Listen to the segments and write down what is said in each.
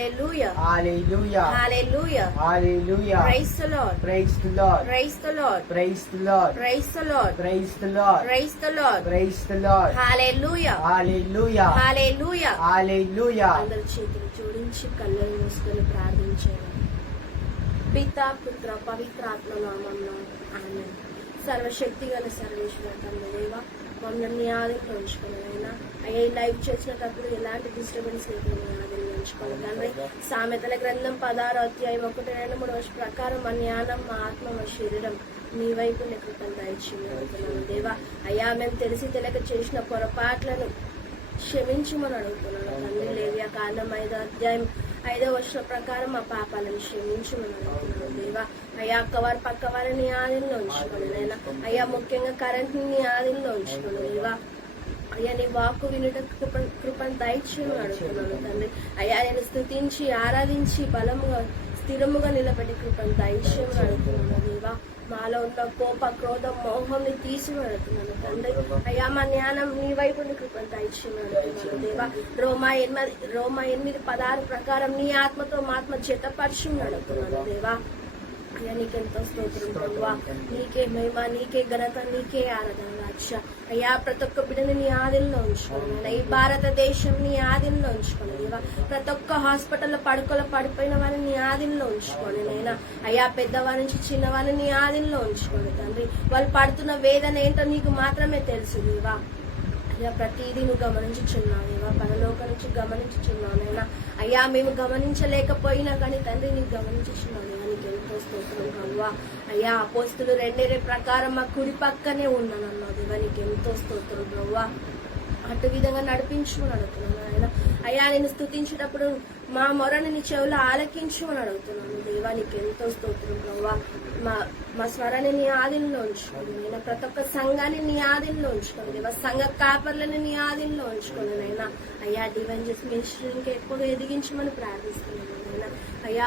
Hallelujah. Hallelujah. Hallelujah. Hallelujah. Praise the Lord. Praise the Lord. Praise the Lord. Praise the Lord. Praise the Lord. Praise the Lord. Praise the Lord. Praise the Lord. Hallelujah. Hallelujah. Hallelujah. Hallelujah. అందరి చేతులు జోడించి కళ్ళను మూసుకొని ప్రార్థించారు. పితా పుత్ర పవిత్రాత్మ నామమున ఆమేన్. సర్వశక్తి గల సర్వేశ్వర తండ్రి దేవా, మమ్మల్ని ఆదిలో ఉంచుకున్నాయినా అయ్యా, ఈ లైవ్ చేసినప్పుడు ఎలాంటి డిస్టర్బెన్స్ లేకుండా ఆదిలో ఉంచుకోవాలి తండ్రి. సామెతల గ్రంథం 16వ అధ్యాయం 1-2-3 ప్రకారం మా జ్ఞానం, మా ఆత్మ, మా శరీరం నీ వైపు కృపను దయచేయమని దేవా. అయ్యా, మేము తెలిసి తెలియక చేసిన పొరపాట్లను క్షమించమని అడుగుతున్నాను తండ్రి. లేవియా కాండం 5వ అధ్యాయం 5వ వచనం ప్రకారం మా పాపాలను క్షమించమని అడుగుతున్నాను దేవా. అయ్యా, అక్కవారు పక్కవారిని నీ ఆధీనంలో ఉంచుకోండి నైనా. అయ్యా, ముఖ్యంగా కరెంట్ని నీ ఆధీనంలో ఉంచుకోండి దేవా. అయ్యా, నీ వాక్కు వినుట కృపను దయచేయమని అడుగుతున్నాను తండ్రి. అయ్యా, నేను స్తుతించి ఆరాధించి బలముగా స్థిరముగా నిలబెట్టి కృపను దయచేయమని అడుగుతున్నాను దేవా. మాలో ఉన్న కోప, క్రోధం, మోహంని తీసివేడుతున్నాను తండ్రి. అయ్యా, మా జ్ఞానం నీ వైపు కృపను దయచేయమని అడుగుతున్నాను దేవా. రోమా 8:16 ప్రకారం నీ ఆత్మతో మా ఆత్మ జతపరచమని అడుగుతున్నాను దేవా. అయ్యా, నీకెంతో స్తోత్రం ప్రభువా. నీకే మహిమ, నీకే ఘనత, నీకే ఆరాధన రాజా. అయ్యా, ప్రతి ఒక్క బిడ్డని నీ ఆధీనంలో ఉంచుకోండి. ఈ భారతదేశం నీ ఆధీనంలో ఉంచుకోండి దేవా. ప్రతి ఒక్క హాస్పిటల్లో పడిపోయిన వారిని నీ ఆధీనంలో ఉంచుకోండి నైనా. అయ్యా, పెద్దవారి నుంచి చిన్నవారిని నీ ఆధీనంలో ఉంచుకోండి తండ్రి. వాళ్ళు పడుతున్న వేదన ఏంటో నీకు మాత్రమే తెలుసు దేవా. అయ్యా, ప్రతిదీ నువ్వు గమనించుచున్నావు దేవా. పరలోకం నుంచి గమనించుచున్నావు నైనా. అయ్యా, మేము గమనించలేకపోయినా కానీ తండ్రి నీకు గమనించుచున్నావు దేవా. నీకు ఎంతో స్తోత్రం ప్రభువా. అయ్యా, అపోస్తులు 2 ప్రకారం మా కుడి పక్కనే ఉన్నానన్నావు దేవా. నీకు ఎంతో స్తోత్రం ప్రభువా. అటు విధంగా నడిపించమని అడుగుతున్నాను ఆయన. అయ్యా, నేను స్తుతించేటప్పుడు మా మొరని నీ చెవులు ఆలకించమని అడుగుతున్నాను దేవా. నీకు ఎంతో స్తోత్రం ప్రభువా. మా స్వరాన్ని నీ ఆధీనంలో ఉంచుకోండి నేను. ప్రతి ఒక్క సంఘాన్ని నీ ఆధీనంలో ఉంచుకోండి దేవా. సంఘ కాపర్లను నీ ఆధీనంలో ఉంచుకోండి నైనా. అయ్యా, డివైన్ జస్ట్ మినిస్ట్రీకి ఎప్పుడు ఎదిగించమని ప్రార్థిస్తున్నాను నైనా. అయ్యా,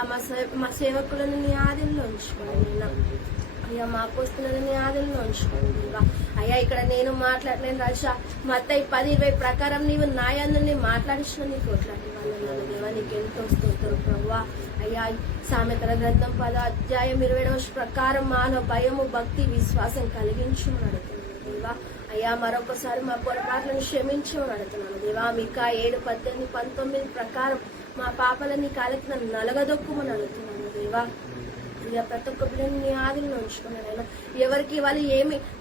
మా సేవకులను నీ ఆధీనంలో ఉంచుకోండి నైనా. అయ్యా, మా అపోస్తులను నీ ఆధీనంలో ఉంచుకోండి దేవా. అయ్యా, ఇక్కడ నేను మాట్లాడలేను రాజా. మత్తయి 10:20 ప్రకారం నీవు నాయందుని మాట్లాడించిన నీకు కొట్లాడి వాళ్ళను దేవా. నీకు ఎంతో స్తోత్రం ప్రభువా. అయ్యా, సామెతల గ్రంథం 10వ అధ్యాయం 27వ ప్రకారం మాలో భయము, భక్తి, విశ్వాసం కలిగించమని అడుగుతున్నాను దేవా. అయ్యా, మరొకసారి మా పొరపాట్లను క్షమించమని అడుగుతున్నాను దేవా. మీకా 7:18-19 ప్రకారం మా పాపలని కాలకి నలగదొక్కుమని అడుగుతున్నాను దేవా. ప్రతి ఒక్క బిడ్డని నీ ఆధీనంలో ఉంచుకున్నానైనా. ఎవరికి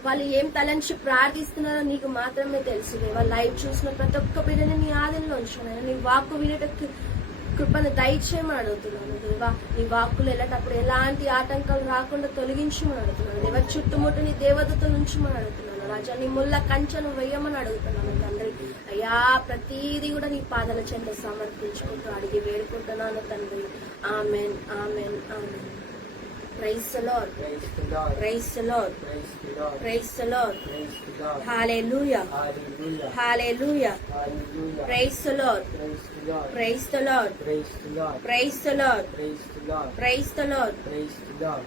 వాళ్ళు ఏం తలంచి ప్రార్థిస్తున్నారో నీకు మాత్రమే తెలుసు దేవా. లైవ్ చూసిన ప్రతి ఒక్క బిడ్డని నీ ఆధీనంలో ఉంచుకున్నాను. నీ వాక్కు వినేటకు కృపను దయచేయమని అడుగుతున్నాను దేవా. నీ వాక్కులు వెళ్ళేటప్పుడు ఎలాంటి ఆటంకాలు రాకుండా తొలగించమని అడుగుతున్నాను దేవా. చుట్టుముట్టు నీ దేవతలు ఉంచమని అడుగుతున్నాను రాజా. నీ ముళ్ళ కంచెను వేయమని అడుగుతున్నాను తండ్రి. అయ్యా, ప్రతిదీ కూడా నీ పాదాల చెంత సమర్పించుకుంటూ అడిగి వేడుకుంటున్నాను తండ్రి. Amen, amen, amen. Praise the Lord. Praise the Lord. Praise the Lord. Praise the Lord. Praise the Lord. Praise the Lord. Hallelujah. Hallelujah. Hallelujah. Hallelujah. Praise the Lord. Praise the Lord. Praise the Lord. Praise the Lord. Praise the Lord. Praise the Lord. Praise the Lord.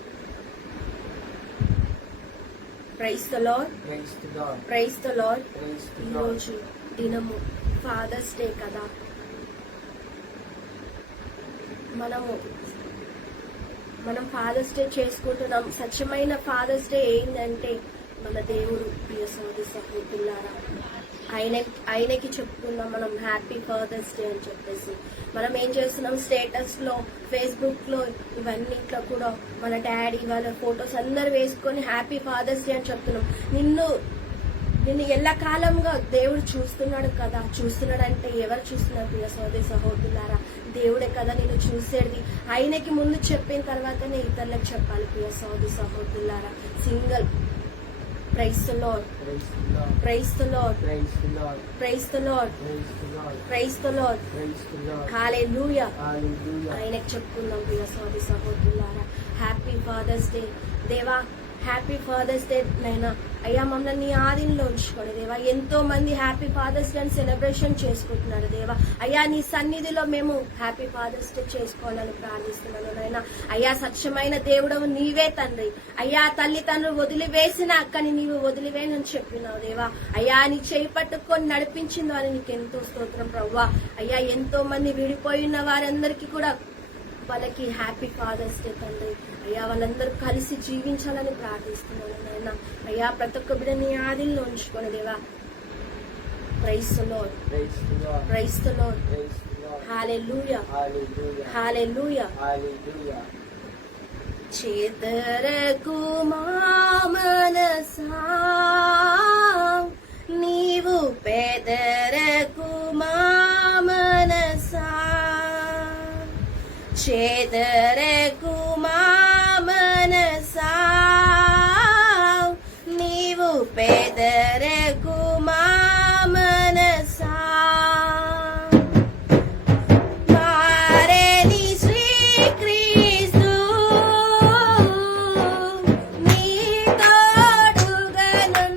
Praise the Lord. Praise the Lord. Praise the Lord. Praise the Lord. Praise the ఈ Lord. రోజు దినము fathers day కదా. మనం fathers day చేసుకుంటున్నాం. సత్యమైన fathers day ఏంటంటే మన దేవుడు ప్రియ సోదరి సహోదరులారా, ఆయనకి చెప్పుకున్నాం మనం హ్యాపీ ఫాదర్స్ డే అని చెప్పేసి. మనం ఏం చేస్తున్నాం, స్టేటస్ లో, ఫేస్బుక్ లో, ఇవన్నిట్లో కూడా మన డాడీ వాళ్ళ ఫొటోస్ అందరు వేసుకొని హ్యాపీ ఫాదర్స్ డే అని చెప్తున్నాం. నిన్ను ఎల్లకాలంగా దేవుడు చూస్తున్నాడు కదా. చూస్తున్నాడంటే ఎవరు చూస్తున్నారు ప్రియ సోదరి సహోదరులారా? దేవుడే కదా నేను చూసేది. ఆయనకి ముందు చెప్పిన తర్వాతనే ఇతరులకు చెప్పాలి ప్రియ సోదరి సహోదరులారా. Single praise the Lord. Praise the Lord. Praise the Lord. Praise the Lord. Hallelujah. ఆయనకి చెప్పుకుందాం ప్రియ సోదరి సహోదరులారా. హ్యాపీ ఫాదర్స్ డే దేవా. హ్యాపీ ఫాదర్స్ డే నైనా అయ్యా మమ్మల్ని నీ ఆధీనంలో ఉంచుకోండి దేవా. ఎంతో మంది హ్యాపీ ఫాదర్స్ డే సెలబ్రేషన్ చేసుకుంటున్నారు దేవా. అయ్యా నీ సన్నిధిలో మేము హ్యాపీ ఫాదర్స్ డే చేసుకోవాలని ప్రార్థిస్తున్నాను నైనా. అయ్యా సత్యమైన దేవుడవు నీవే తండ్రి. అయ్యా తల్లిదండ్రులు వదిలివేసిన అక్కని నీవు వదిలివేనని చెప్పినావు దేవా. అయ్యా నీ చేయి పట్టుకొని నడిపించిందో అని నీకు ఎంతో స్తోత్రం ప్రభువా. అయ్యా ఎంతో మంది విడిపోయిన వారందరికీ కూడా వాళ్ళకి హ్యాపీ ఫాదర్స్ డే తండ్రి. అయ్యా వాళ్ళందరూ కలిసి జీవించాలని ప్రార్థిస్తున్నాను నాయన. అయ్యా ప్రతి ఒక్క బిడ్డ నీ ఆధీనంలో ఉంచుకొని దేవా. Praise the Lord, Praise the Lord. Praise the Lord, Praise the Lord. Hallelujah, Hallelujah. Hallelujah. Hallelujah. చేదరకు మా మనసా నీవు పెదరకు మా మనసా, చేదరకు మా మనసా నీవు పెదరకు మా మనసా. మారేని శ్రీక్రీస్తు నీ తోడుగనుందా.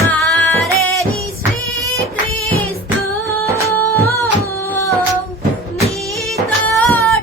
మారేని శ్రీక్రీస్తు నీ తోడుగనుందా.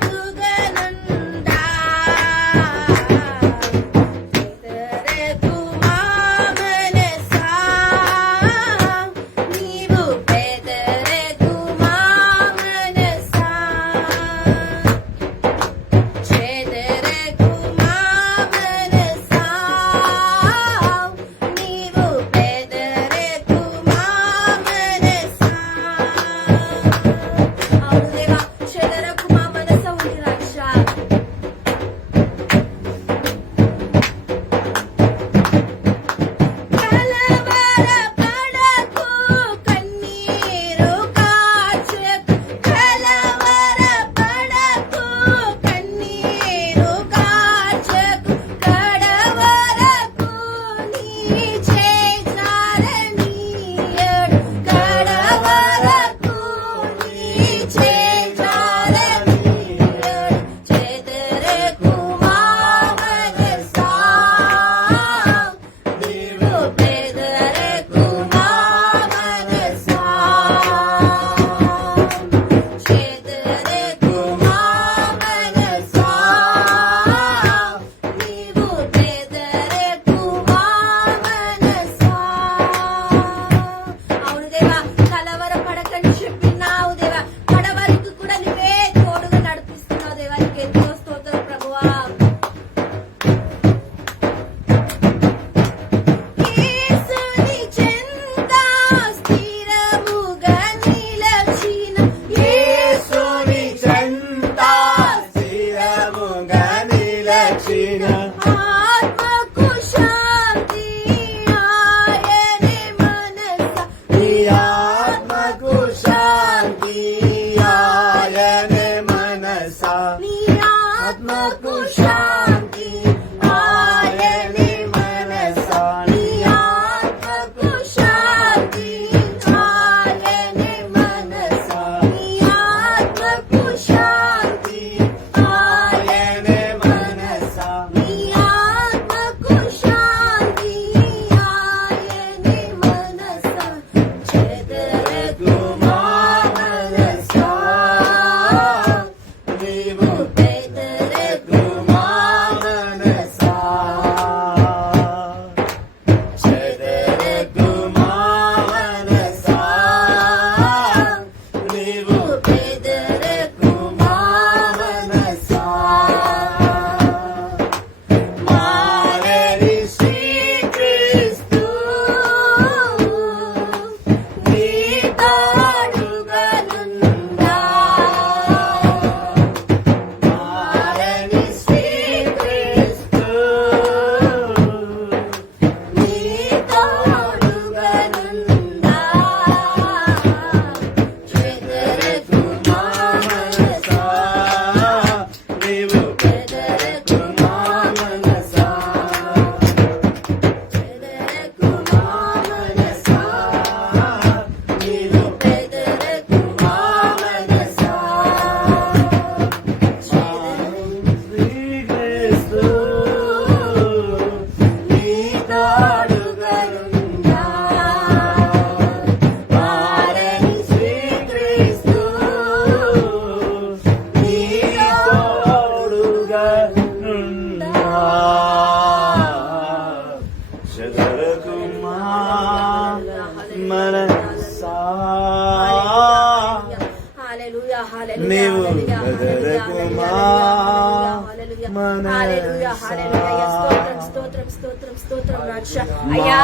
హల్లెలూయా నీవు హల్లెలూయా బెదరకుమా హల్లెలూయా హల్లెలూయా స్తోత్రం స్తోత్రం స్తోత్రం స్తోత్రం రాజా. అయ్యా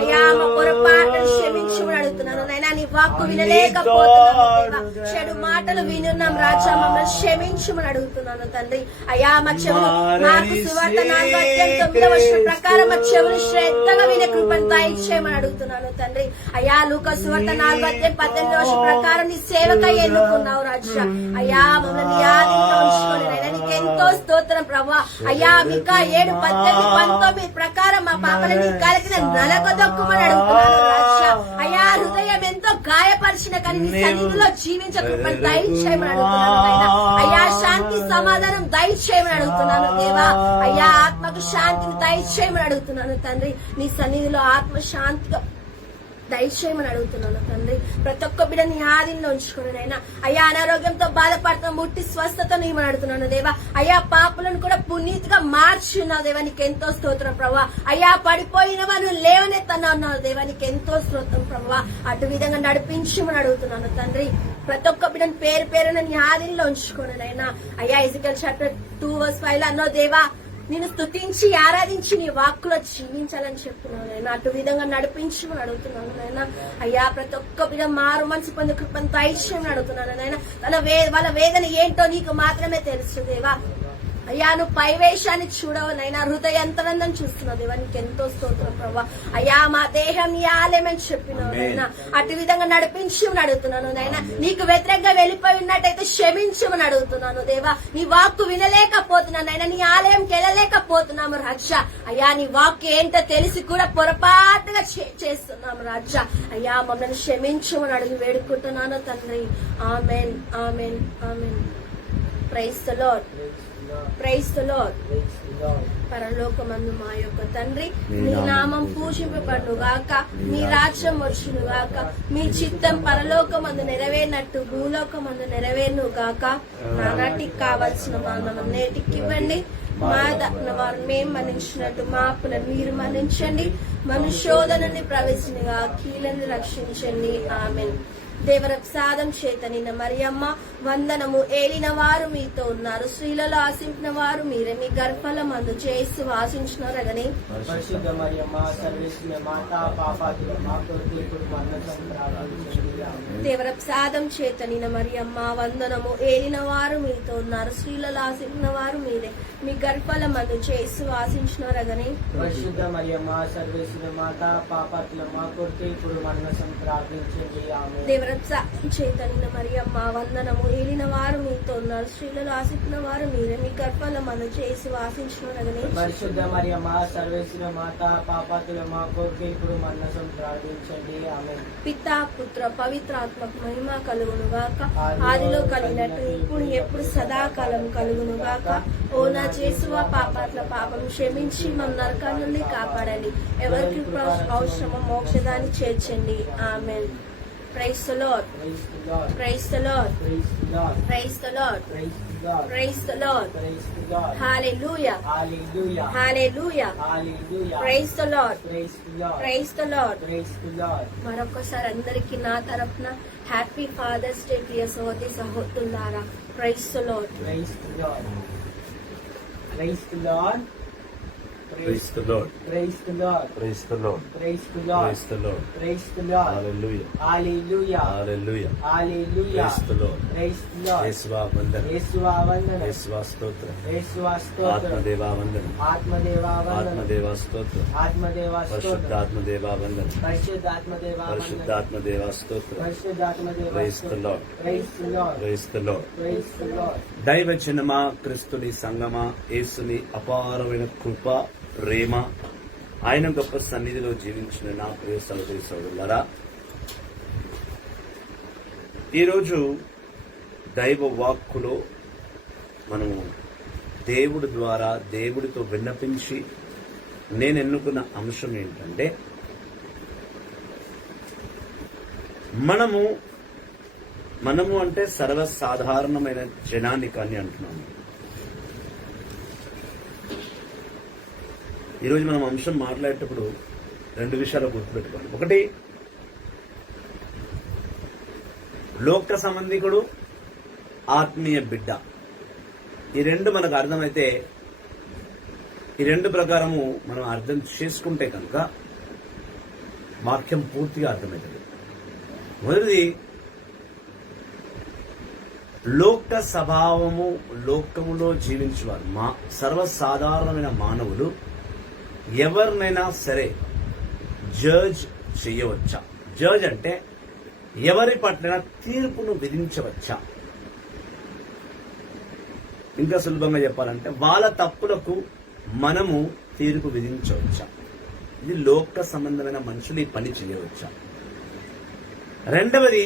అయ్యా మా పొరపాటును క్షమించమని అడుగుతున్నాను నైనా. నీ వాక్కు వినలేకపోతున్నాను దేవా. చెడు మాటలు వినున్నాం రాజా, మమ్మల్ని క్షమించమని అడుగుతున్నాను తండ్రి. అయ్యా మా చెవులు మార్కు సువార్త 4:9 ప్రకారం మా చెవులు శ్రద్ధగా వినే కృపను దయచేయమని అడుగుతున్నాను తండ్రి. అయ్యా లూకా సువార్త 4:18 ప్రకారం నీ సేవకై ఎన్నుకున్నావు రాజా. అయ్యా మమ్మల్ని నీ ఆధీనంలో ఉంచుకొని నైనా నీకెంతో స్తోత్రం ప్రభా. అయ్యా మికా 7:18-19 ప్రకారం మా పాపలని కలిగిన నలగదొక్కుమని అడుగుతున్నాను రాజా. అయ్యా హృదయం ఎంతో గాయపరిచిన కానీ నీ సన్నిధిలో జీవించే కృపను దయచేయమని అడుగుతున్నాను నాయనా. అయ్యా శాంతి సమాధానం దయచేయమని అడుగుతున్నాను దేవా. అయ్యా ఆత్మకు శాంతిని దయచేయమని అడుగుతున్నాను తండ్రి. నీ సన్నిధిలో ఆత్మ శాంతిగా దయచేయమని అడుగుతున్నాను తండ్రి. ప్రతి ఒక్క బిడ్డని ఆధీనంలో ఉంచుకుని నైనా. అయ్యా అనారోగ్యంతో బాధపడుతున్న ముట్టి స్వస్థత నీమని అడుగుతున్నాను దేవా. అయ్యా పాపులను కూడా పునీతిగా మార్చున్నావు దేవా, నీకు ఎంతో స్తోత్రం ప్రభా. అయ్యా పడిపోయిన వాళ్ళు లేవనెత్తన్నావు దేవా, నీకు ఎంతో స్తోత్రం ప్రభా. అటు విధంగా నడిపించమని అడుగుతున్నాను తండ్రి. ప్రతి ఒక్క బిడ్డని పేరు పేరున నీ ఆధీనంలో ఉంచుకోను నైనా. అయ్యా ఎజికల్ చాప్టర్ 2:5 అన్నావు దేవా, నేను స్తుతించి ఆరాధించి నీ వాక్కులో జీవించాలని చెప్తున్నాను నేను. అటు విధంగా నడిపించమని అడుగుతున్నాను నాయన. అయ్యా ప్రతి ఒక్క బిడ్డ మారు మనసు పొందే కృపను దయచేయమని అడుగుతున్నాను నాయన. వాళ్ళ వేదన ఏంటో నీకు మాత్రమే తెలుసు దేవా. అయ్యా నువ్వు పైవేషాన్ని చూడవు నైనా, హృదయంతరందం చూస్తున్నావు దేవా, నీకు ఎంతో స్తోత్రం ప్రభా. అయ్యా మా దేహం నీ ఆలయమని చెప్పినావు నైనా. అటు విధంగా నడిపించమని అడుగుతున్నాను నైనా. నీకు వ్యతిరేకంగా వెళ్ళిపోయి ఉన్నట్టయితే క్షమించమని అడుగుతున్నాను దేవా. నీ వాక్కు వినలేకపోతున్నాను నైనా, నీ ఆలయంకి వెళ్ళలేకపోతున్నాము రాజా. అయ్యా నీ వాక్కు ఏంటో తెలిసి కూడా పొరపాటుగా చేస్తున్నాము రాజా. అయ్యా మమ్మల్ని క్షమించమని అడిగి వేడుకుంటున్నాను తండ్రి. Amen amen amen. Praise the Lord, praise the Lord. పరలోకమందు మా యొక్క తండ్రి, నీ నామం పూజింపబడుగాక, నీ రాజ్యం వచ్చునుగాక, మీ చిత్తం పరలోకమందు నెరవేరినట్టు భూలోకమందు నెరవేరునుగాక. నానాటికి కావాల్సిన మానవం నేటికి ఇవ్వండి, మా వారు మేము మన్నించినట్టు మా అప్పులను మీరు మన్నించండి, మనుశోధనని ప్రవేశినిగా కీలను రక్షించండి. ఆమెన్. దేవరప్రసాదం చేత నిన్న మరియమ్మ వందనము. ఏలిన వారు మీతో ఉన్నారు, స్త్రీలలో ఆశించిన వారు మీరే, మీ గర్భఫలమందు చేసి వాసించినారగని. దేవరప్రసాదం చేత నిన్న మరియమ్మ వందనము. ఏలిన వారు మీతో ఉన్నారు, స్త్రీలలో ఆశించిన వారు మీరే, మీ గర్భఫలమందు చేసి వాసించినారగని. పరిశుద్ధ మరియమ్మ సర్వేశ్వర మాత పాపాత్మ మా కొరకు ఇప్పుడు మరణం ప్రార్థించండి. ఆమేన్. చైతన్య మరియమ్మ వందనము. ఏలిన వారు మీతో ఉన్నారు, స్త్రీలలో ఆశించిన వారు మీరే, మీ గర్భఫలమందు చేసి వాసించినారగని. పరిశుద్ధ మరియమ్మ సర్వేశ్వర మాత పాపాత్మ మా కొరకు ఇప్పుడు మరణం ప్రార్థించండి. ఆమేన్. పితా పుత్ర పవిత్రాత్మకు మహిమ కలుగునుగాక, ఆదిలో కలిగినట్టు ఇప్పుడు ఎప్పుడు సదాకాలం కలుగునుగాక. ఓ నా యేసువా పాపాత్మ పాపం క్షమించి మన నరకం నుండి కాపాడండి, ఎవరికి అవసరమో మోక్షదాన్ని చేర్చండి. Amen. Praise the Lord. Praise the Lord. Praise the Lord. Praise the Lord. Hallelujah. Hallelujah. Praise the Lord. Praise the Lord. మరొకసారి అందరికి నా తరఫున హ్యాపీ ఫాదర్స్ డే ప్రియ సహోదరి సహోదరులారా. Praise the Lord. Praise the Lord. Praise the Lord. Praise the Lord. Praise the Lord. Praise the Lord. Praise the Lord. Praise the Lord. Praise the Lord. Hallelujah. Hallelujah. Hallelujah. Hallelujah. Praise the Lord. Praise the Lord. యేసువా వందనం. యేసువా వందనం. యేసువా స్తోత్రం. యేసువా స్తోత్రం. ఆత్మదేవా వందనం. ఆత్మదేవా వందనం. ఆత్మదేవా స్తోత్రం. ఆత్మదేవా స్తోత్రం. పరిశుద్ధాత్మదేవా వందనం. పరిశుద్ధాత్మదేవా వందనం. పరిశుద్ధాత్మదేవా స్తోత్రం. పరిశుద్ధాత్మదేవా Praise the Lord. Praise the Lord. Praise the Lord. Praise the Lord. దైవజనమా, క్రీస్తుని సంగమా, యేసుని అపారమైన కృప, ప్రేమ, ఆయన గొప్ప సన్నిధిలో జీవించిన నా ప్రియ సహోదరి సోదరులారా, ఈరోజు దైవ వాక్కులో మనము దేవుడి ద్వారా దేవుడితో విన్నపించి నేను ఎన్నుకున్న అంశం ఏంటంటే, మనము అంటే సర్వసాధారణమైన జనాన్ని కానీ అంటున్నాము. ఈరోజు మనం అంశం మాట్లాడేటప్పుడు రెండు విషయాలు గుర్తుపెట్టుకోండి. ఒకటి, లోక సంబంధికుడు, ఆత్మీయ బిడ్డ. ఈ రెండు మనకు అర్థమైతే, ఈ రెండు ప్రకారము మనం అర్థం చేసుకుంటే కనుక వాక్యం పూర్తిగా అర్థమవుతుంది. మొదటిది, లోక స్వభావము, లోకములో జీవించేవారు, సర్వసాధారణమైన మానవులు ఎవరినైనా సరే జడ్జ్ చేయవచ్చా? జడ్జ్ అంటే ఎవరి పట్ల తీర్పును విధించవచ్చా? ఇంకా సులభంగా చెప్పాలంటే వాళ్ళ తప్పులకు మనము తీర్పు విధించవచ్చా? ఇది లోక సంబంధమైన మనుషులు ఈ పని చేయవచ్చా? రెండవది,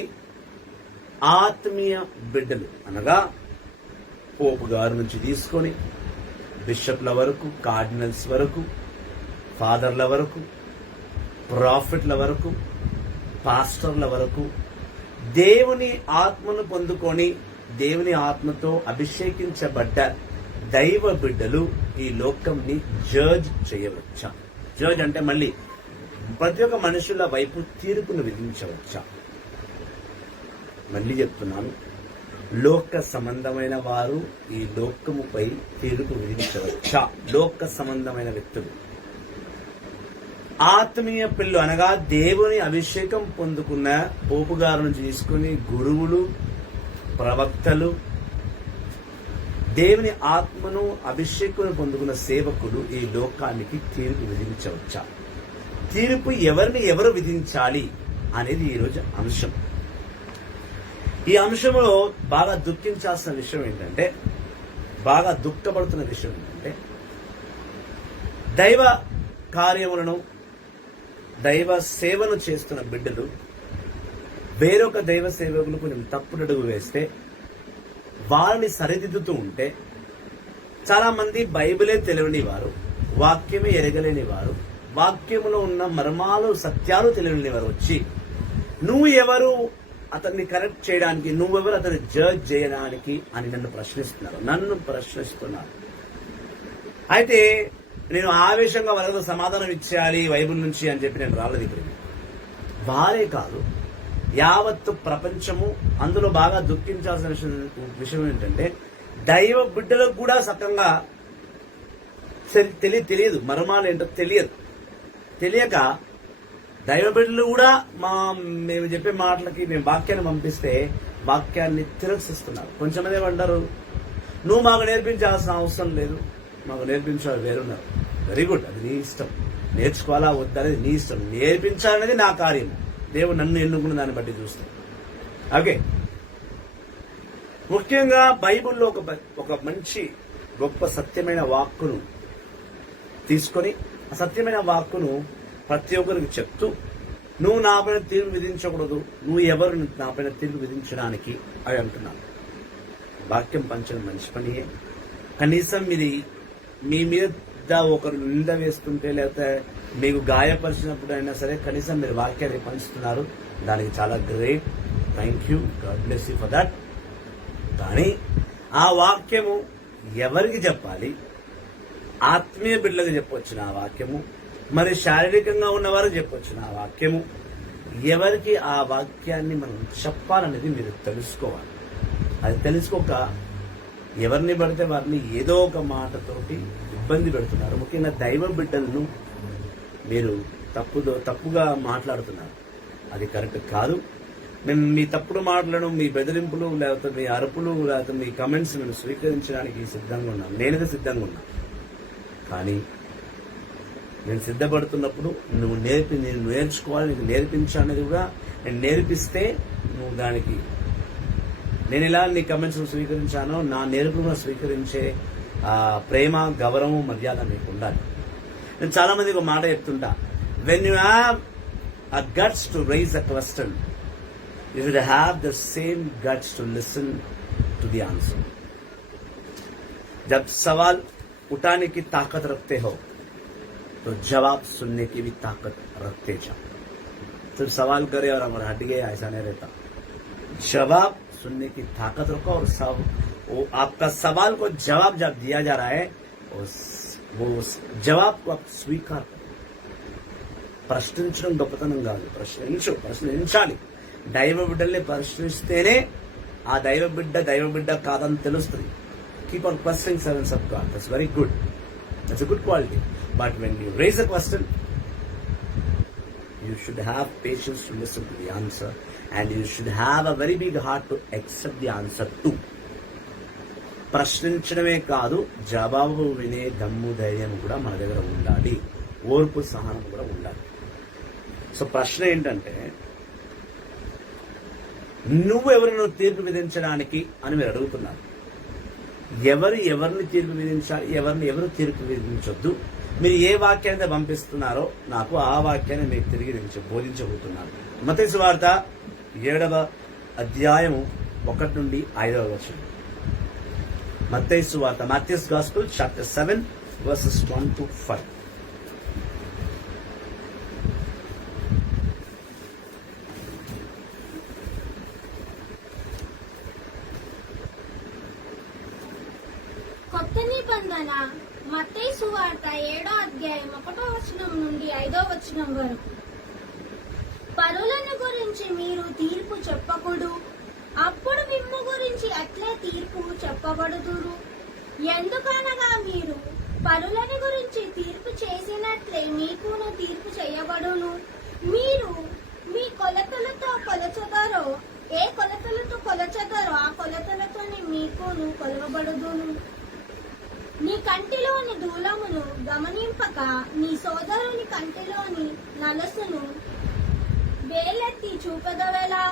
ఆత్మీయ బిడ్డలు అనగా పోపు గారి నుంచి తీసుకొని బిషప్ల వరకు, కార్డినల్స్ వరకు, ఫాదర్ల వరకు, ప్రాఫిట్ల వరకు, పాస్టర్ల వరకు దేవుని ఆత్మను పొందుకొని దేవుని ఆత్మతో అభిషేకించబడ్డ దైవ బిడ్డలు ఈ లోకంని జడ్జ్ చేయవచ్చా? జడ్జ్ అంటే మళ్ళీ ప్రతి ఒక్క మనుషుల వైపు తీర్పును విధించవచ్చా? మళ్ళీ చెప్తున్నాను, లోక సంబంధమైన వారు ఈ లోకముపై తీర్పు విధించవచ్చా? లోక సంబంధమైన వ్యక్తులు. ఆత్మీయ పిల్లలు అనగా దేవుని అభిషేకం పొందుకున్న పోపు గారి నుంచి తీసుకుని గురువులు, ప్రవక్తలు, దేవుని ఆత్మను అభిషేకం పొందుకున్న సేవకులు ఈ లోకానికి తీర్పు విధించవచ్చా? తీర్పు ఎవరు విధించాలి అనేది ఈరోజు అంశం. ఈ అంశంలో బాగా దుఃఖించాల్సిన విషయం ఏంటంటే, బాగా దుఃఖపడుతున్న విషయం ఏంటంటే, దైవ కార్యములను, దైవ సేవను చేస్తున్న బిడ్డలు వేరొక దైవ సేవకులు కొంచెం తప్పుడడుగు వేస్తే వారిని సరిదిద్దుతూ ఉంటే, చాలా మంది బైబిలే తెలియని వారు, వాక్యమే ఎరగలేని వారు, వాక్యములో ఉన్న మర్మాలు, సత్యాలు తెలియని వారు వచ్చి నువ్వు ఎవరు అతన్ని కరెక్ట్ చేయడానికి, నువ్వెవరు అతన్ని జడ్జ్ చేయడానికి అని నన్ను ప్రశ్నిస్తున్నారు. అయితే నేను ఆవేశంగా వాళ్ళతో సమాధానం ఇచ్చేయాలి బైబిల్ నుంచి అని చెప్పి నేను రాలేదు ఇక్కడికి. వారే కాదు, యావత్తు ప్రపంచము. అందులో బాగా దుఃఖించాల్సిన విషయం ఏంటంటే, దైవ బిడ్డలకు కూడా సక్రంగా తెలియదు, మర్మాలు ఏంటో తెలియక దైవ బిడ్డలు కూడా మేము చెప్పే మాటలకి మేము వాక్యాన్ని పంపిస్తే వాక్యాన్ని తిరస్కరిస్తున్నారు. కొంచెమంది ఏమంటారు, నువ్వు మాకు నేర్పించాల్సిన అవసరం లేదు, మాకు నేర్పించాలి వేరున్నారు. వెరీ గుడ్, అది నీ ఇష్టం. నేర్చుకోవాలా వద్దనేది నీ ఇష్టం. నేర్పించాలనేది నా కార్యం. దేవుడు నన్ను ఎన్నుకున్న దాన్ని బట్టి చూస్తాం. ఓకే, ముఖ్యంగా బైబిల్లో ఒక మంచి గొప్ప సత్యమైన వాక్కును తీసుకొని ఆ సత్యమైన వాక్కును ప్రతి ఒక్కరికి చెప్తూ, నువ్వు నా పైన తీర్పు విధించకూడదు, నువ్వు ఎవరు నా పైన తీర్పు విధించడానికి అని అంటున్నాను. వాక్యం పంచడం మంచి పనియే. కనీసం మీ మీద ఒకరు నింద వేస్తుంటే, లేకపోతే మీకు గాయపరిచినప్పుడు అయినా సరే కనీసం మీరు వాక్యాన్ని పంచుతున్నారు, దానికి చాలా great. Thank you, God bless you for that. కానీ ఆ వాక్యము ఎవరికి చెప్పాలి? ఆత్మీయ బిడ్డలకు చెప్పొచ్చు ఆ వాక్యము, మరి శారీరకంగా ఉన్నవారికి చెప్పొచ్చు ఆ వాక్యము. ఎవరికి ఆ వాక్యాన్ని మనం చెప్పాలనేది మీరు తెలుసుకోవాలి. అది తెలుసుకోక ఎవరిని పడితే వారిని ఏదో ఒక మాటతోటి ఇబ్బంది పెడుతున్నారు. ముఖ్యంగా దైవ బిడ్డలను మీరు తప్పుగా మాట్లాడుతున్నారు. అది కరెక్ట్ కాదు. మేము మీ తప్పుడు మాటలను, మీ బెదిరింపులు, లేకపోతే మీ అరుపులు, లేకపోతే మీ కమెంట్స్ నేను స్వీకరించడానికి సిద్ధంగా ఉన్నాను. నేనైతే సిద్ధంగా ఉన్నా. కానీ నేను సిద్ధపడుతున్నప్పుడు నువ్వు నేను నేర్చుకోవాలి, నీకు నేర్పించాలనేది కూడా నేను నేర్పిస్తే నువ్వు దానికి, నేను ఎలా నీ కమెంట్స్ స్వీకరించానో నా నేర్పును స్వీకరించే ప్రేమ, గౌరవం, మర్యాద నీకు ఉండాలి. నేను చాలా మందికి ఒక మాట చెప్తుంటా, when you have a guts to raise a question, you should have the same guts to listen to the answer. जब सवाल उठाने की ताकत रखते हो तो जवाब सुनने की भी ताकत रखते जाओ. सिर्फ सवाल करे और हमारा हट गए ऐसा नहीं रहता. जवाब सुनने की ताकत रखो और वो आपका सवाल को जवाब जब दिया जा रहा है वो जवाब को आप स्वीकार करो. ప్రశ్నించడం గొప్పతనం కాదు, ప్రశ్నించాలి. దైవ బిడ్డల్ని పరిశీలిస్తేనే ఆ దైవ బిడ్డ కాదని తెలుస్తుంది. Keep on questioning servants of God. That's very good. That's a good quality. But when you raise a question, you should have patience to listen to the answer, and you should have a very big heart to accept the answer too. ప్రశ్నించడమే కాదు, జవాబు వినే దమ్ము ధైర్యం కూడా మన దగ్గర ఉండాలి. ఓర్పు సహనం కూడా ఉండాలి. సో ప్రశ్న ఏంటంటే, నువ్వు ఎవరిని తీర్పు విధించడానికి అని మీరు అడుగుతున్నారు. ఎవరిని తీర్పు విధించాలి, ఎవరు తీర్పు విధించొద్దు. మీరు ఏ వాక్యాన్ని పంపిస్తున్నారో నాకు ఆ వాక్యాన్ని మీకు తిరిగి బోధించబోతున్నాను. మత్తయి సువార్త 7వ అధ్యాయము 1 నుండి 5వ వచనం. మత్తయి సువార్త, Matthew's Gospel, chapter 7, verses 1 to 5. కొత్త నిబంధన మత్తయి సువార్త 7వ అధ్యాయం 1వ వచనం నుండి 5వ వచనం వరకు. పరులను గురించి మీరు తీర్పు చెప్పకూడదు, అప్పుడు మిమ్ము గురించి అట్లే తీర్పు చెప్పబడుదురు. ఎందుకనగా మీరు పరులను గురించి తీర్పు చేసినట్లే మీకును తీర్పు చేయబడును. మీరు మీ కొలతలతో కొలచదరో, ఏ కొలతలతో కొలచదరో ఆ కొలతలతోనే మీకును కొలవబడుదును. నీ కంటిలోని దూలమును గమనింపక నీ సోదరుని కంటిలోని నలసును వేలెత్తి చూపదవెలా?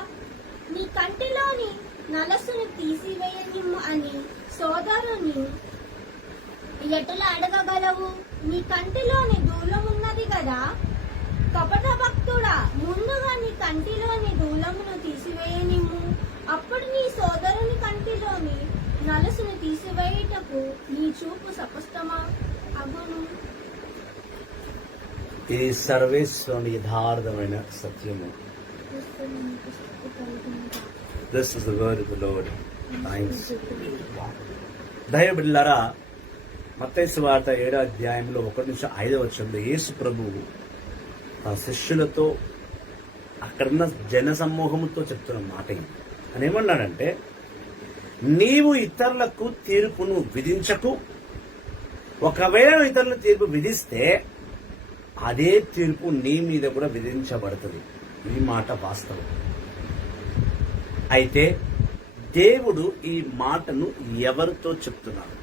నీ కంటిలోని నలసును తీసివేయనిమ్ము అని సోదరుని ఎటులా అడగగలవు? నీ కంటిలోని దూలమున్నది కదా. కపట భక్తుడా, ముందుగా నీ కంటిలోని దూలమును తీసివేయనిమ్ము, అప్పుడు నీ సోదరుని కంటిలోని నలసును తీసివేయుటకు నీ చూపు సపష్టమా అగును. ఇది సర్వేశ్వరుని యథార్థమైన సత్యము. This is the word of the Lord. Thanks. దైవ బిడ్డలారా, మత్తయి సువార్త 7వ అధ్యాయంలో 1 నుంచి 5వ వచనంలో యేసు ప్రభువు తన శిష్యులతో అక్కడున్న జన సమూహంతో చెప్తున్న మాట ఇది. అని ఏమన్నాడంటే, నీవు ఇతరులకు తీర్పును విధించకు. ఒకవేళ ఇతరుల తీర్పు విధిస్తే అదే తీర్పు నీ మీద కూడా విధించబడుతుంది. ఈ మాట వాస్తవం. అయితే దేవుడు ఈ మాటను ఎవరితో చెప్తున్నాడు?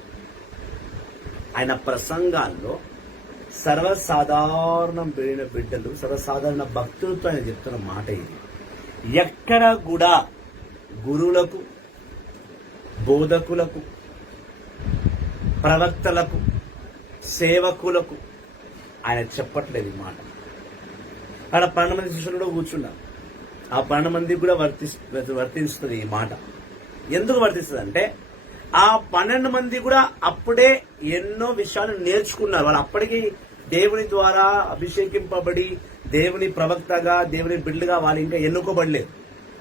ఆయన ప్రసంగాల్లో సర్వసాధారణ బిడ్డలు, సర్వసాధారణ భక్తులతో ఆయన చెప్తున్న మాట ఇది. ఎక్కడ కూడా గురువులకు, బోధకులకు, ప్రవక్తలకు, సేవకులకు ఆయన చెప్పట్లేదు ఈ మాట. అక్కడ 12 మంది శిష్యులు కూడా కూర్చున్నారు. ఆ 12 మందికి కూడా వర్తిస్తుంది ఈ మాట. ఎందుకు వర్తిస్తుంది అంటే, ఆ 12 మంది కూడా అప్పుడే ఎన్నో విషయాలు నేర్చుకున్నారు. వాళ్ళు అప్పటికి దేవుని ద్వారా అభిషేకింపబడి దేవుని ప్రవక్తగా, దేవుని బిడ్డగా వాళ్ళు ఇంకా ఎన్నుకోబడలేదు.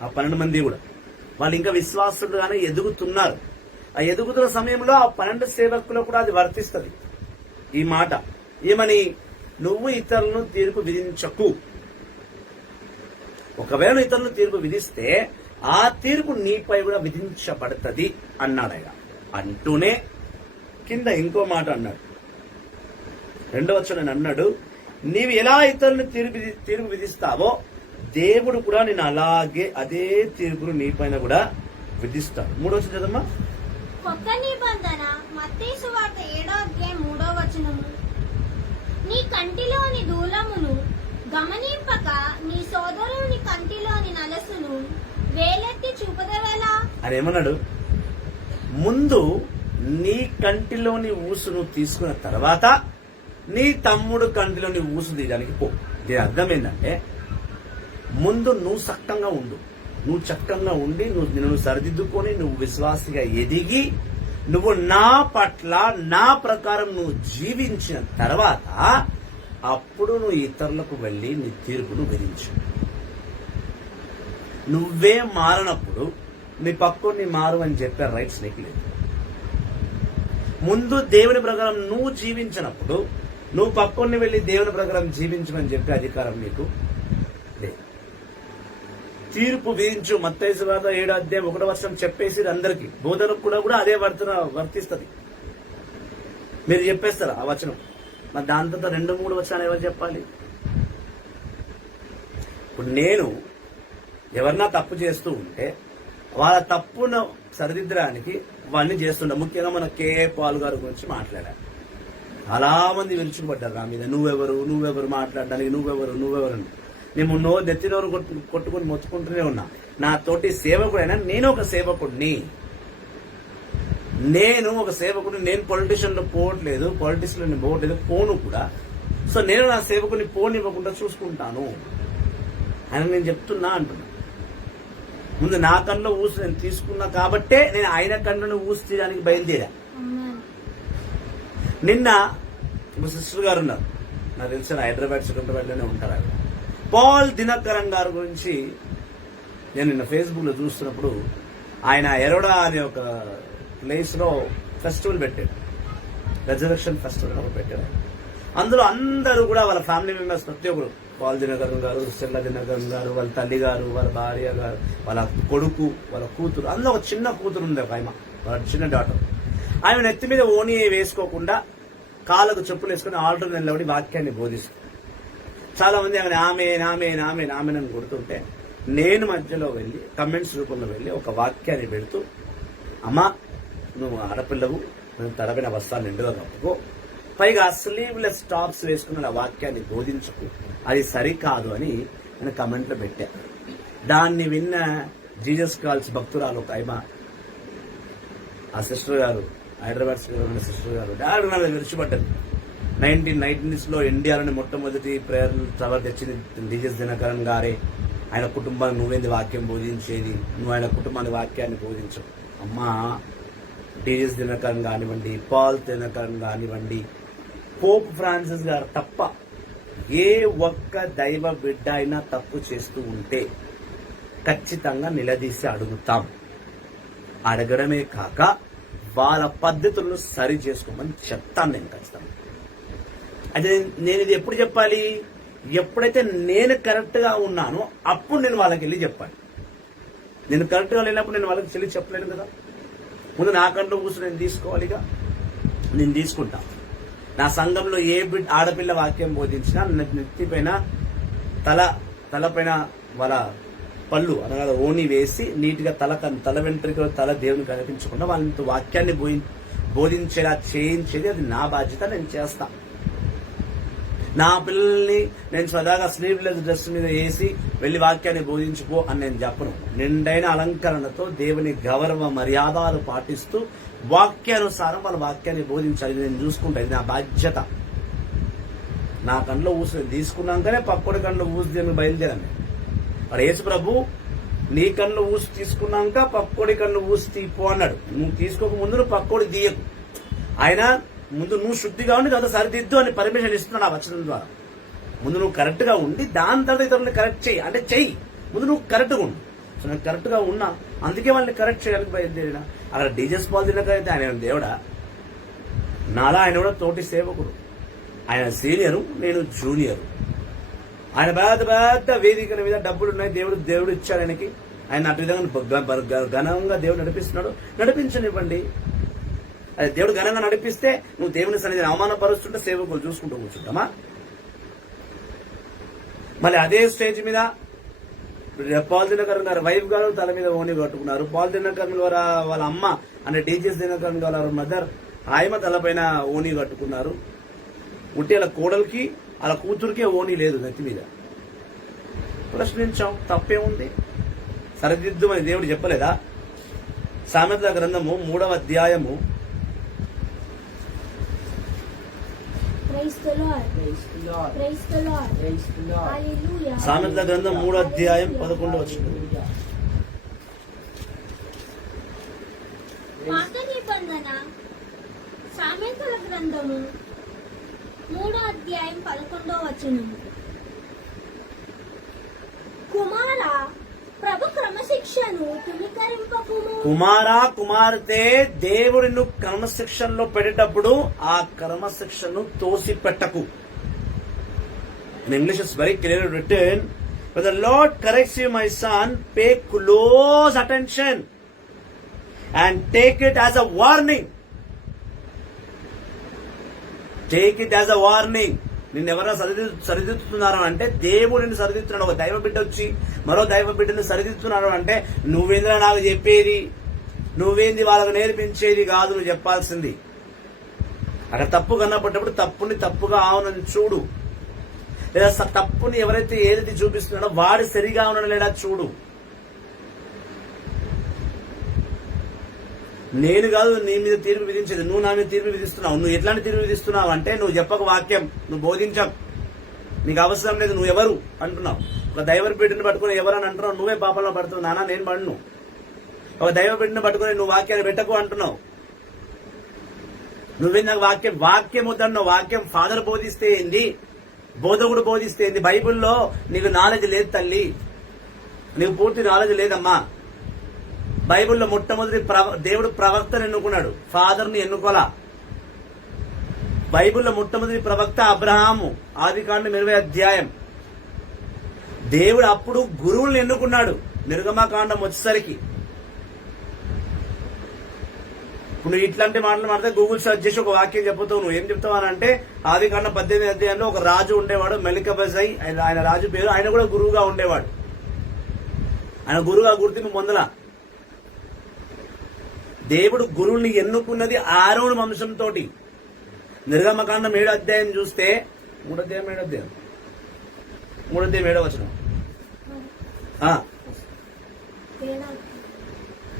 ఆ 12 మంది కూడా వాళ్ళు ఇంకా విశ్వాసులుగానే ఎదుగుతున్నారు. ఆ ఎదుగుతున్న సమయంలో ఆ 12 సేవకులు కూడా అది వర్తిస్తుంది ఈ మాట. ఏమని? నువ్వు ఇతరులను తీర్పు విధించకు. ఒకవేళ ఇతరులను తీర్పు విధిస్తే ఆ తీర్పు నీపై కూడా విధించబడుతుంది అన్నాడు ఆయన. అంటూనే కింద ఇంకో మాట అన్నాడు. 2వ వచనం అన్నాడు, నీవు ఎలా ఇతరులను తీర్పు విధిస్తావో దేవుడు కూడా నేను అలాగే అదే తీర్పును నీపైన కూడా విధిస్తాడు. 3వ వచనం చదమ్మా. కొత్త నిబంధన మత్తయి సువార్త 7వ అధ్యాయం 3వ వచనము. నీ కంటిలోని దూలమును గమనింపక నీ సోదరుని కంటిలోని నలసును వేలెత్తి చూపదవెలా అని ఏమన్నాడు? ముందు నీ కంటిలోని ఊసును తీసుకున్న తర్వాత నీ తమ్ముడు కంటిలోని ఊసు తీయడానికి పో. దీని అర్థం ఏంటంటే, ముందు నువ్వు చక్కగా ఉండు. నువ్వు చక్కగా ఉండి నువ్వు సరిదిద్దుకొని నువ్వు విశ్వాసిగా ఎదిగి నువ్వు నా పట్ల నా ప్రకారం నువ్వు జీవించిన తర్వాత అప్పుడు నువ్వు ఇతరులకు వెళ్ళి నీ తీర్పును విధించు. నువ్వే మారినప్పుడు నీ పక్కని మారు అని చెప్పే రైట్స్ నీకు లేదు. ముందు దేవుని ప్రకారం నువ్వు జీవించినప్పుడు నువ్వు పక్కని వెళ్ళి దేవుని ప్రకారం జీవించమని చెప్పే అధికారం నీకు లేదు. తీర్పు విధించు. మత్తయి సువార్త 7వ అధ్యాయం 1వ వచనం చెప్పేసి అందరికి బోధనకు కూడా అదే వర్తిస్తుంది. మీరు చెప్పేస్తారా ఆ వచనం? మరి దాని తర్వాత 2-3 వచనాలు ఎవరు చెప్పాలి? ఇప్పుడు నేను ఎవరన్నా తప్పు చేస్తూ ఉంటే వాళ్ళ తప్పును సరిదిద్దడానికి ఇవన్నీ చేస్తుండే. ముఖ్యంగా మన కేఏ పాల్ గారి గురించి మాట్లాడారు. చాలా మంది విరుచుకుపడ్డారు నా మీద, నువ్వెవరు మాట్లాడడానికి, నువ్వెవరు. నేను నెత్తినోరు కొట్టుకుని మొత్తుకుంటూనే ఉన్నా. నా తోటి సేవకుడైనా నేను ఒక సేవకుడిని. నేను పొలిటిషియన్ లో పోవట్లేదు, పాలిటిక్స్ లో నేను పోవట్లేదు, పోను కూడా. సో నేను నా సేవకుని పోనివ్వకుండా చూసుకుంటాను అని నేను చెప్తున్నా అంటున్నా. ముందు నా కన్నులో ఊసి నేను తీసుకున్నా కాబట్టే నేను ఆయన కన్నులో ఊసి తీయడానికి బయలుదేరా. నిన్న ఒక సిస్టర్ గారు ఉన్నారు, నాకు తెలిసిన హైదరాబాద్ సికింద్రాబాద్లోనే ఉంటారు. ఆయన పాల్ దినకరన్ గారి గురించి నేను నిన్న ఫేస్బుక్ లో చూస్తున్నప్పుడు ఆయన ఎరోడా అనే ఒక ప్లేస్ లో ఫెస్టివల్ పెట్టాడు, రెజర్వేషన్ ఫెస్టివల్ ఒకటి పెట్టాడు. అందులో అందరూ కూడా వాళ్ళ ఫ్యామిలీ మెంబర్స్ ప్రతి ఒక్కరు, పాల్ దినకరన్ గారు, స్టెల్లా దినకరన్ గారు, వాళ్ళ తల్లి గారు, వాళ్ళ భార్య గారు, వాళ్ళ కొడుకు, వాళ్ళ కూతురు, అందులో ఒక చిన్న కూతురు ఉంది, ఒక ఆమె, వాళ్ళ చిన్న డాటర్. ఆమె నెత్తి మీద ఓని వేసుకోకుండా కాళ్ళకు చెప్పులు వేసుకుని ఆల్టర్ నిలబడి వాక్యాన్ని బోధిస్తుంది. చాలా మంది ఆమె కొడుతుంటే నేను మధ్యలో వెళ్ళి కమెంట్స్ రూపంలో వెళ్ళి ఒక వాక్యాన్ని పెడుతూ, అమ్మా నువ్వు ఆడపిల్లవు, నువ్వు తడబిన వస్త్రాలు నిండుగా కప్పుకో, పైగా స్లీవ్లెస్ టాప్స్ వేసుకున్న వాక్యాన్ని బోధించుకు, అది సరికాదు అని నేను కమెంట్లో పెట్టా. దాన్ని విన్న జీసస్ కాల్స్ భక్తురాలు ఒక ఆయన, ఆ సిస్టర్ గారు, హైదరాబాద్ సిస్టర్ గారు డాడీ నా విడిచిపడ్డది. 1990s లో ఇండియాలోని మొట్టమొదటి ప్రేయర్ టవర్ తెచ్చింది జీసస్ దినకరన్ గారే. ఆయన కుటుంబాన్ని నువ్వేంది వాక్యం బోధించేది, నువ్వు ఆయన కుటుంబాన్ని వాక్యాన్ని బోధించు. అమ్మా, జీసస్ దినకరన్ కానివ్వండి, పాల్ దినకరన్ కానివ్వండి, పోప్ ఫ్రాన్సిస్ గారు తప్ప ఏ ఒక్క దైవ బిడ్డ అయినా తప్పు చేస్తూ ఉంటే ఖచ్చితంగా నిలదీసి అడుగుతాం. అడగడమే కాక వాళ్ళ పద్ధతులను సరి చేసుకోమని చెప్తాను నేను ఖచ్చితంగా. అదే నేను ఇది ఎప్పుడు చెప్పాలి? ఎప్పుడైతే నేను కరెక్ట్ గా ఉన్నానో అప్పుడు నేను వాళ్ళకి వెళ్ళి చెప్పాలి. నేను కరెక్ట్ గా లేనప్పుడు నేను వాళ్ళకి చెల్లి చెప్పలేను కదా. ముందు నా కంట్లో కూర్చొని నేను తీసుకోవాలిగా, నేను తీసుకుంటా. నా సంఘంలో ఏ ఆడపిల్ల వాక్యం బోధించినా నెత్తిపైన తలపైన వాళ్ళ పళ్ళు అనగా ఓని వేసి నీట్ గా తల వెంట్రుకలు తల దేవుని కనిపించకుండా వాళ్ళతో వాక్యాన్ని బోధించేలా చేయించేది అది నా బాధ్యత, నేను చేస్తా. నా పిల్లల్ని నేను సదాగా స్లీవ్లెస్ డ్రెస్ మీద వేసి వెళ్లి వాక్యాన్ని బోధించుకో అని నేను చెప్పను. నిండైన అలంకరణతో దేవుని గౌరవ మర్యాదలు పాటిస్తూ వాక్యానుసారం వాళ్ళ వాక్యాన్ని బోధించాలి. నేను చూసుకుంటా, ఇది నా బాధ్యత. నా కళ్ళు ఊసి తీసుకున్నాకనే పక్కోడి కళ్ళు ఊసి దేవుని బయలుదేరాను. మరి యేసు ప్రభు నీ కన్ను ఊసి తీసుకున్నాక పక్కోడి కన్ను ఊసి తీపో అన్నాడు. నువ్వు తీసుకోక ముందు నువ్వు పక్కోడి తీయకు. ఆయన ముందు నువ్వు శుద్ధిగా ఉండి కదా సరిదిద్దు అని పర్మిషన్ ఇస్తున్నాడు ఆ వచనం ద్వారా. ముందు నువ్వు కరెక్ట్ గా ఉండి దాని తర్వాత ఇతరులను కరెక్ట్ చేయి అంటే చెయ్యి. ముందు నువ్వు కరెక్ట్ గా ఉండు. సో నేను కరెక్ట్ గా ఉన్నా, అందుకే వాళ్ళని కరెక్ట్ చేయడానికి బయలుదేరినా. అక్కడ డీజెస్ పాల్ తినకైతే ఆయన దేవుడా, నాలా ఆయన కూడా తోటి సేవకుడు. ఆయన సీనియరు, నేను జూనియరు. ఆయన పెద్ద వేదికల మీద డబ్బులు ఉన్నాయి, దేవుడు ఇచ్చాడు ఆయనకి. ఆయన అటు విధంగా ఘనంగా దేవుడు నడిపిస్తున్నాడు, నడిపించనివ్వండి. అది దేవుడు ఘనంగా నడిపిస్తే నువ్వు దేవుని సన్నిధిని అవమానపరుస్తుంటే సేవకులు చూసుకుంటూ కూర్చుంటామా? మళ్ళీ అదే స్టేజ్ మీద పాల్ దినకరన్ గారు వైఫ్ గారు తల మీద ఓని కట్టుకున్నారు. పాల్ దినకరన్ ద్వారా వాళ్ళ అమ్మ అంటే డీజెస్ దినకరన్ గారు మదర్ ఆయమ తలపైన ఓని కట్టుకున్నారు. ఉంటే వాళ్ళ కోడలికి వాళ్ళ కూతురికే ఓని లేదు నెత్తి మీద. ప్రశ్నించాం, తప్పే ఉంది, సరిదిద్దుమని దేవుడు చెప్పలేదా? సామెతల గ్రంథము 3వ అధ్యాయము సామెతల గ్రంథం 3వ అధ్యాయం 11వ వచనం. పాత నిబంధన సామెతల గ్రంథము 3వ అధ్యాయం 11వ వచనం. కుమారా, ప్రభు క్రమశిక్షను తుణీకరింపకుము. కుమారా, కుమార్తె, దేవుడు నువ్వు క్రమశిక్షణలో పెట్టేటప్పుడు ఆ క్రమశిక్షను తోసి పెట్టకు. In English is very clearly written, When the Lord corrects you, my son, pay close attention and take it as a warning. Take it as a warning. నిన్నెవరో సరిదిద్దుతున్నారు అంటే దేవుడు నిన్ను సరిదిద్దుతున్నాడు. ఒక దైవ బిడ్డ వచ్చి మరో దైవ బిడ్డను సరిదిద్దుతున్నాడు అంటే నువ్వేంద్ర నాకు చెప్పేది, నువ్వేంది వాళ్ళకు నేర్పించేది కాదు, నువ్వు చెప్పాల్సింది. అక్కడ తప్పు కనపడ్డప్పుడు తప్పుని తప్పుగా అవునని చూడు, లేదా తప్పుని ఎవరైతే ఏదైతే చూపిస్తున్నాడో వాడు సరిగా ఉన్నాడో లేదా చూడు. నేను కాదు నీ మీద తీర్పు విధించేది, నువ్వు నా మీద తీర్పు విధిస్తున్నావు. నువ్వు ఎట్లాంటి తీర్పు విధిస్తున్నావు అంటే నువ్వు చెప్పక వాక్యం, నువ్వు బోధించం, నీకు అవసరం లేదు, నువ్వు ఎవరు అంటున్నావు. ఒక దైవ బిడ్డను పట్టుకుని ఎవరని అంటున్నావు, నువ్వే పాపంలో పడుతున్నావు. నానా నేను పడును. ఒక దైవ బిడ్డను పట్టుకుని నువ్వు వాక్యాన్ని పెట్టకు అంటున్నావు. నువ్వే నాకు వాక్యం వద్దన్నావు. వాక్యం ఫాదర్ బోధిస్తే ఏంది, బోధకుడు బోధిస్తే ఏంది. బైబిల్లో నీకు నాలెడ్జ్ లేదు తల్లి, నీకు పూర్తి నాలెడ్జ్ లేదమ్మా. బైబిల్లో మొట్టమొదటి దేవుడు ప్రవక్తను ఎన్నుకున్నాడు, ఫాదర్ని ఎన్నుకోలా. బైబిల్లో మొట్టమొదటి ప్రవక్త అబ్రహాము, ఆదికాండం 20వ అధ్యాయం. దేవుడు అప్పుడు గురువుల్ని ఎన్నుకున్నాడు. నిర్గమకాండం వచ్చేసరికి ఇప్పుడు నువ్వు ఇట్లాంటి మాటలు మాట్లాడితే గూగుల్ సెర్చ్ చేసి ఒక వాక్యం చెప్పుతావు. నువ్వు ఏం చెప్తావు అని అంటే ఆదికాండం 18వ అధ్యాయంలో ఒక రాజు ఉండేవాడు, మెలికబెజై, ఆయన రాజు పేరు. ఆయన కూడా గురువుగా ఉండేవాడు. ఆయన గురువుగా గుర్తింపు పొందలా. దేవుడు గురువుని ఎన్నుకున్నది ఆరోను వంశంతో. నిర్గమకాండం 7వ అధ్యాయం చూస్తే 3వ అధ్యాయం 7వ వచనం.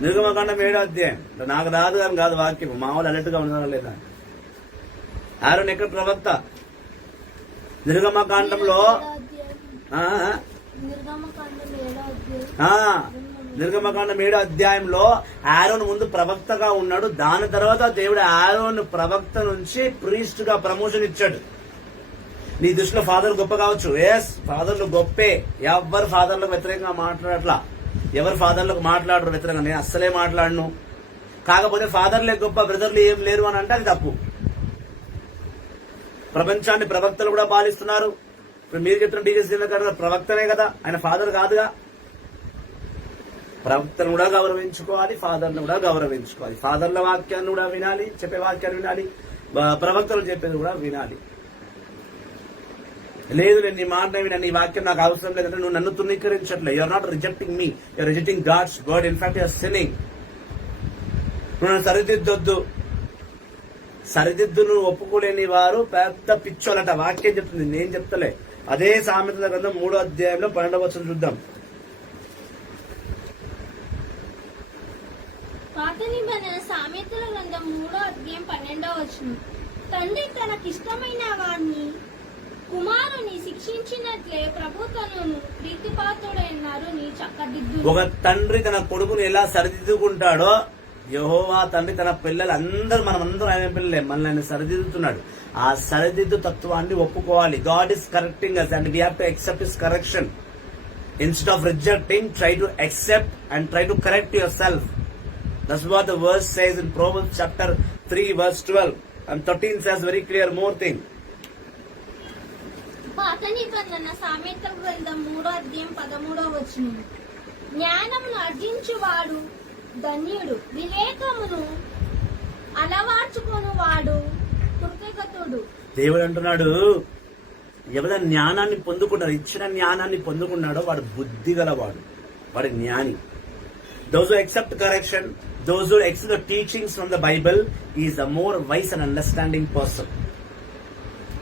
నిర్గమకాండం 7వ అధ్యాయం. నాకు రాదు అని కాదు వాక్యం, మామూలు అలర్ట్ గా ఉన్నారా లేదా. ఆరోన్ ఎక్కడ ప్రవక్త? నిర్గమకాండంలో నిర్గమకాండం 7వ అధ్యాయంలో ఆరోన్ ముందు ప్రవక్తగా ఉన్నాడు. దాని తర్వాత దేవుడు ఆరోన్ ప్రవక్త నుంచి ప్రీస్ట్ గా ప్రమోషన్ ఇచ్చాడు. నీ దృష్టిలో ఫాదర్ గొప్ప కావచ్చు, ఎస్ ఫాదర్లు గొప్పే. ఎవరు ఫాదర్లకు వ్యతిరేకంగా మాట్లాడట్లా, ఎవరు ఫాదర్లకు మాట్లాడరు వ్యతిరేకంగా. నేను అస్సలే మాట్లాడను. కాకపోతే ఫాదర్లే గొప్ప, బ్రదర్లు ఏం లేరు అని అంటే అది తప్పు. ప్రపంచాన్ని ప్రవక్తలు కూడా పాలిస్తున్నారు. ఇప్పుడు మీరు చెప్తున్న డీజెస్ ప్రవక్తనే కదా, ఆయన ఫాదర్ కాదుగా. ప్రవక్తను కూడా గౌరవించుకోవాలి, ఫాదర్ను కూడా గౌరవించుకోవాలి. ఫాదర్ల వాక్యాన్ని కూడా వినాలి, చెప్పే వాక్యాన్ని వినాలి, ప్రవక్తలు చెప్పేది కూడా వినాలి. లేదు నేను నీ మాట వినా, నీ వాక్యం నాకు అవసరం లేదంటే నువ్వు నన్ను తృణీకరించట్లే. You're not rejecting me, you're rejecting God's word. In fact you're sinning. నువ్వు నన్ను సరిదిద్దొద్దు. సరిదిద్దును ఒప్పుకోలేని వారు పెద్ద పిచ్చోలట. వాక్యం చెప్తుంది, నేను చెప్తలే. అదే సామెతల గ్రంథం 3వ అధ్యాయంలో 12వ వచనం చూద్దాం. పాత నిబంధన సామెతల గ్రంథం 3వ అధ్యాయం 12వ వచనం. తండ్రి తనకిష్టమైన వాడిని కుమారుని శిక్షించినట్లే ప్రభు తనను ప్రీతిపాత్రుడైన నరుని చక్కదిద్దు. ఒక తండ్రి తన కొడుకుని ఎలా సరిదిద్దుకుంటాడో యెహోవా తండ్రి తన పిల్లలు అందరూ, మనం అందరం ఆయన పిల్లలే, మనల్ని ఆయన సరిదిద్దుతున్నాడు. ఆ సరిదిద్దు తత్వాన్ని ఒప్పుకోవాలి. God is correcting us and we have to accept his correction. Instead of rejecting, try to accept and try to correct yourself. That's what the verse says in Proverbs chapter 3 verse 12 and 13 says very clear more thing. పాత నిబంధన సామెతల గ్రంథం 3వ అధ్యాయం 13వ వచనం. జ్ఞానమును అర్జించువాడు ధన్యుడు, వివేకమును అలవార్చుకొను వాడు కృతజ్ఞుడు. దేవుడు అంటున్నాడు, ఎవరైనా జ్ఞానాన్ని పొందుకున్నాడు, ఇచ్చిన జ్ఞానాన్ని పొందుకున్నాడో వాడు బుద్ధి గలవాడు, వాడు జ్ఞాని. Those who accept correction, those who accept the teachings from the Bible is a more wise and understanding person.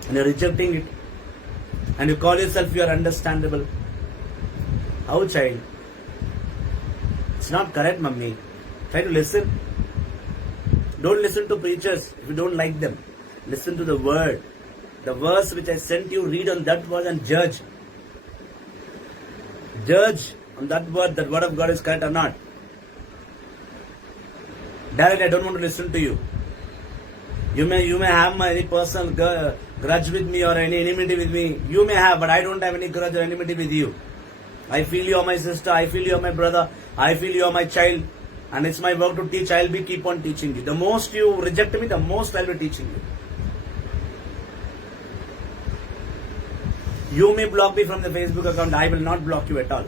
And you're rejecting it and you call yourself you are understandable. How, child? It's not correct, mummy. Try to listen. Don't listen to preachers if you don't like them. Listen to the word. The verse which I sent you, read on that word and judge. Judge on that word of God is correct or not. Directly, I don't want to listen to you. You may have any personal grudge with me or any enmity with me. You may have, but I don't have any grudge or enmity with you. I feel you are my sister. I feel you are my brother. I feel you are my child. And it's my work to teach. I'll be keep on teaching you. The most you reject me, the most I'll be teaching you. You may block me from the Facebook account. I will not block you at all.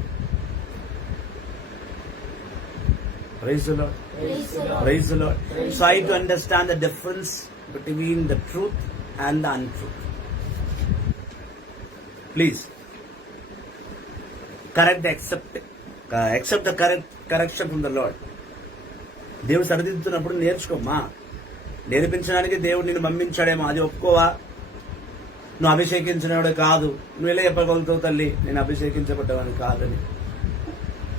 Praise the Lord. Praise the Lord. Praise the Lord. Try to understand the difference between the truth and the untruth. Please. Accept the correction from the Lord. దేవుడు సరిదిద్దుతున్నప్పుడు నేర్చుకోమ్మా. నేర్పించడానికి దేవుడు నిన్ను పంపించాడేమో, అది ఒప్పుకోవా? నువ్వు అభిషేకించినవాడు కాదు. నువ్వు ఎలా చెప్పగలుగుతావు తల్లి నేను అభిషేకించబడ్డవాడిని కాదని?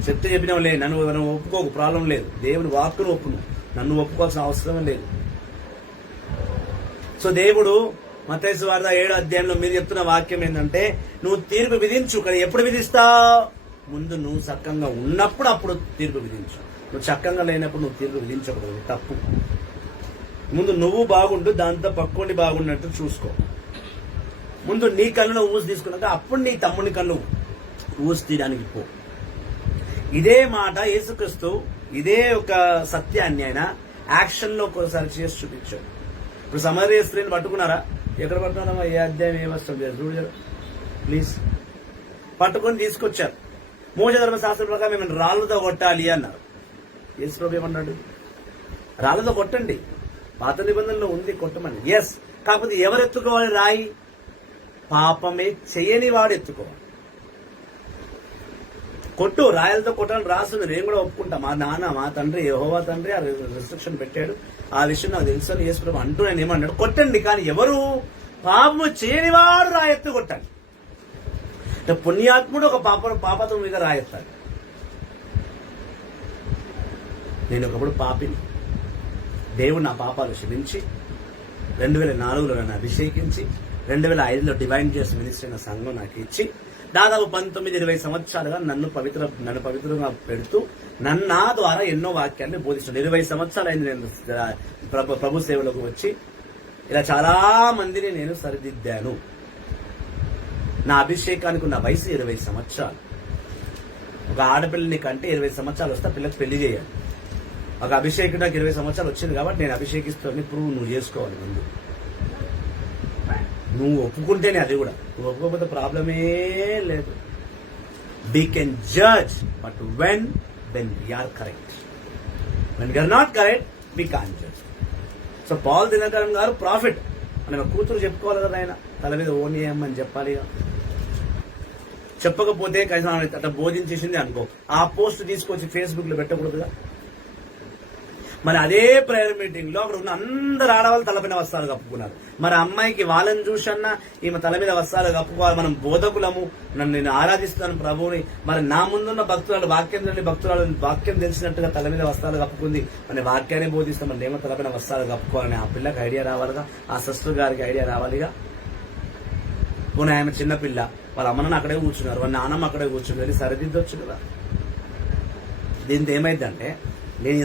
చెప్తే చెప్పినవులే, నన్ను ఒప్పుకోకు, ప్రాబ్లం లేదు. దేవుని వాక్కును ఒప్పును, నన్ను ఒప్పుకోవాల్సిన అవసరం లేదు. సో దేవుడు మత్తయి సువార్త 7వ అధ్యాయంలో మీరు చెప్తున్న వాక్యం ఏంటంటే, నువ్వు తీర్పు విధించు. కానీ ఎప్పుడు విధిస్తావు? ముందు నువ్వు చక్కగా ఉన్నప్పుడు అప్పుడు తీర్పు విధించు. నువ్వు చక్కగా లేనప్పుడు నువ్వు తీర్పు విధించకూడదు, తప్పు. ముందు నువ్వు బాగుండు, దాంతో పక్కోండి బాగున్నట్టు చూసుకో. ముందు నీ కళ్ళు ఊసి తీసుకున్నాక అప్పుడు నీ తమ్ముని కళ్ళు ఊసి తీయడానికి పో. ఇదే మాట యేసుక్రీస్తు ఇదే ఒక సత్యాన్ని ఆయన యాక్షన్ లో ఒకసారి చేసి చూపించాడు. ఇప్పుడు సమరయ స్త్రీని పట్టుకున్నారా? ఎక్కడ పట్టుకున్నారమ్మా? ఏ అధ్యాయం ఏ వస్తుంది చూడరు ప్లీజ్. పట్టుకొని తీసుకొచ్చారు. మోసే ధర్మశాస్త్రం ప్రకారం మేము రాళ్లతో కొట్టాలి అన్నారు. యేసుప్రభు ఏమన్నాడు? రాళ్లతో కొట్టండి, పాత నిబంధనలో ఉంది, కొట్టమని. ఎస్, కాకపోతే ఎవరు ఎత్తుకోవాలి రాయి? పాపమే చేయని వాడు ఎత్తుకోవాలి. కొట్టు, రాయలతో కొట్టాలని రాస్తుంది, నేను కూడా ఒప్పుకుంటా. మా నాన్న, మా తండ్రి, యెహోవా తండ్రి ఆ రిస్ట్రిక్షన్ పెట్టాడు. ఆ విషయం నాకు తెలుసు అని యేసుప్రభు అంటూ నేను ఏమన్నాడు? కొట్టండి, కానీ ఎవరు పాపము చేయని వాడు రాయెత్తు కొట్టాలి. పుణ్యాత్ముడు ఒక పాపత్వం మీద రాయెత్తాడు. నేను ఒకప్పుడు పాపిని. దేవుడు నా పాపాలు క్షమించి 2004లో నన్ను అభిషేకించి 2005లో డివైన్ చేసి మినిస్టర్ అయిన సంఘం నాకు ఇచ్చి దాదాపు 19-20 సంవత్సరాలుగా నన్ను పవిత్రంగా పెడుతూ నా ద్వారా ఎన్నో వాక్యాన్ని బోధిస్తున్నాను. 20 సంవత్సరాలు అయింది నేను ప్రభు సేవలకు వచ్చి. ఇలా చాలా మందిని నేను సరిదిద్దాను. నా అభిషేకానికి ఉన్న వయసు 20 సంవత్సరాలు. ఒక ఆడపిల్లని కంటే 20 సంవత్సరాలు వస్తే పిల్లకి పెళ్లి చేయాలి. ఒక అభిషేకుడు నాకు 20 సంవత్సరాలు వచ్చింది కాబట్టి నేను అభిషేకిస్తాను. ప్రూవ్ నువ్వు చేసుకోవాలి. ముందు నువ్వు ఒప్పుకుంటేనే, అది కూడా నువ్వు ఒప్పుకోకపోతే ప్రాబ్లమే లేదు. We can judge, but when we are correct. When we are not correct, we can't judge. So Paul Dhinakaran గారు ప్రాఫిట్ అని కూతురు చెప్పుకోవాలి కదా, ఆయన తల మీద ఓనియమ్మని చెప్పాలి. చెప్పకపోతే కనీసం అట్లా బోధించేసింది అనుకో, ఆ పోస్ట్ తీసుకొచ్చి ఫేస్బుక్ లో పెట్టకూడదుగా. మరి అదే ప్రేయర్ మీటింగ్ లో అక్కడ ఉన్న అందరు ఆడవాళ్ళు తలపైన వస్త్రాలు కప్పుకున్నారు. మరి అమ్మాయికి వాళ్ళని చూసన్నా ఈమె తల మీద వస్త్రాలు కప్పుకోవాలి. మనం బోధకులము, నేను ఆరాధిస్తున్నాను ప్రభువుని. మరి నా ముందున్న భక్తురాలు వాక్యం తెలిసినట్టుగా తల మీద వస్త్రాలు కప్పుకుంది. మన వాక్యాన్ని బోధిస్తాం, మన ఏమో తలపైన వస్త్రాలు కప్పుకోవాలని ఆ పిల్లకి ఐడియా రావాలిగా, ఆ సిస్టర్ గారికి ఐడియా రావాలిగా. పోనీ ఆమె చిన్నపిల్ల, వాళ్ళ అమ్మని అక్కడే కూర్చున్నారు, వాళ్ళ నాన్నమ్మ అక్కడే కూర్చున్నారు, సరిదిద్దొచ్చు కదా. దీంతో ఏమైందంటే నేను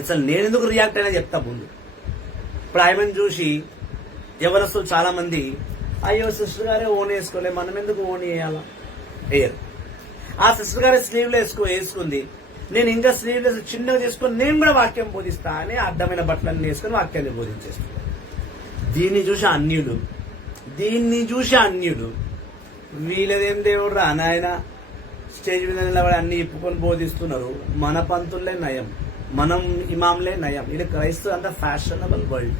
ఎందుకు రియాక్ట్ అయినా చెప్తా ముందు. ఇప్పుడు ఆయమని చూసి ఎవరస్తులు చాలా మంది, అయ్యో సిస్టర్ గారే ఓన్ వేసుకోలే, మనం ఎందుకు ఓన్ వేయాలా? వేయరు. ఆ సిస్టర్ గారే స్లీవ్లెస్ వేసుకుంది, నేను ఇంకా స్లీవ్లెస్ చిన్నగా చేసుకుని నేను కూడా వాక్యం బోధిస్తా అని అడ్డమైన బట్టలన్నీ వేసుకుని వాక్యాన్ని బోధించేస్తున్నాను. దీన్ని చూసి అన్యుడు వీళ్ళదేం దేవుడు రా నాయన, స్టేజ్ మీద నిలబడి అన్ని ఇప్పుకొని బోధిస్తున్నారు. మన పంతుల్లే నయం, మనం ఇమాంలే నయం. ఇది క్రైస్తవ అంత ఫ్యాషనబుల్ వరల్డ్.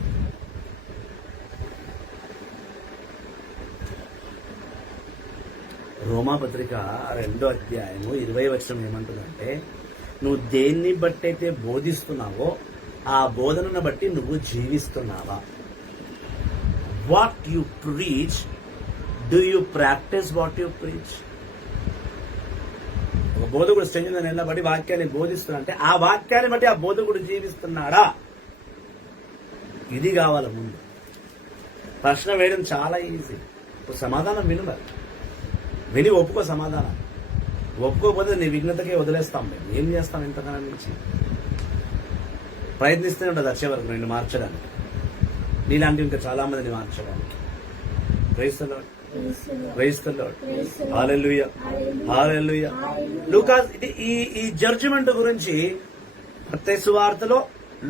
రోమాపత్రిక 2వ అధ్యాయము 20వ వచనం ఏమంటుందంటే, నువ్వు దేన్ని బట్టి అయితే బోధిస్తున్నావో ఆ బోధనను బట్టి నువ్వు జీవిస్తున్నావా? What you preach, do you practice what you preach? ఒక బోధకుడు స్టేజ్ మీద నిలబడి వాక్యాన్ని బోధిస్తున్నా అంటే ఆ వాక్యాన్ని బట్టి ఆ బోధకుడు జీవిస్తున్నాడా? ఇది కావాలి ముందు. ప్రశ్న వేయడం చాలా ఈజీ, ఇప్పుడు సమాధానం విని ఒప్పుకో. సమాధానం ఒప్పుకోకపోతే నీ విఘ్నతకే వదిలేస్తాం. మేము ఏం చేస్తాం? ఇంతకాలం నుంచి ప్రయత్నిస్తూనే ఉంటుంది వచ్చే వరకు నేను మార్చడానికి, నీలాంటి ఇంకా చాలా మందిని మార్చడానికి. Praise the Lord, praise the Lord, hallelujah, hallelujah. Lucas ఈ జడ్జిమెంట్ గురించి మత్తయి సువార్తలో,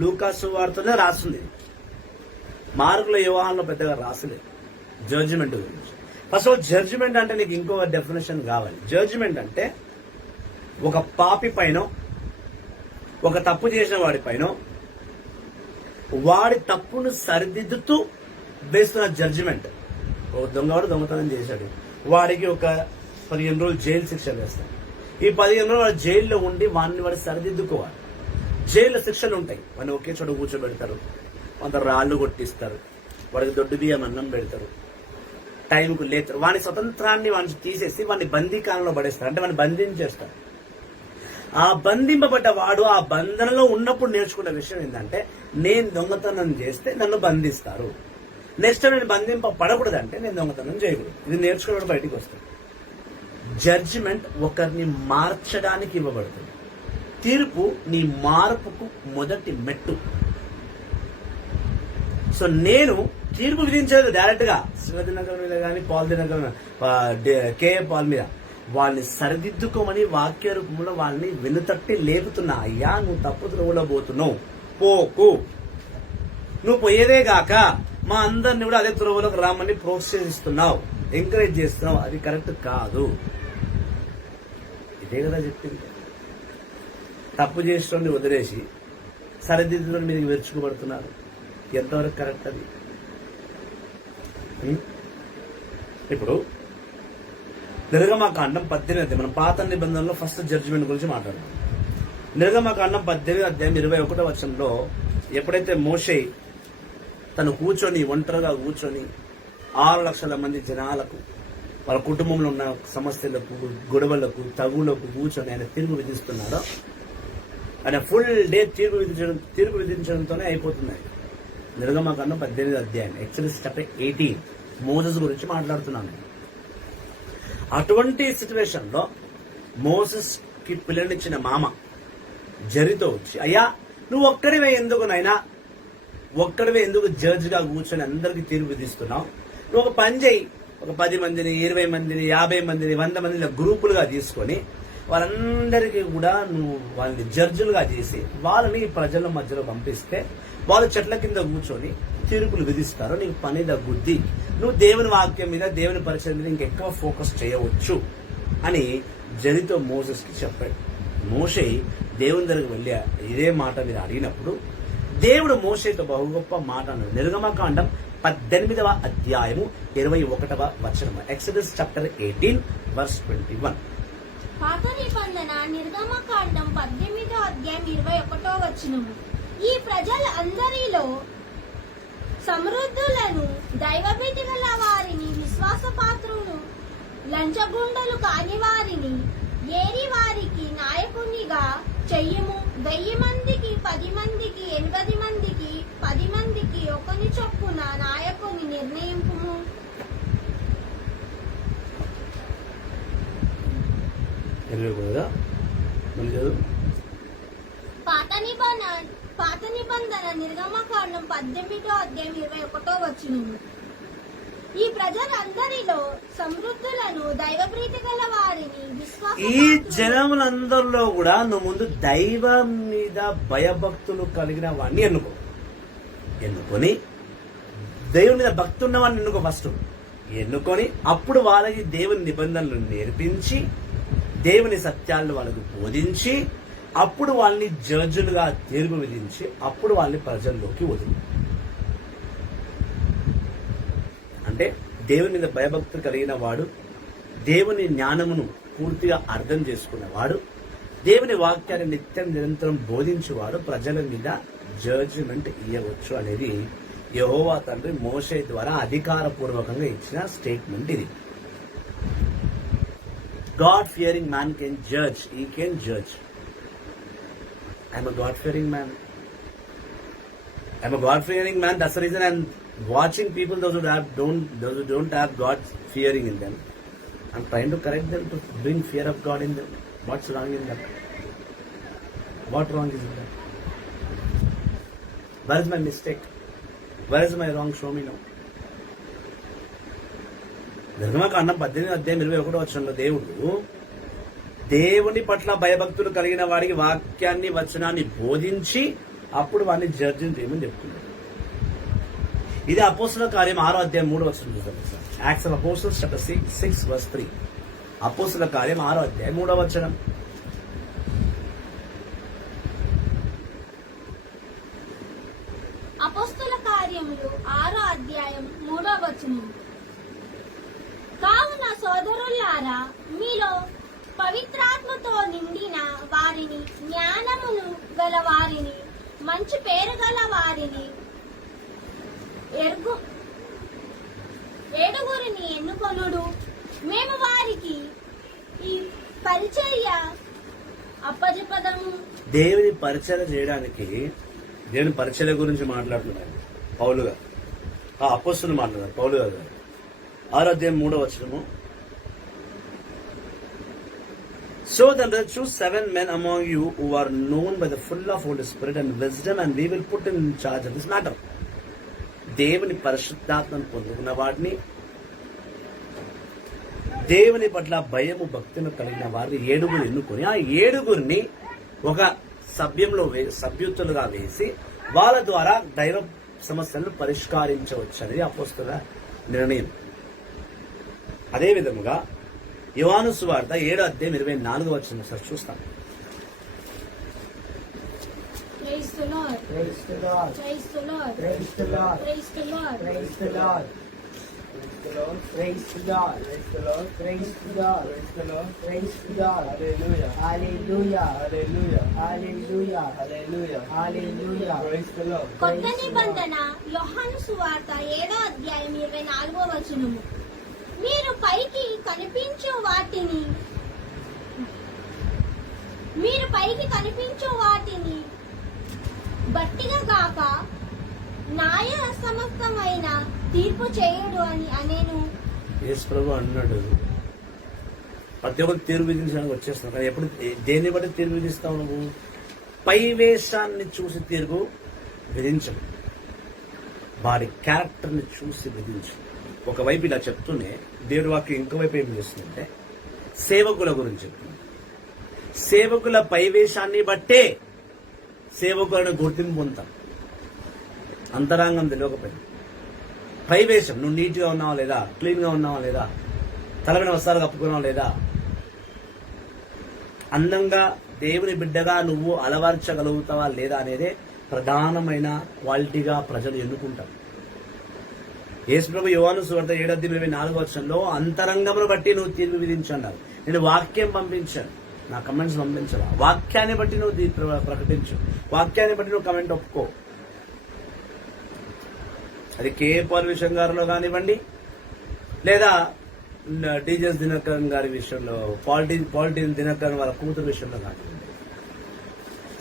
లూకాస్ సువార్తలో రాస్తుంది. మార్కుల యోహానులో పెద్దగా రాసలేదు జడ్జిమెంట్ గురించి. ఫస్ట్ ఆఫ్ ఆల్ జడ్జిమెంట్ అంటే నీకు ఇంకో డెఫినేషన్ కావాలి. జడ్జిమెంట్ అంటే ఒక పాపి పైన, ఒక తప్పు చేసిన వాడి పైన, వాడి తప్పును సరిదిద్దుతూ వేస్తున్న జడ్జిమెంట్. ఒక దొంగవాడు దొంగతనం చేశాడు, వాడికి ఒక 15 రోజులు జైలు శిక్ష వేస్తాడు. ఈ 15 రోజులు వాడు జైల్లో ఉండి వాడిని సరిదిద్దుకోవాలి. జైల్లో శిక్షలు ఉంటాయి. వాడిని ఒకే చోట కూర్చోబెడతారు, కొంత రాళ్లు కొట్టిస్తారు, వాడికి దొడ్డు బియ్యం అన్నం పెడతారు, టైంకు లేతారు. వాని స్వతంత్రాన్ని వాడిని తీసేసి వాడిని బందీకాలంలో పడేస్తారు, అంటే వాడిని బంధించేస్తారు. ఆ బంధింపబడ్డ వాడు ఆ బంధనలో ఉన్నప్పుడు నేర్చుకున్న విషయం ఏంటంటే, నేను దొంగతనం చేస్తే నన్ను బంధిస్తారు, నెక్స్ట్ నేను బంధింపబడకూడదంటే నేను దొంగతనం చేయకూడదు. ఇది నేర్చుకున్నప్పుడు బయటికి వస్తాడు. జడ్జిమెంట్ ఒకరిని మార్చడానికి ఇవ్వబడుతుంది. తీర్పు నీ మార్పుకు మొదటి మెట్టు. సో నేను తీర్పు విధించలేదు డైరెక్ట్ గా శివాజీ నగర్ మీద కానీ, పాల్ నగర్, కేఏ పాల్ మీద. వాళ్ళని సరిదిద్దుకోమని వాక్య రూపంలో వాళ్ళని వెనుతట్టి లేపుతున్నా. అయ్యా, నువ్వు తప్పు త్రోవలో పోతున్నావు, పోకు. నువ్వు పోయేదే గాక మా అందరిని కూడా అదే త్రోవలోకి రామని ప్రోత్సహిస్తున్నావు, ఎంకరేజ్ చేస్తున్నావు. అది కరెక్ట్ కాదు. ఇదే కదా చెప్పింది. తప్పు చేసిన వదిలేసి సరిదిద్దులను మీరు విరుచుకోబడుతున్నారు. ఎంతవరకు కరెక్ట్ అది? ఇప్పుడు నిర్గమకాండం 18, మనం పాత నిబంధనలో ఫస్ట్ జడ్జిమెంట్ గురించి మాట్లాడుతాం. నిర్గమకాండం 18 అధ్యాయం 21వ వచనంలో ఎప్పుడైతే మోషే తను కూర్చొని ఒంటరిగా కూర్చొని 6 లక్షల మంది జనాలకు, వాళ్ళ కుటుంబంలో ఉన్న సమస్యలకు, గొడవలకు, తగులకు కూర్చొని ఆయన తీర్పు విధిస్తున్నాడో, ఆయన ఫుల్ డే తీర్పు విధించడంతోనే అయిపోతుంది. నిర్గమకాండం 18 అధ్యాయం, ఎక్సోడస్ చాప్టర్ 18, మోసెస్ గురించి మాట్లాడుతున్నాను. అటువంటి సిచ్యువేషన్ లో మోసెస్ కి పిల్లనిచ్చిన మామ జరితో వచ్చి, అయ్యా నువ్వు ఒక్కడివే ఎందుకు నాయనా, ఒక్కడివే ఎందుకు జడ్జ్ గా కూర్చొని అందరికి తీర్పు విధిస్తున్నావు? నువ్వు ఒక పని చేయి, ఒక 10 మందిని, 20 మందిని, 50 మందిని, 100 మందిని గ్రూపులుగా తీసుకొని వాళ్ళందరికీ కూడా నువ్వు వాళ్ళని జడ్జిలుగా చేసి వాళ్ళని ప్రజల మధ్యలో పంపిస్తే వాళ్ళు చెట్ల కింద కూర్చొని తీర్పులు విధిస్తారు. నీకు పని తగ్గుద్ది, నువ్వు దేవుని వాక్యం మీద, దేవుని పరిచయం మీద ఇంకెక్కువ ఫోకస్ చేయవచ్చు అని జరితో మోసెస్ కి చెప్పాడు. మోషే దేవుని దగ్గరికి వెళ్ళి ఇదే మాట మీద అడిగినప్పుడు దేవుడు మోషేతో బహు గొప్ప మాట అన్నాడు. నిర్గమకాండం 18వ అధ్యాయము 21వ వచనం, ఎక్సోడస్ చాప్టర్ 18 వర్స్ 21. పాత నిబంధన నిర్గమకాండం 18వ అధ్యాయం 21వ వచనము. ఈ ప్రజలందరిలో సమృద్ధులను, దైవభీతి గల వారిని, విశ్వాసపాత్రులు, లంచగుండలు కాని వారిని ఏరి వారికి నాయకునిగా చెయ్యము. 1000 మందికి, 10 మందికి, 80 మందికి, 10 మందికి ఒకని చొప్పున నాయకుని నిర్ణయింపుము. పాత నిబంధన నిర్గమకాండం 18వ అధ్యాయం 21వ వచనము. ఈ ప్రజలందరిలో సమృద్ధులను, దైవప్రీతి గల వారిని, ఈ జనములందరిలో కూడా నువ్వు ముందు దైవం మీద భయభక్తులు కలిగిన వాడిని ఎన్నుకొని దేవుని మీద భక్తి ఉన్నవాడిని ఎన్నుకో. ఫస్ట్ ఎన్నుకొని అప్పుడు వాళ్ళకి దేవుని నిబంధనలు నేర్పించి, దేవుని సత్యాలను వాళ్ళకు బోధించి, అప్పుడు వాళ్ళని జడ్జులుగా తీర్పు విధించి, అప్పుడు వాళ్ళని ప్రజల్లోకి వదిలి. అంటే దేవుని మీద భయభక్తులు కలిగిన వాడు, దేవుని జ్ఞానమును పూర్తిగా అర్థం చేసుకున్నవాడు, దేవుని వాక్యాన్ని నిత్యం నిరంతరం బోధించేవాడు ప్రజల మీద జడ్జిమెంట్ ఇవ్వవచ్చు అనేది యెహోవా తండ్రి మోషే ద్వారా అధికారపూర్వకంగా ఇచ్చిన స్టేట్మెంట్ ఇది. God fearing man can judge. He can judge. I'm a God fearing man. I'm a God fearing man. That's the reason I'm watching people those who don't have God fearing in them. I'm trying to correct them to bring fear of God in them. What's wrong in that? What wrong is in that? Where is my mistake? Where is my wrong? Show me now. నిర్గమకాండం 18వ అధ్యాయం 21వ వచనంలో దేవుని పట్ల భయభక్తులు కలిగిన వాడికి వాక్యాన్ని, వచనాన్ని బోధించి అప్పుడు వాడిని జడ్జిని చేయమని చెప్తున్నాడు. ఇది అపోస్తుల కార్యం 6వ అధ్యాయం 3వ వచనం చూద్దాం. Acts of apostles chapter 6 verse 3. అపోస్తుల కార్యం 6వ అధ్యాయం 3వ వచనం. అపోస్తుల కార్యములు 6వ అధ్యాయం 3వ వచనం. కావున సోదరులారా, మీలో పవిత్రాత్మతో నిండిన వారిని, జ్ఞానమును గల వారిని, మంచి పేరు గల వారిని, ఏడుగురిని ఎన్నుకొనుడు. మేము వారికి ఈ పరిచర్య అప్పజెపదము. దేవుని పరిచర్య చేయడానికి, దేవుని పరిచర్య గురించి మాట్లాడుతున్నాడు పౌలు గారు. అపోస్తులు మాట్లాడారు పౌలు గారు. 6వ అధ్యాయం 3వ వచనము. So then there choose 7 men among you who are known by the full of Holy Spirit and wisdom, and we will put in charge of this matter. దేవుని పరిశుద్ధాత్మను పొందుకున్న వాడిని, దేవుని పట్ల భయము భక్తిని కలిగిన వారిని 7 ఎన్నుకొని, ఆ 7 ఒక సభ్యుతులుగా వేసి వాళ్ళ ద్వారా దైవ సమస్యలను పరిష్కరించవచ్చు అనేది అపోస్తలుల నిర్ణయం. అదే విధముగా యోహాను సువార్త 7వ అధ్యాయం 24వ వచనం సార్ చూస్తాం. Praise the Lord. Praise the Lord. Praise the Lord. Praise the Lord. Praise the Lord. Praise the Lord. Praise the Lord. Praise the Lord. Praise the Lord. Praise the Lord. Praise the Lord. Hallelujah. Hallelujah. Hallelujah. Hallelujah. Hallelujah. Hallelujah. Praise the Lord. కొత్త నిబంధన యోహాను సువార్త 7వ అధ్యాయం 24వ వచనము. మీరు పైకి కనిపించు వాటిని బట్టిగా గాక న్యాయ సమస్తమైన తీర్పు చేయడు అని అనేను. యేసు ప్రభు అన్నాడు, ప్రతి ఒక్కరు తీర్పు విధించడానికి వచ్చేస్తున్నావు. కానీ ఎప్పుడు దేన్ని బట్టి తీర్పు విధిస్తావు? నువ్వు పైవేషాన్ని చూసి తీర్పు విధించవు, వాడి క్యారెక్టర్ని చూసి విధించు. ఒకవైపు ఇలా చెప్తూనే దేవుడి వాక్యం ఇంకోవైపు ఏం చేస్తుందంటే సేవకుల గురించి చెప్తుంది. సేవకుల పైవేషాన్ని బట్టే సేవకులను గుర్తింపు పొందుతాం. అంతరాంగం తెలియకపోయింది. పైవేషం, నువ్వు నీట్ గా ఉన్నావా లేదా, క్లీన్ గా ఉన్నావా లేదా, తలమైన వస్త్రాలు కప్పుకున్నావా లేదా, అందంగా దేవుని బిడ్డగా నువ్వు అలవర్చగలుగుతావా లేదా అనేదే ప్రధానమైన క్వాలిటీగా ప్రజలు ఎన్నుకుంటారు. యేసు ప్రభు యోహాను సువార్త 7వ అధ్యాయం 24వ వచనంలో అంతరంగమును బట్టి నువ్వు తీర్పు విధించన్నావు. నేను వాక్యం పంపించాను, నా కమెంట్స్ పంపించవా? వాక్యాన్ని బట్టి నువ్వు ప్రకటించు, వాక్యాన్ని బట్టి నువ్వు కమెంట్ ఒప్పుకో. అది కేపాల్ విషయం గారిలో కానివ్వండి, లేదా టీజెస్ దినకరన్ గారి విషయంలో, పాలిటీన్ దినకరన్ వాళ్ళ కూతురు విషయంలో కానివ్వండి.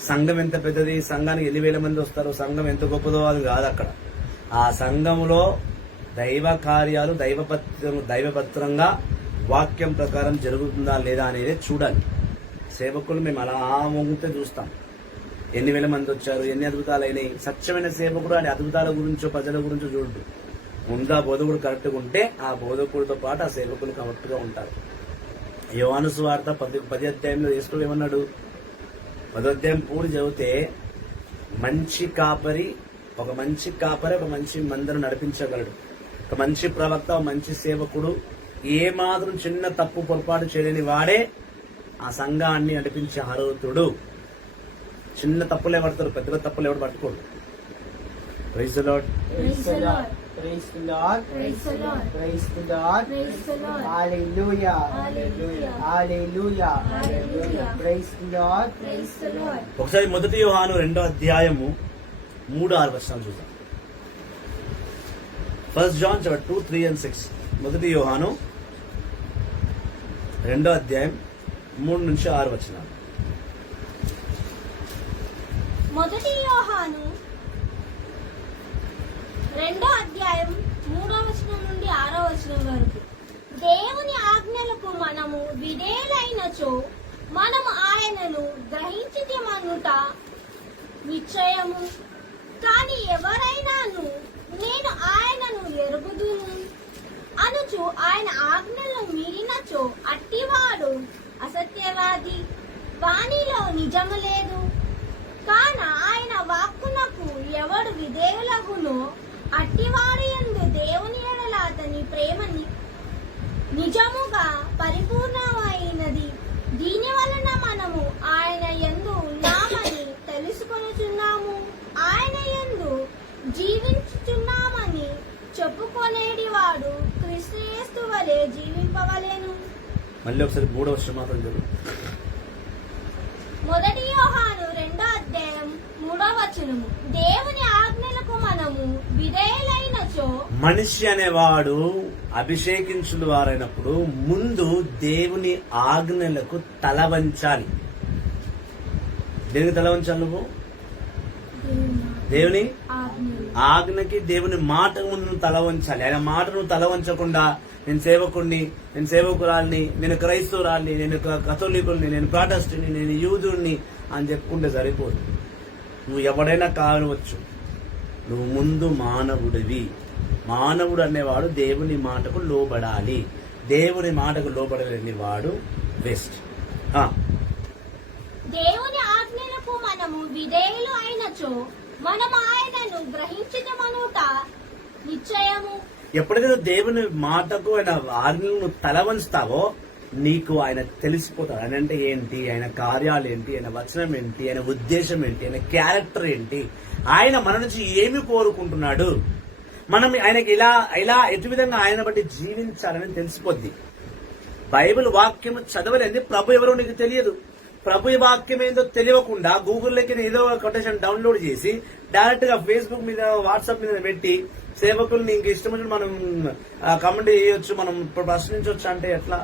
సంఘం ఎంత పెద్దది, సంఘానికి 10,000 మంది వస్తారు, సంఘం ఎంత గొప్పదో అది కాదు. అక్కడ ఆ సంఘములో దైవ కార్యాలు దైవపత్రంగా వాక్యం ప్రకారం జరుగుతుందా లేదా అనేది చూడాలి. సేవకులు మేము అలా మొంగితే చూస్తాం. 8,000 మంది వచ్చారు, ఎన్ని అద్భుతాలు అయినాయి. సత్యమైన సేవకుడు అని అద్భుతాల గురించో ప్రజల గురించో చూడు. ముందు ఆ బోధకుడు కరెక్ట్గా ఉంటే ఆ బోధకుడితో పాటు ఆ సేవకులు కరెక్ట్గా ఉంటారు. యోహాను సువార్త 10వ అధ్యాయంలో యేసు ఏమన్నాడు? 10వ అధ్యాయం పూర్తి చదివితే ఒక మంచి మందను నడిపించగలడు. ఒక మంచి ప్రవక్త, ఒక మంచి సేవకుడు ఏ మాత్రం చిన్న తప్పు పొరపాటు చేయలేని వాడే ఆ సంఘాన్ని నడిపించే అర్హుడు. చిన్న తప్పులే పడతారు, పెద్ద తప్పులు ఎవరు పట్టుకోడు. Praise the Lord. Praise the Lord. Praise the Lord. Praise the Lord. Praise the Lord. Praise the Lord. Hallelujah. Hallelujah. Hallelujah. Hallelujah. Praise the Lord. Praise the Lord. ఒకసారి 1 యోహాను 2వ అధ్యాయము 3-6 వచనాలు చూద్దాం. 1 John 2, 3 and 6. 1 యోహాను 2వ అధ్యాయం 3 నుంచి 6 వచనాలు. 1 యోహాను 2వ అధ్యాయం 3వ వచనం నుండి 6వ వచనం వరకు. దేవుని ఆజ్ఞలకు మనము విధేయులైనచో మనము ఆయనను గ్రహించితిమనుట నిశ్చయము. కాని ఎవరైనాను నేను ఆయనను ఎరుగుదును అనుచు ఆయన ఆజ్ఞలను మీరినచో అట్టివాడు అసత్యవాది, వానిలో నిజము లేదు. కాన ఆయన వాక్కునకు ఎవడు విధేయులగునో అట్టివాడు తెలుసుకొనుచున్నాము. ఆయన యందు జీవించుచున్నామని చెప్పుకొనేటి వాడు క్రీస్తు యేసు వలె జీవింపవలెను. మళ్ళీ ఒకసారి 3వ వచనం మాత్రం చదువు. 1 యోహాను 2:3 దేవుని ఆజ్ఞలకు మనము విధేయులైనచో మనిషి అనేవాడు అభిషేకించుడు వారైనప్పుడు ముందు దేవుని ఆజ్ఞలకు తల వంచాలి. దేనికి తల వంచాలి? నువ్వు దేవుని ఆజ్ఞకి, దేవుని మాటకు ముందు నువ్వు తల వంచాలి. ఆయన మాట నువ్వు తల వంచకుండా నేను సేవకుడిని, నేను సేవకురాల్ని, నేను క్రైస్తవురాల్ని, నేను కథోలికుల్ని, నేను ప్రాటెస్టెంట్ని, నేను యూదుడిని అని చెప్పుకుంటే సరిపోదు. నువ్వు ఎవడైనా కావచ్చు, నువ్వు ముందు మానవుడివి. మానవుడు అనేవాడు దేవుని మాటకు లోబడాలి. దేవుని మాటకు లోబడలేని వాడు వేస్ట్. దేవుని ఆజ్ఞలకు మనము విధేయులు అయినచో మనము ఆయనను గ్రహించటమనుట నిశ్చయము. ఎప్పుడైతే నువ్వు దేవుని మాటకు, ఆయన ఆజ్ఞలను నువ్వు తల వంచుతావో నీకు ఆయన తెలిసిపోతాడు. ఆయన అంటే ఏంటి, ఆయన కార్యాలు ఏంటి, ఆయన వచనం ఏంటి, ఆయన ఉద్దేశం ఏంటి, ఆయన క్యారెక్టర్ ఏంటి, ఆయన మన నుంచి ఏమి కోరుకుంటున్నాడు, మనం ఆయనకి ఇలా ఎటు విధంగా ఆయన బట్టి జీవించాలని తెలిసిపోద్ది. బైబిల్ వాక్యం చదవలేంది ప్రభు ఎవరో నీకు తెలియదు. ప్రభు వాక్యం ఏందో తెలియకుండా గూగుల్లోకి ఏదో కొటేషన్ డౌన్లోడ్ చేసి డైరెక్ట్ గా ఫేస్బుక్ మీద, వాట్సాప్ మీద పెట్టి సేవకుల్ని ఇంక ఇష్టం వచ్చినట్టు మనం కమెంట్ చేయొచ్చు, మనం ప్రశ్నించవచ్చు అంటే ఎట్లా?